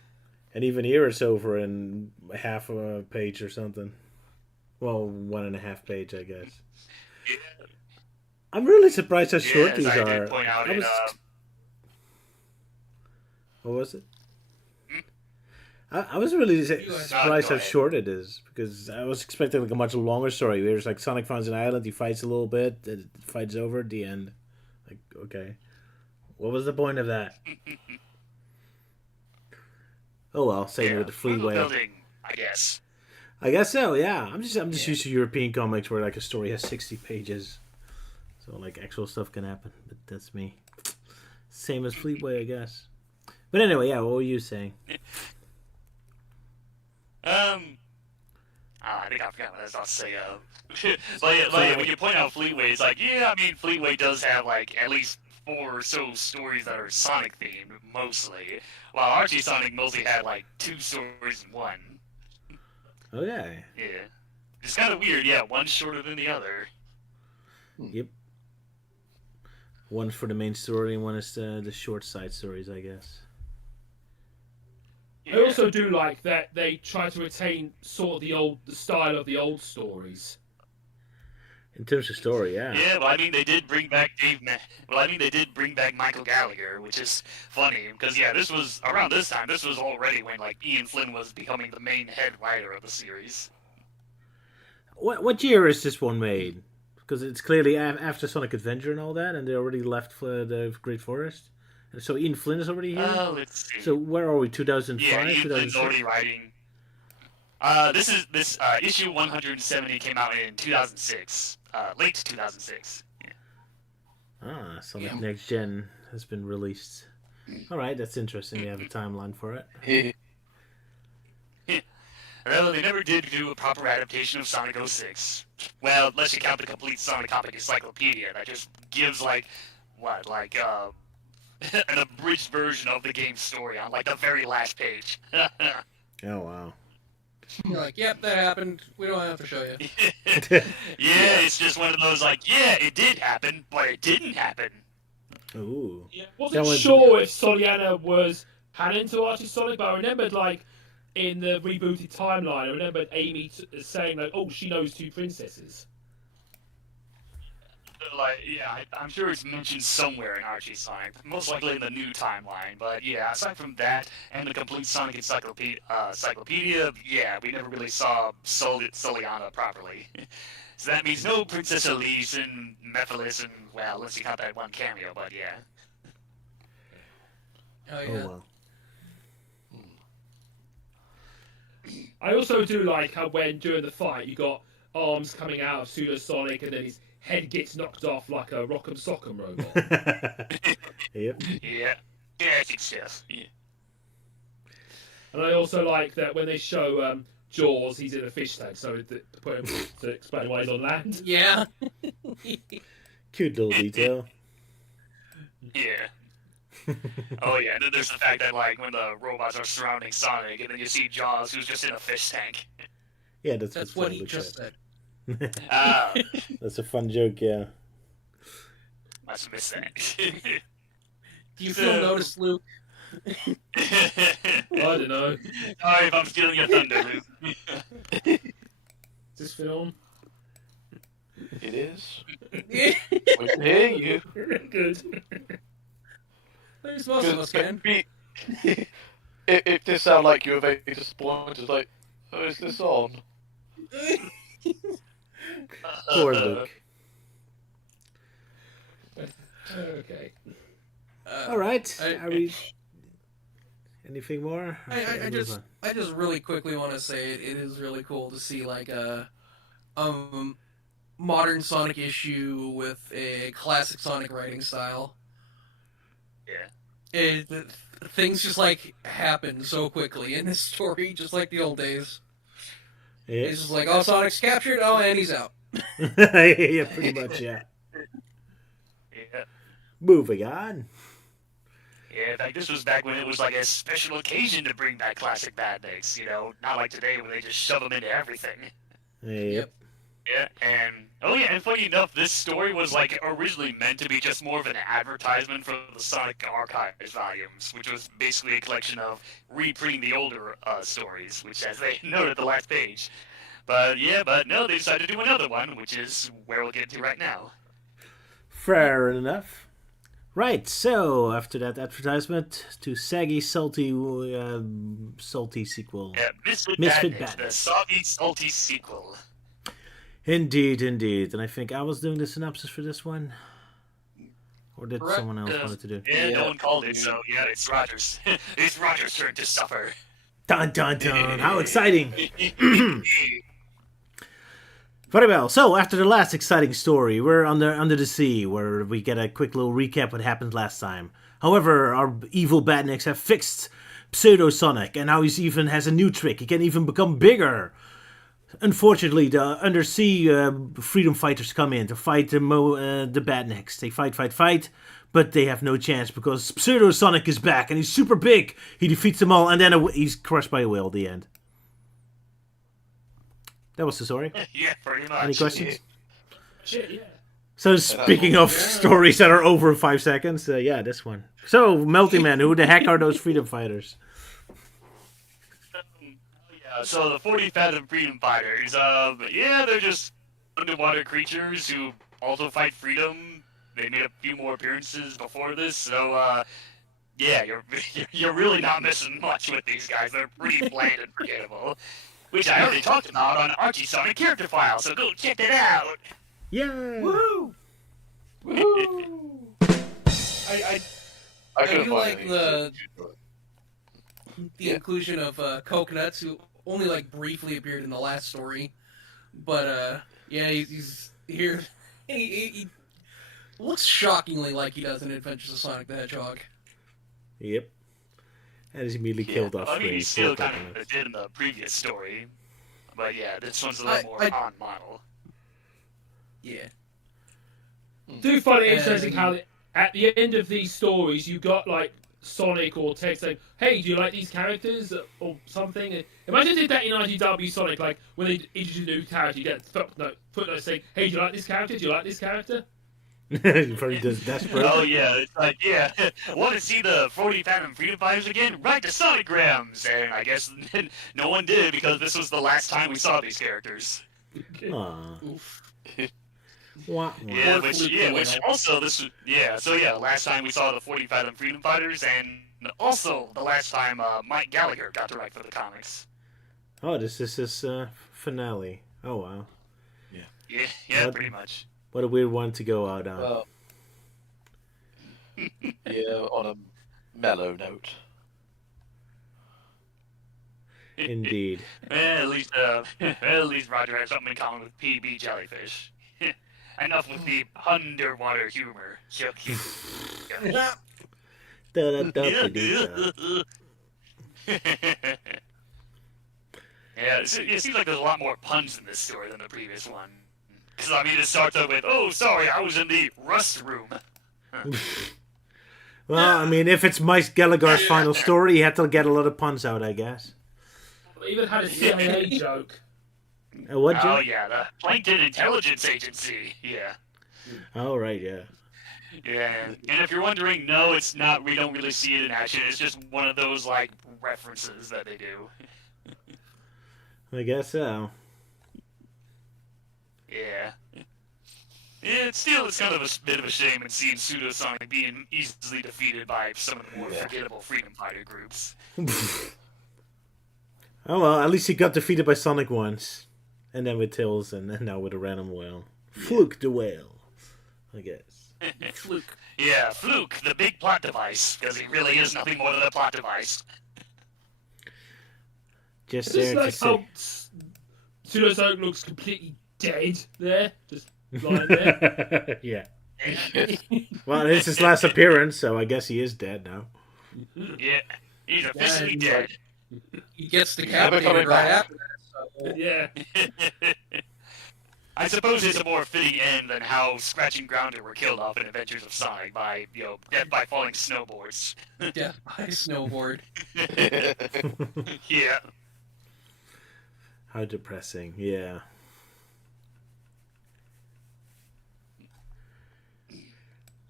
And even here it's over in half a page or something. Well, 1.5 page, I guess. Yeah. I'm really surprised how short these I are. did point out What was it? I was really surprised how short it is, because I was expecting like a much longer story. There's like Sonic finds an island, he fights a little bit, it fights over at the end. Like, okay, what was the point of that? Oh well, same with the freeway. Building, I guess. I guess so. Yeah, I'm just used to European comics where like a story has 60 pages, so like actual stuff can happen. But that's me. Same as Fleetway, I guess. But anyway, yeah. What were you saying? I think I forgot what I was about to say. Like when you point out Fleetway, it's like, yeah, I mean, Fleetway does have like at least 4 or so stories that are Sonic themed, mostly. While Archie Sonic mostly had like 2 stories in one. Okay. Yeah. It's kind of weird, yeah. One's shorter than the other. Yep. One for the main story, and one is the short side stories, I guess. I also do like that they try to retain sort of the style of the old stories. In terms of story, yeah. Yeah, but I mean, they did bring back Michael Gallagher, which is funny because this was around this time. This was already when like Ian Flynn was becoming the main head writer of the series. What year is this one made? Because it's clearly after Sonic Adventure and all that, and they already left for the Great Forest. So Ian Flynn is already here? Let's see. So where are we, 2005? Yeah, Ian Flynn's already writing. This issue 170 came out in 2006. Late 2006. Yeah. Sonic Next Gen has been released. Alright, that's interesting. They have a timeline for it. Well, they never did do a proper adaptation of Sonic 06. Well, unless you count the complete Sonic Comic Encyclopedia that just gives, like, an abridged version of the game's story on, like, the very last page. Oh, wow. You're like, yep, that happened. We don't have to show you. Yeah, it's just one of those, like, yeah, it did happen, but it didn't happen. Ooh. Yeah. Wasn't sure if Soliana was canon to Archie Sonic, but I remembered, like, in the rebooted timeline, I remembered Amy saying, like, oh, she knows 2 princesses. Like, yeah, I'm sure it's mentioned somewhere in Archie Sonic, most likely in the new timeline. But yeah, aside from that and the complete Sonic Encyclopedia, yeah, we never really saw Soliana properly. So that means no Princess Elise and Mephiles and, well, unless you count that one cameo, but yeah. Oh, yeah. Oh, well. I also do like how when during the fight you got arms coming out of Pseudo Sonic and then his head gets knocked off like a Rock'em Sock'em robot. Yep. Yeah. Yeah, I think so. Yeah. And I also like that when they show Jaws, he's in a fish tank, so put him to explain why he's on land. Yeah. Cute little detail. Yeah. Oh yeah, and then there's the fact that like when the robots are surrounding Sonic, and then you see Jaws, who's just in a fish tank. Yeah, That's what he just said. Ah, That's a fun joke, yeah. must have missed that. Do you feel noticed, Luke? I don't know. Sorry if I'm stealing your thunder, Luke. Is this film? It is. We can hear you. Good. There's most of us, man. It did sound like you were very disappointed. Like, oh, is this on? Poor Luke. Okay. All right. Are we... Anything more? I just really quickly want to say it is really cool to see like a modern Sonic issue with a classic Sonic writing style. Yeah. Things just like happen so quickly in this story, just like the old days. Yeah. It's just like, oh, Sonic's captured, oh, and he's out. Yeah, pretty much, yeah. Yeah. Moving on. Yeah, in fact, this was back when it was like a special occasion to bring back classic Badniks, you know? Not like today where they just shove them into everything. Yep. Yeah, and funny enough, this story was like originally meant to be just more of an advertisement for the Sonic Archives volumes, which was basically a collection of reprinting the older stories, which as they noted at the last page. But no, they decided to do another one, which is where we'll get to right now. Fair enough. Right, so after that advertisement, to saggy, salty sequel. Yeah, Misfit Misfit Badniks, the Badniks. soggy, salty sequel. Indeed. And I think I was doing the synopsis for this one. Or did Correct. someone else wanted to do? Yeah, no one called it, so yeah, it's Rogers. It's Rogers' turn to suffer. Dun dun dun! How exciting! Very well. So after the last exciting story, we're under the sea, where we get a quick little recap what happened last time. However, our evil badniks have fixed Pseudo Sonic, and now he even has a new trick. He can even become bigger. Unfortunately, the undersea freedom fighters come in to fight the badniks. They fight, but they have no chance because Pseudo Sonic is back and he's super big. He defeats them all, and then he's crushed by a whale at the end. That was the story. Yeah, pretty much. Any questions? Shit, yeah. So speaking of stories that are over 5 seconds, yeah, this one. So, Melty Man, who the heck are those freedom fighters? So the 40 Fathom Freedom Fighters, they're just underwater creatures who also fight freedom. They made a few more appearances before this, so yeah, you're really not missing much with these guys. They're pretty bland and forgettable, which I already talked about on Archie Sonic Character File. So go check that out. Yeah. Woo! I do like the inclusion of Coconuts, who only like briefly appeared in the last story, but yeah, he's here. He looks shockingly like he does in Adventures of Sonic the Hedgehog. Yep. And he's immediately killed off I mean, screen. he still Poor kind of Coconuts. did in the previous story, but yeah, this one's a little more on model. Yeah. Do find it interesting how at the end of these stories you got like Sonic or text saying, "Hey, do you like these characters?" or something. Imagine they did that in IDW Sonic, like when they introduce a new character, you get footnote saying, "Hey, do you like this character? Do you like this character?" He probably does desperate. Oh yeah, it's like want to see the 40 Fathom Freedom Fighters again? Write to Sonicgrams, and I guess no one did because this was the last time we saw these characters. Aw. Oof. Wah, wah. Yeah, which also this last time we saw the 40 Fathom Freedom Fighters, and also the last time Mike Gallagher got to write for the comics. Oh, this is his finale. Oh, wow. Yeah, pretty much. What a weird one to go out on. Well, yeah, on a mellow note. Indeed. At least Roger has something in common with PB jellyfish. Enough with the underwater humor. So cute. Yeah, it seems like there's a lot more puns in this story than the previous one. Because, I mean, it starts out with, "Oh, sorry, I was in the rust room." Well, I mean, if it's Mike Gallagher's final story, he had to get a lot of puns out, I guess. We even had a CIA joke. What joke? Oh, yeah, the Plankton Intelligence Agency. Yeah. Oh, right, yeah. Yeah, and if you're wondering, no, it's not. We don't really see it in action. It's just one of those, like, references that they do. I guess so. Yeah. Yeah, it's kind of a bit of a shame in seeing Pseudosonic being easily defeated by some of the more forgettable freedom fighter groups. Oh well, at least he got defeated by Sonic once. And then with Tails, and then now with a random whale. Fluke the whale, I guess. Fluke. Yeah, Fluke, the big plot device, because he really is nothing more than a plot device. Just It's there to like say. how Pseudosonic looks completely dead there, just lying there. Yeah. Well, it's his last appearance, so I guess he is dead now. Yeah, he's officially dead. He gets decapitated right after that. So. Yeah. I suppose it's a more fitting end than how Scratch and Grounder were killed off in Adventures of Sonic by, death by falling snowboards. Death by snowboard. Yeah. How depressing, yeah.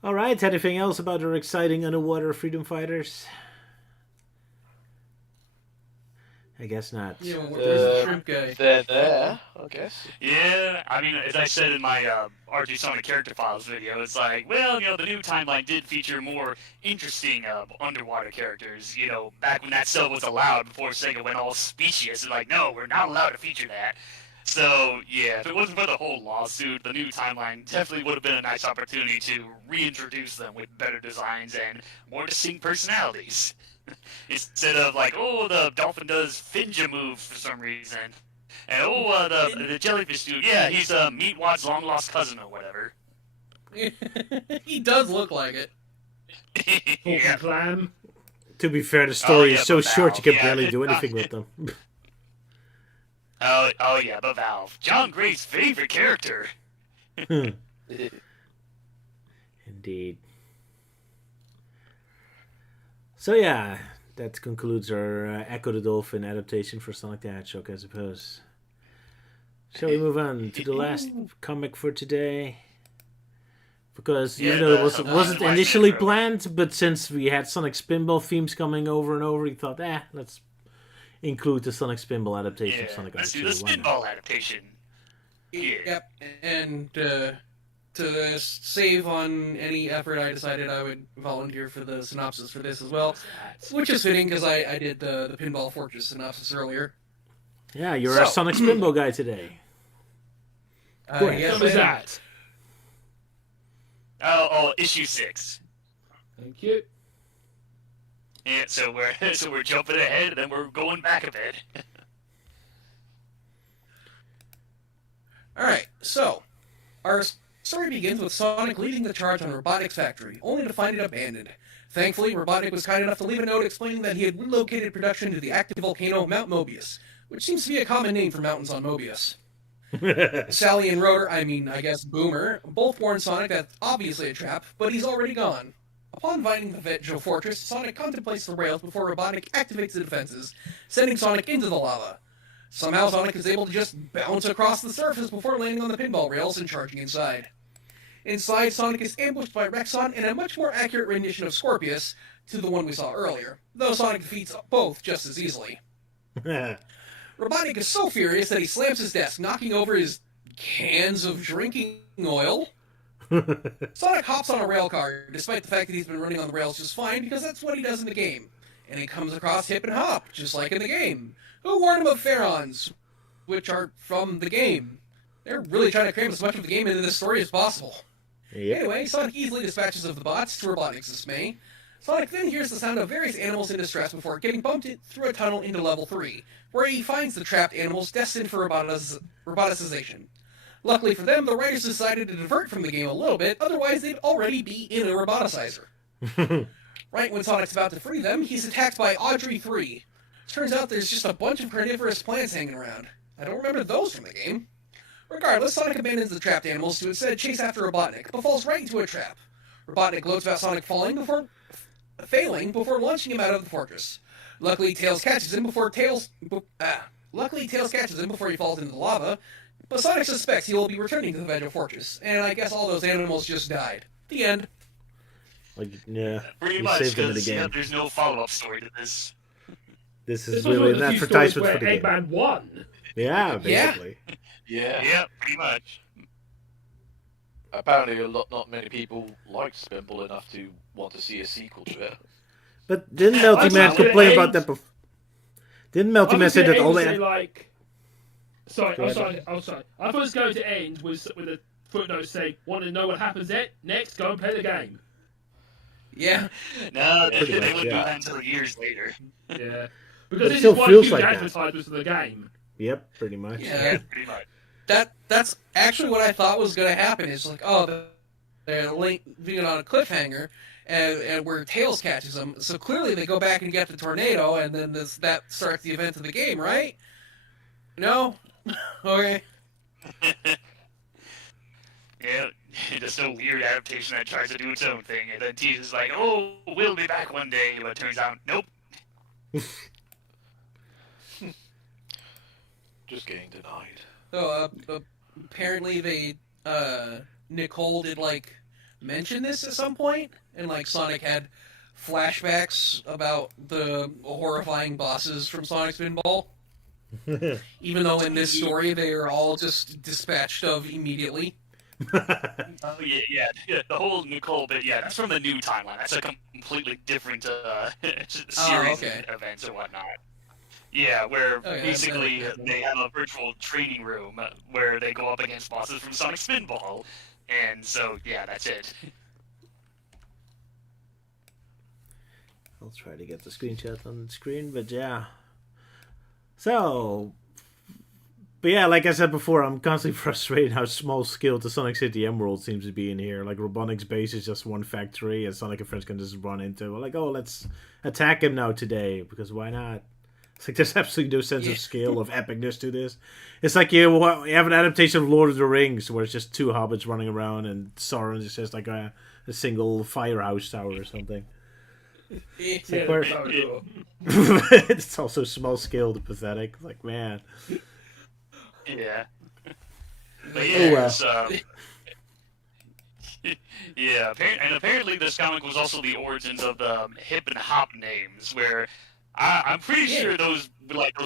Alright, anything else about our exciting underwater freedom fighters? I guess not. Yeah, where's the shrimp guy? They're there, I guess. Yeah, I mean, as I said in my Archie Sonic Character Files video, it's like, well, the new timeline did feature more interesting underwater characters, back when that stuff was allowed before Sega went all specious and like, no, we're not allowed to feature that. So, yeah, if it wasn't for the whole lawsuit, the new timeline definitely would have been a nice opportunity to reintroduce them with better designs and more distinct personalities. Instead of like, oh, the dolphin does Finja move for some reason. And the jellyfish dude, yeah, he's Meatwad's long lost cousin or whatever. He does look like it. Yeah. Clam. To be fair, the story is so but short you can Valve, barely do anything with them. Oh yeah, but Valve. John Gray's favorite character. Indeed. So yeah, that concludes our Echo the Dolphin adaptation for Sonic the Hedgehog, I suppose. Shall we move on to the last comic for today? Because Yeah, even though it the wasn't White initially Man planned, but since we had Sonic Spinball themes coming over and over, we thought, let's include the Sonic Spinball adaptation of Yeah, Sonic let's do Adventure. the Why not? Spinball adaptation. Yeah. Yep. And to save on any effort, I decided I would volunteer for the synopsis for this as well, which is fitting because I did the Pinball Fortress synopsis earlier. Yeah, you're our Sonic Spinball guy today. Yes, What was I am. that? Oh, issue 6. Thank you. Yeah, so we're jumping ahead and then we're going back a bit. Alright, so, our story begins with Sonic leading the charge on Robotnik's factory, only to find it abandoned. Thankfully, Robotnik was kind enough to leave a note explaining that he had relocated production to the active volcano of Mount Mobius, which seems to be a common name for mountains on Mobius. Sally and Rotor, I guess Boomer, both warn Sonic that's obviously a trap, but he's already gone. Upon finding the Veggie Fortress, Sonic contemplates the rails before Robotnik activates the defenses, sending Sonic into the lava. Somehow Sonic is able to just bounce across the surface before landing on the pinball rails and charging inside. Inside, Sonic is ambushed by Rexon in a much more accurate rendition of Scorpius to the one we saw earlier, though Sonic defeats both just as easily. Robotnik is so furious that he slams his desk, knocking over his cans of drinking oil. Sonic hops on a rail car, despite the fact that he's been running on the rails just fine, because that's what he does in the game. And he comes across Hip and Hop, just like in the game, who warn him of Pharaons, which are from the game. They're really trying to cram as much of the game into this story as possible. Yep. Anyway, Sonic easily dispatches of the bots to Robotnik's dismay. Sonic then hears the sound of various animals in distress before getting bumped through a tunnel into level 3, where he finds the trapped animals destined for roboticization. Luckily for them, the writers decided to divert from the game a little bit, otherwise they'd already be in a roboticizer. Right when Sonic's about to free them, he's attacked by Audrey 3. Turns out there's just a bunch of carnivorous plants hanging around. I don't remember those from the game. Regardless, Sonic abandons the trapped animals to instead chase after Robotnik, but falls right into a trap. Robotnik gloats about Sonic failing before launching him out of the fortress. Luckily, Tails catches him before he falls into the lava, but Sonic suspects he will be returning to the Vegeta Fortress, and I guess all those animals just died. The end. Like, yeah, Pretty you much, saved them in the because game. there's no follow-up story to this. This This is was really one an of the few stories advertisement where for the game. Eggman won. Yeah, basically. Yeah. Yeah, pretty much. Apparently, not many people liked Spinball enough to want to see a sequel to it. But didn't I Melty Man thought it complain about aimed- that before? Didn't Melty Man say that all they... like... Sorry, Go I'm ahead. sorry. I thought it was going to end with a footnote saying, want to know what happens next? Go and play the game. Yeah. No, Pretty they much, wouldn't do yeah. that until years later. Yeah. But Because it this still is one feels huge like that. advertisement for the game. Yep, pretty much. Yeah. Pretty much. That's actually what I thought was going to happen. It's like, oh, they're leaving it on a cliffhanger, and where Tails catches them. So clearly they go back and get the tornado, and then that starts the event of the game, right? No? Okay. Yeah, just a weird adaptation that tries to do its own thing, and then teases like, "Oh, we'll be back one day," but it turns out, nope. Just getting denied. So apparently they Nicole did mention this at some point, and Sonic had flashbacks about the horrifying bosses from Sonic Spinball. Even though in this story they are all just dispatched of immediately. Oh yeah, the whole Nicole bit, yeah, that's from the new timeline. That's a completely different series okay. of events or whatnot. Yeah, where Okay, basically that's- they have a virtual training room where they go up against bosses from Sonic Spinball, and so yeah, that's it. I'll try to get the screenshot on the screen, but yeah. So, but yeah, like I said before, I'm constantly frustrated how small scale the Sonic City Emerald seems to be in here. Like, Robotnik's base is just one factory, and Sonic and friends can just run into. Like, oh, let's attack him now today, because why not? It's like there's absolutely no sense of scale, of epicness to this. It's like you have an adaptation of Lord of the Rings, where it's just two hobbits running around, and Sauron is just like a single firehouse tower or something. It's like where... It's also small scaled and pathetic. Like, man. Yeah. But yeah, yeah, and apparently this comic was also the origins of the hip and hop names, where I'm pretty sure those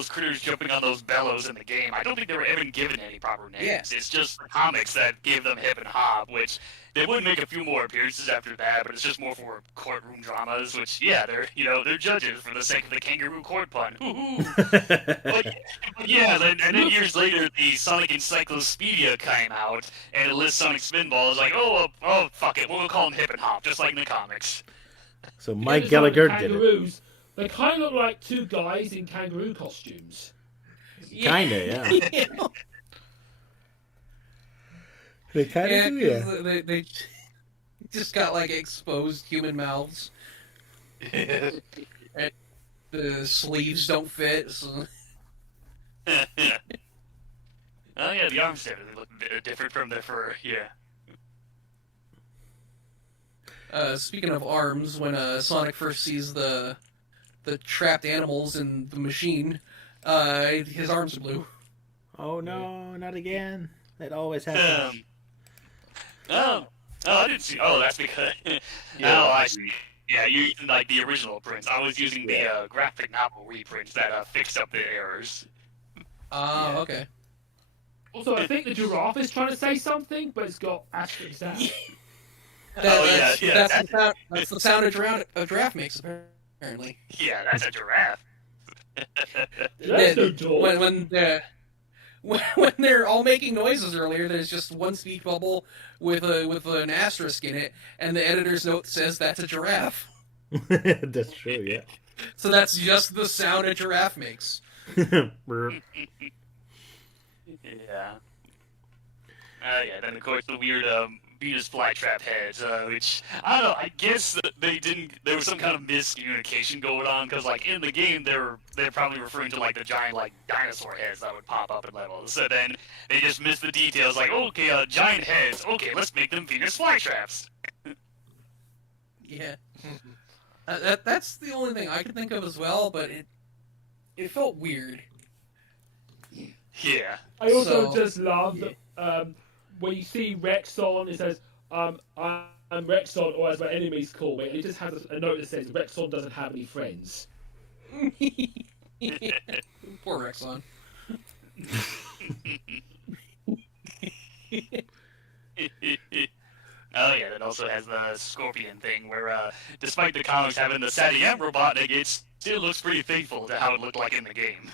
critters jumping on those bellows in the game, I don't think they were even given any proper names. Yeah. It's just the comics that gave them hip and hop, which they would make a few more appearances after that, but it's just more for courtroom dramas, which, yeah, they're judges for the sake of the kangaroo court pun. but yeah, and then years later, the Sonic Encyclopedia came out, and it lists Sonic Spinball as like, oh, fuck it, we'll call him hip and hop, just like in the comics. So Mike Gallagher did it. They kind of look like two guys in kangaroo costumes. Kinda, yeah. They kind of do, yeah. They just got exposed human mouths. And the sleeves don't fit. So... Oh yeah, the arms definitely look different from their fur, yeah. Speaking of arms, when Sonic first sees the trapped animals in the machine, his arms are blue. Oh no, not again. That always happens. I didn't see. Oh, that's because. Oh, I see. Yeah, you using the original prints. I was using the graphic novel reprints that fixed up the errors. Okay. Also, I think the giraffe is trying to say something, but it's got asterisks out. That's the sound a giraffe makes, apparently. Yeah, that's a giraffe. That's a dog. when they're all making noises earlier, there's just one speech bubble with an asterisk in it, and the editor's note says that's a giraffe. That's true, yeah. So that's just the sound a giraffe makes. Yeah. Yeah, then of course the weird Venus flytrap heads, which, I don't know, I guess that there was some kind of miscommunication going on, because, like, in the game, they're probably referring to, like, the giant, like, dinosaur heads that would pop up in levels, so then they just missed the details, like, okay, giant heads, okay, let's make them Venus flytraps. Yeah. That's the only thing I could think of as well, but it felt weird. Yeah. I also just love when you see Rexon, it says, I'm Rexon, or as my enemies call me, and it just has a note that says, Rexon doesn't have any friends. Poor Rexon. Oh yeah, that also has the Scorpion thing, where despite the comics having the SATM Robotnik, it still looks pretty faithful to how it looked like in the game.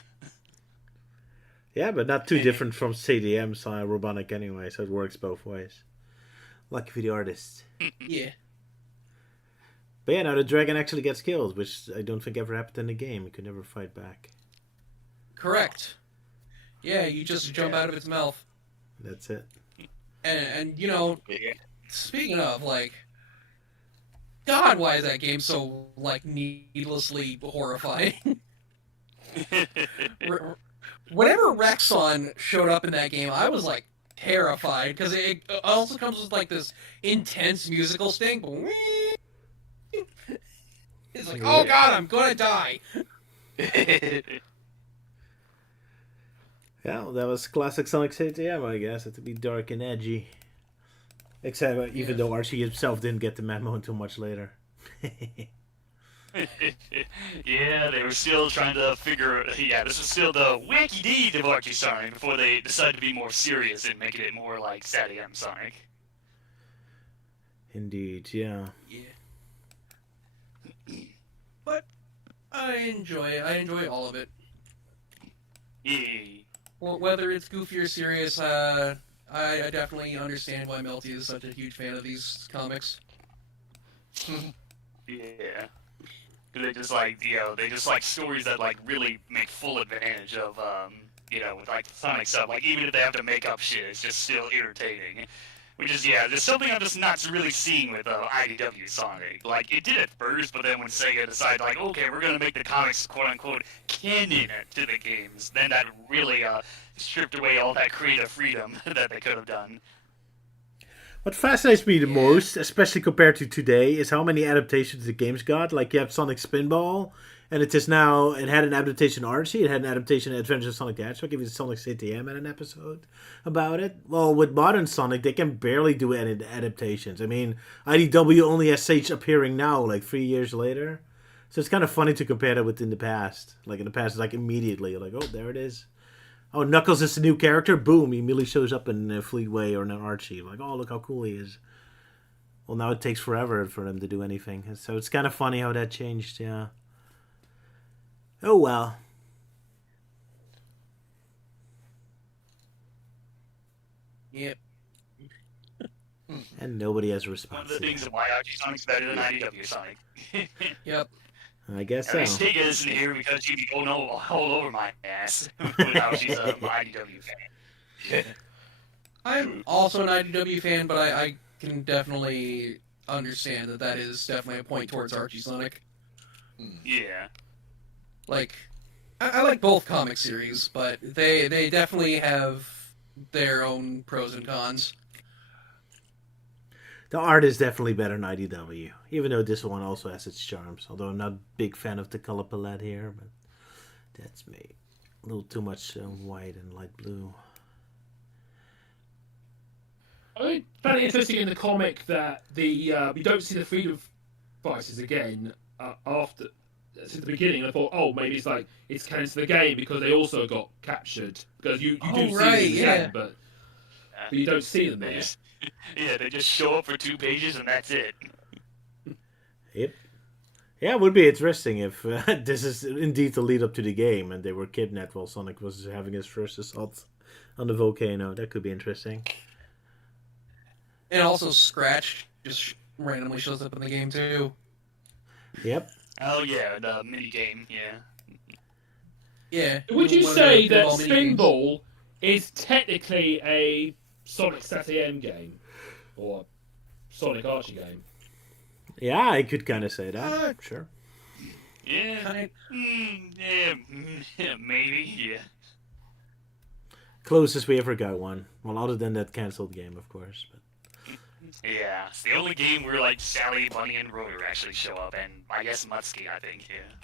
Yeah, but not too different from CDM's Robotnik anyway, so it works both ways. Lucky for the artist. Yeah. But yeah, now the dragon actually gets killed, which I don't think ever happened in the game. He could never fight back. Correct. Yeah, you just jump out of its mouth. That's it. And you know, speaking of, like, God, why is that game so, like, needlessly horrifying? Whenever Rexon showed up in that game, I was, like, terrified, because it also comes with, like, this intense musical sting. It's like, oh God, I'm gonna die. Yeah, well, that was classic Sonic CTM, I guess. It had to be dark and edgy. Except even though Archie himself didn't get the memo until much later. Yeah, they were still trying to figure. Yeah, this is still the wacky deed of Archie Sonic before they decided to be more serious and making it more like SATM Sonic. Indeed, yeah. Yeah. But I enjoy it. I enjoy all of it. Yeah. Well, whether it's goofy or serious, I definitely understand why Melty is such a huge fan of these comics. Yeah. They just like, they just like stories that like really make full advantage of, with like Sonic stuff. Like even if they have to make up shit, it's just still irritating. Which is, there's something I'm just not really seeing with IDW Sonic. Like, it did at first, but then when Sega decided, like, okay, we're gonna make the comics quote-unquote canon to the games, then that really stripped away all that creative freedom that they could have done. What fascinates me the most, especially compared to today, is how many adaptations the games got. Like, you have Sonic Spinball, and it had an adaptation Archie, it had an adaptation Adventures of Sonic the Hedgehog, even Sonic CTM had an episode about it. Well, with modern Sonic, they can barely do any adaptations. I mean, IDW only has Sage appearing now, like 3 years later. So it's kind of funny to compare that with in the past. Like, in the past, like, immediately, like, oh, there it is. Oh, Knuckles is a new character, boom, he immediately shows up in Fleetway or in Archie. Like, oh, look how cool he is. Well, now it takes forever for them to do anything. So it's kind of funny how that changed, yeah. Oh, well. Yep. And nobody has a response. One of the things of why Archie Sonic's better than IDW Sonic. Yep. I guess At so. least Sega isn't here because he'd be going all over my ass without she's an IDW fan. I'm also an IDW fan, but I can definitely understand that is definitely a point towards Archie Sonic. Yeah. Like, I like both comic series, but they definitely have their own pros and cons. The art is definitely better than IDW, even though this one also has its charms. Although I'm not a big fan of the color palette here, but that's me. A little too much white and light blue. I found it interesting in the comic that we don't see the freedom fighters again since the beginning. I thought, oh, maybe it's canon to the game because they also got captured. Because you do see them in the game, but you don't see them there. They just show up for 2 pages and that's it. Yep. Yeah, it would be interesting if this is indeed the lead up to the game and they were kidnapped while Sonic was having his first assault on the volcano. That could be interesting. And also Scratch just randomly shows up in the game too. Yep. Oh yeah, the mini game. Yeah. Yeah. Would you say that Pinball minigames. Spinball is technically a Sonic SATM game or Sonic Archie game? Yeah, I could kind of say that. Sure. Yeah. Maybe. Yeah. Closest we ever got one. Well, other than that canceled game, of course. But Yeah, it's the only game where like Sally, Bunny, and Rotor actually show up, and I guess Mutsky, I think. Yeah.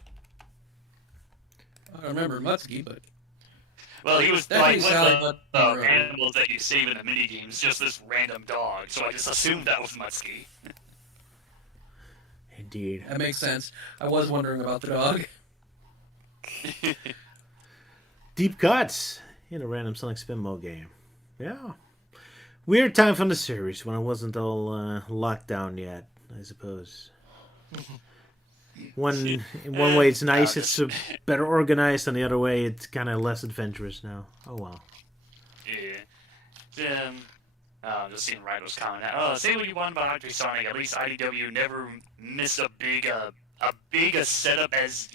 I don't remember Mutsky, but Well, he was Definitely like one Sally, of the Bunny, and Rotor. animals that you save in the minigames, just this random dog. So I just assumed that was Mutsky. indeed. that makes sense. I was wondering about the dog. Deep cuts in a random Sonic Spinball game. Yeah. Weird time from the series when it wasn't all locked down yet, I suppose. In one way it's nice, it's better organized, and the other way it's kind of less adventurous now. Oh well. Yeah. I'm just seeing Rhino's comment. Oh, say what you want about Archie Sonic. At least IDW never missed a big setup as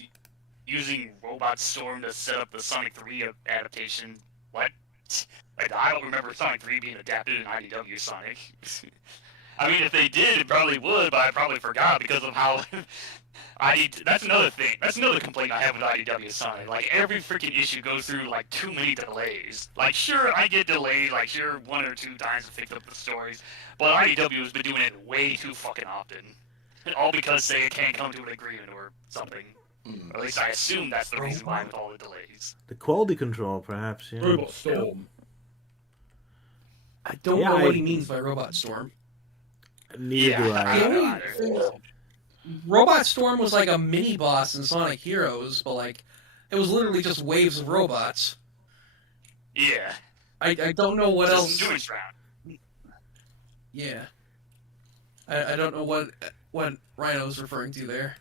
using Robot Storm to set up the Sonic 3 adaptation. What? Like, I don't remember Sonic 3 being adapted in IDW Sonic. I mean, if they did, it probably would, but I probably forgot because of how... That's another thing. That's another complaint I have with IDW Sonic. Like, every freaking issue goes through, like, too many delays. Like, sure, I get delayed, like, sure, 1 or 2 times to fix up the stories, but IDW has been doing it way too fucking often. All because they can't come to an agreement or something. Or at least I assume that's the reason why with all the delays. The quality control, perhaps. Yeah. Robot Storm. I don't know what he means by Robot Storm. Neither do I. don't know either. Robot Storm was like a mini boss in Sonic Heroes, but like it was literally just waves of robots. Yeah. I don't know what Just else. Newman's round. Yeah. I don't know what Rhino's referring to there.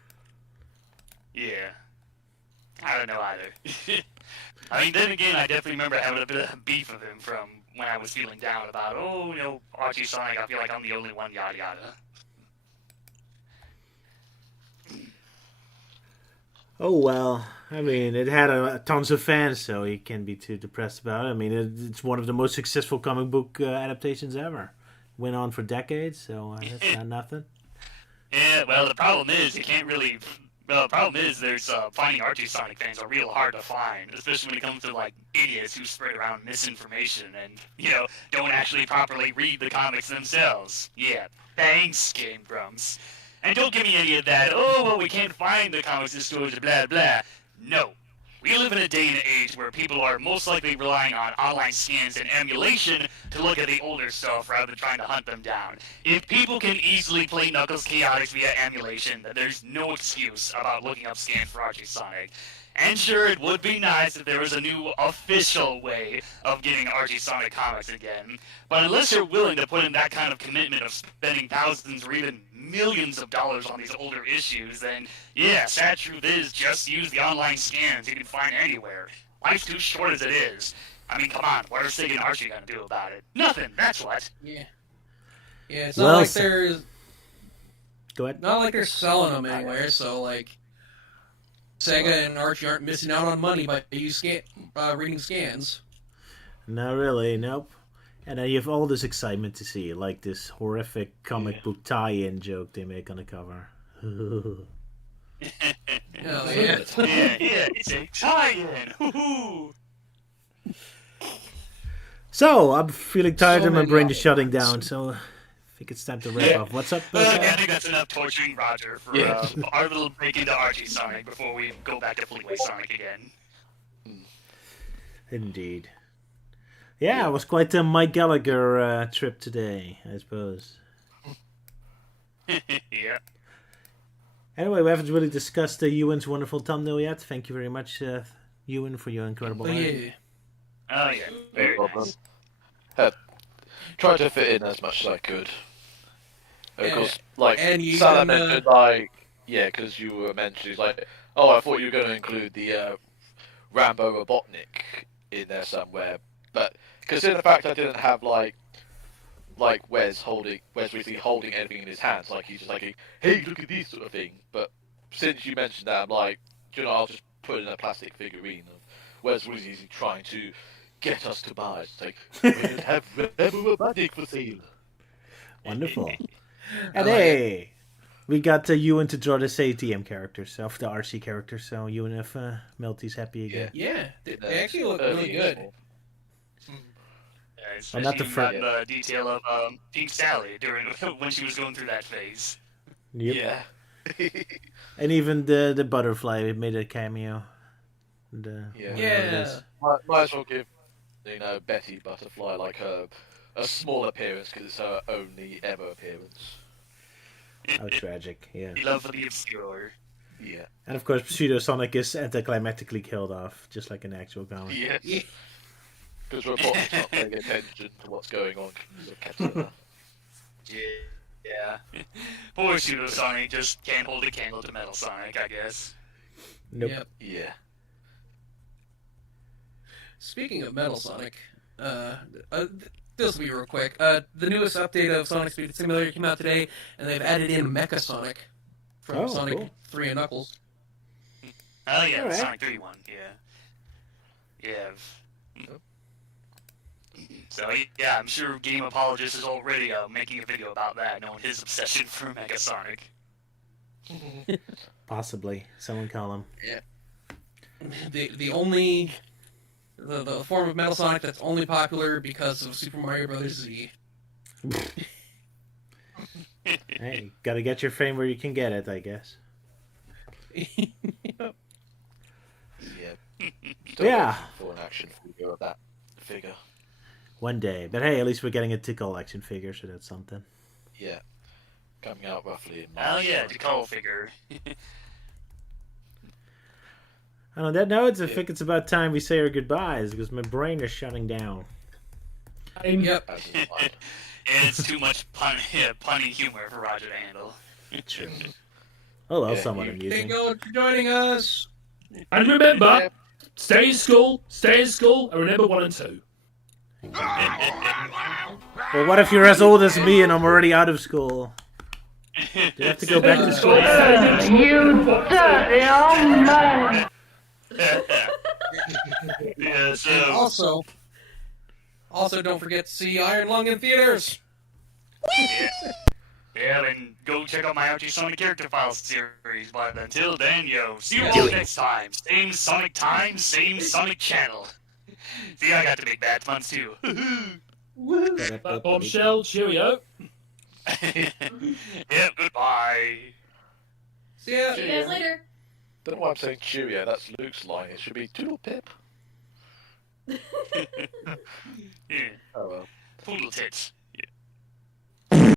Yeah. I don't know either. I mean, then again, I definitely remember having a bit of beef with him from when I was feeling down about, Archie Sonic, I feel like I'm the only one, yada yada. Oh well, I mean, it had tons of fans, so you can't be too depressed about it. I mean, it's one of the most successful comic book adaptations ever. Went on for decades, so that's not nothing. Yeah, well, the problem is, you can't really... Well, the problem is, there's finding Archie Sonic fans are real hard to find, especially when it comes to, like, idiots who spread around misinformation and, don't actually properly read the comics themselves. Yeah, thanks, Game Grumps. And don't give me any of that, we can't find the comics in stores, blah, blah. No. We live in a day and age where people are most likely relying on online scans and emulation to look at the older stuff rather than trying to hunt them down. If people can easily play Knuckles Chaotix via emulation, then there's no excuse about looking up scans for Archie Sonic. And sure, it would be nice if there was a new official way of getting Archie Sonic comics again. But unless you're willing to put in that kind of commitment of spending thousands or even millions of dollars on these older issues, then yeah, sad truth is just use the online scans you can find anywhere. Life's too short as it is. I mean, come on, what are Sig and Archie gonna do about it? Nothing, that's what. Yeah. Yeah, it's not like there's... Go ahead. Not like they're selling them anywhere, so like... Sega and Archie aren't missing out on money by reading scans. Not really, nope. And then you have all this excitement to see, like this horrific comic book tie-in joke they make on the cover. Yeah, it's a tie-in. So, I'm feeling tired and my brain is shutting down, so I think it's time to wrap up. What's up? I think that's enough torturing Roger for our little break into Archie Sonic before we go back to Fleetway Sonic again. Indeed. Yeah, it was quite a Mike Gallagher trip today, I suppose. Yeah. Anyway, we haven't really discussed Euan's wonderful thumbnail yet. Thank you very much, Euan, for your incredible art. Oh, yeah. Very nice. Tried to fit in as much as I could. Of course, like, and you Salah mentioned, like, because you were mentioning, like, I thought you were going to include the Rambo Robotnik in there somewhere, but consider the fact I didn't have like Wes basically holding anything in his hands, like he's just like, hey, look at this sort of thing. But since you mentioned that, I'm like, I'll just put in a plastic figurine of Wes really trying to get us to buy. It's like, we don't have rubber magic for sale. Wonderful. And hey, we got Euan to draw the ATM characters, of the Archie characters, so Euan, if Melty's happy again. Yeah, they actually look really good. Especially not the front. the detail of Pink Sally during when she was going through that phase. Yep. Yeah. And even the butterfly made a cameo. Yeah. Might as well give Betty Butterfly like a small appearance because it's her only ever appearance. How tragic, yeah. Love for the obscure. Yeah. And of course, Pseudo Sonic is anticlimactically killed off, just like an actual comic. Yes. Because Robotnik's not paying attention to what's going on. Yeah. Poor Pseudo Sonic just can't hold a candle to Metal Sonic, I guess. Nope. Yep. Yeah. Speaking of Metal Sonic, this will be real quick. The newest update of Sonic Speed Simulator came out today, and they've added in Mecha Sonic from Sonic cool. 3 and Knuckles. Oh yeah, All the right. Sonic 3 one, yeah. So yeah, I'm sure Game Apologist is already making a video about that, knowing his obsession for Mega Sonic. Possibly. Someone call him. Yeah. The only the form of Metal Sonic that's only popular because of Super Mario Brothers Z. Hey, gotta get your fame where you can get it, I guess. Yep. Yeah. Yeah. For an action figure of that figure. One day. But hey, at least we're getting a Tickle action figure, so that's something. Yeah. Coming out roughly in Oh March. yeah, the Call figure. And on that note, I think it's about time we say our goodbyes, because my brain is shutting down. Yep. As is mine. It's too much punny humor for Roger to handle. True. Oh, well, Yeah, somewhat you- Thank amusing. you all for joining us. And remember, stay in school, and remember 1 and 2. Well, what if you're as old as me and I'm already out of school? Do you have to go back to school? You dirty old man! Yeah, so Also don't forget to see Iron Lung in theaters. yeah, and go check out my Archie Sonic Character Files series. But until then, see you all next time. Same Sonic time, same Sonic channel. See, I got to make bad puns too. That bombshell, cheerio. Yeah, goodbye. See ya. See you guys later. Don't know why I'm saying Cheerio. That's Luke's line. It should be Toodle Pip. Yeah, Oh well. poodle tits.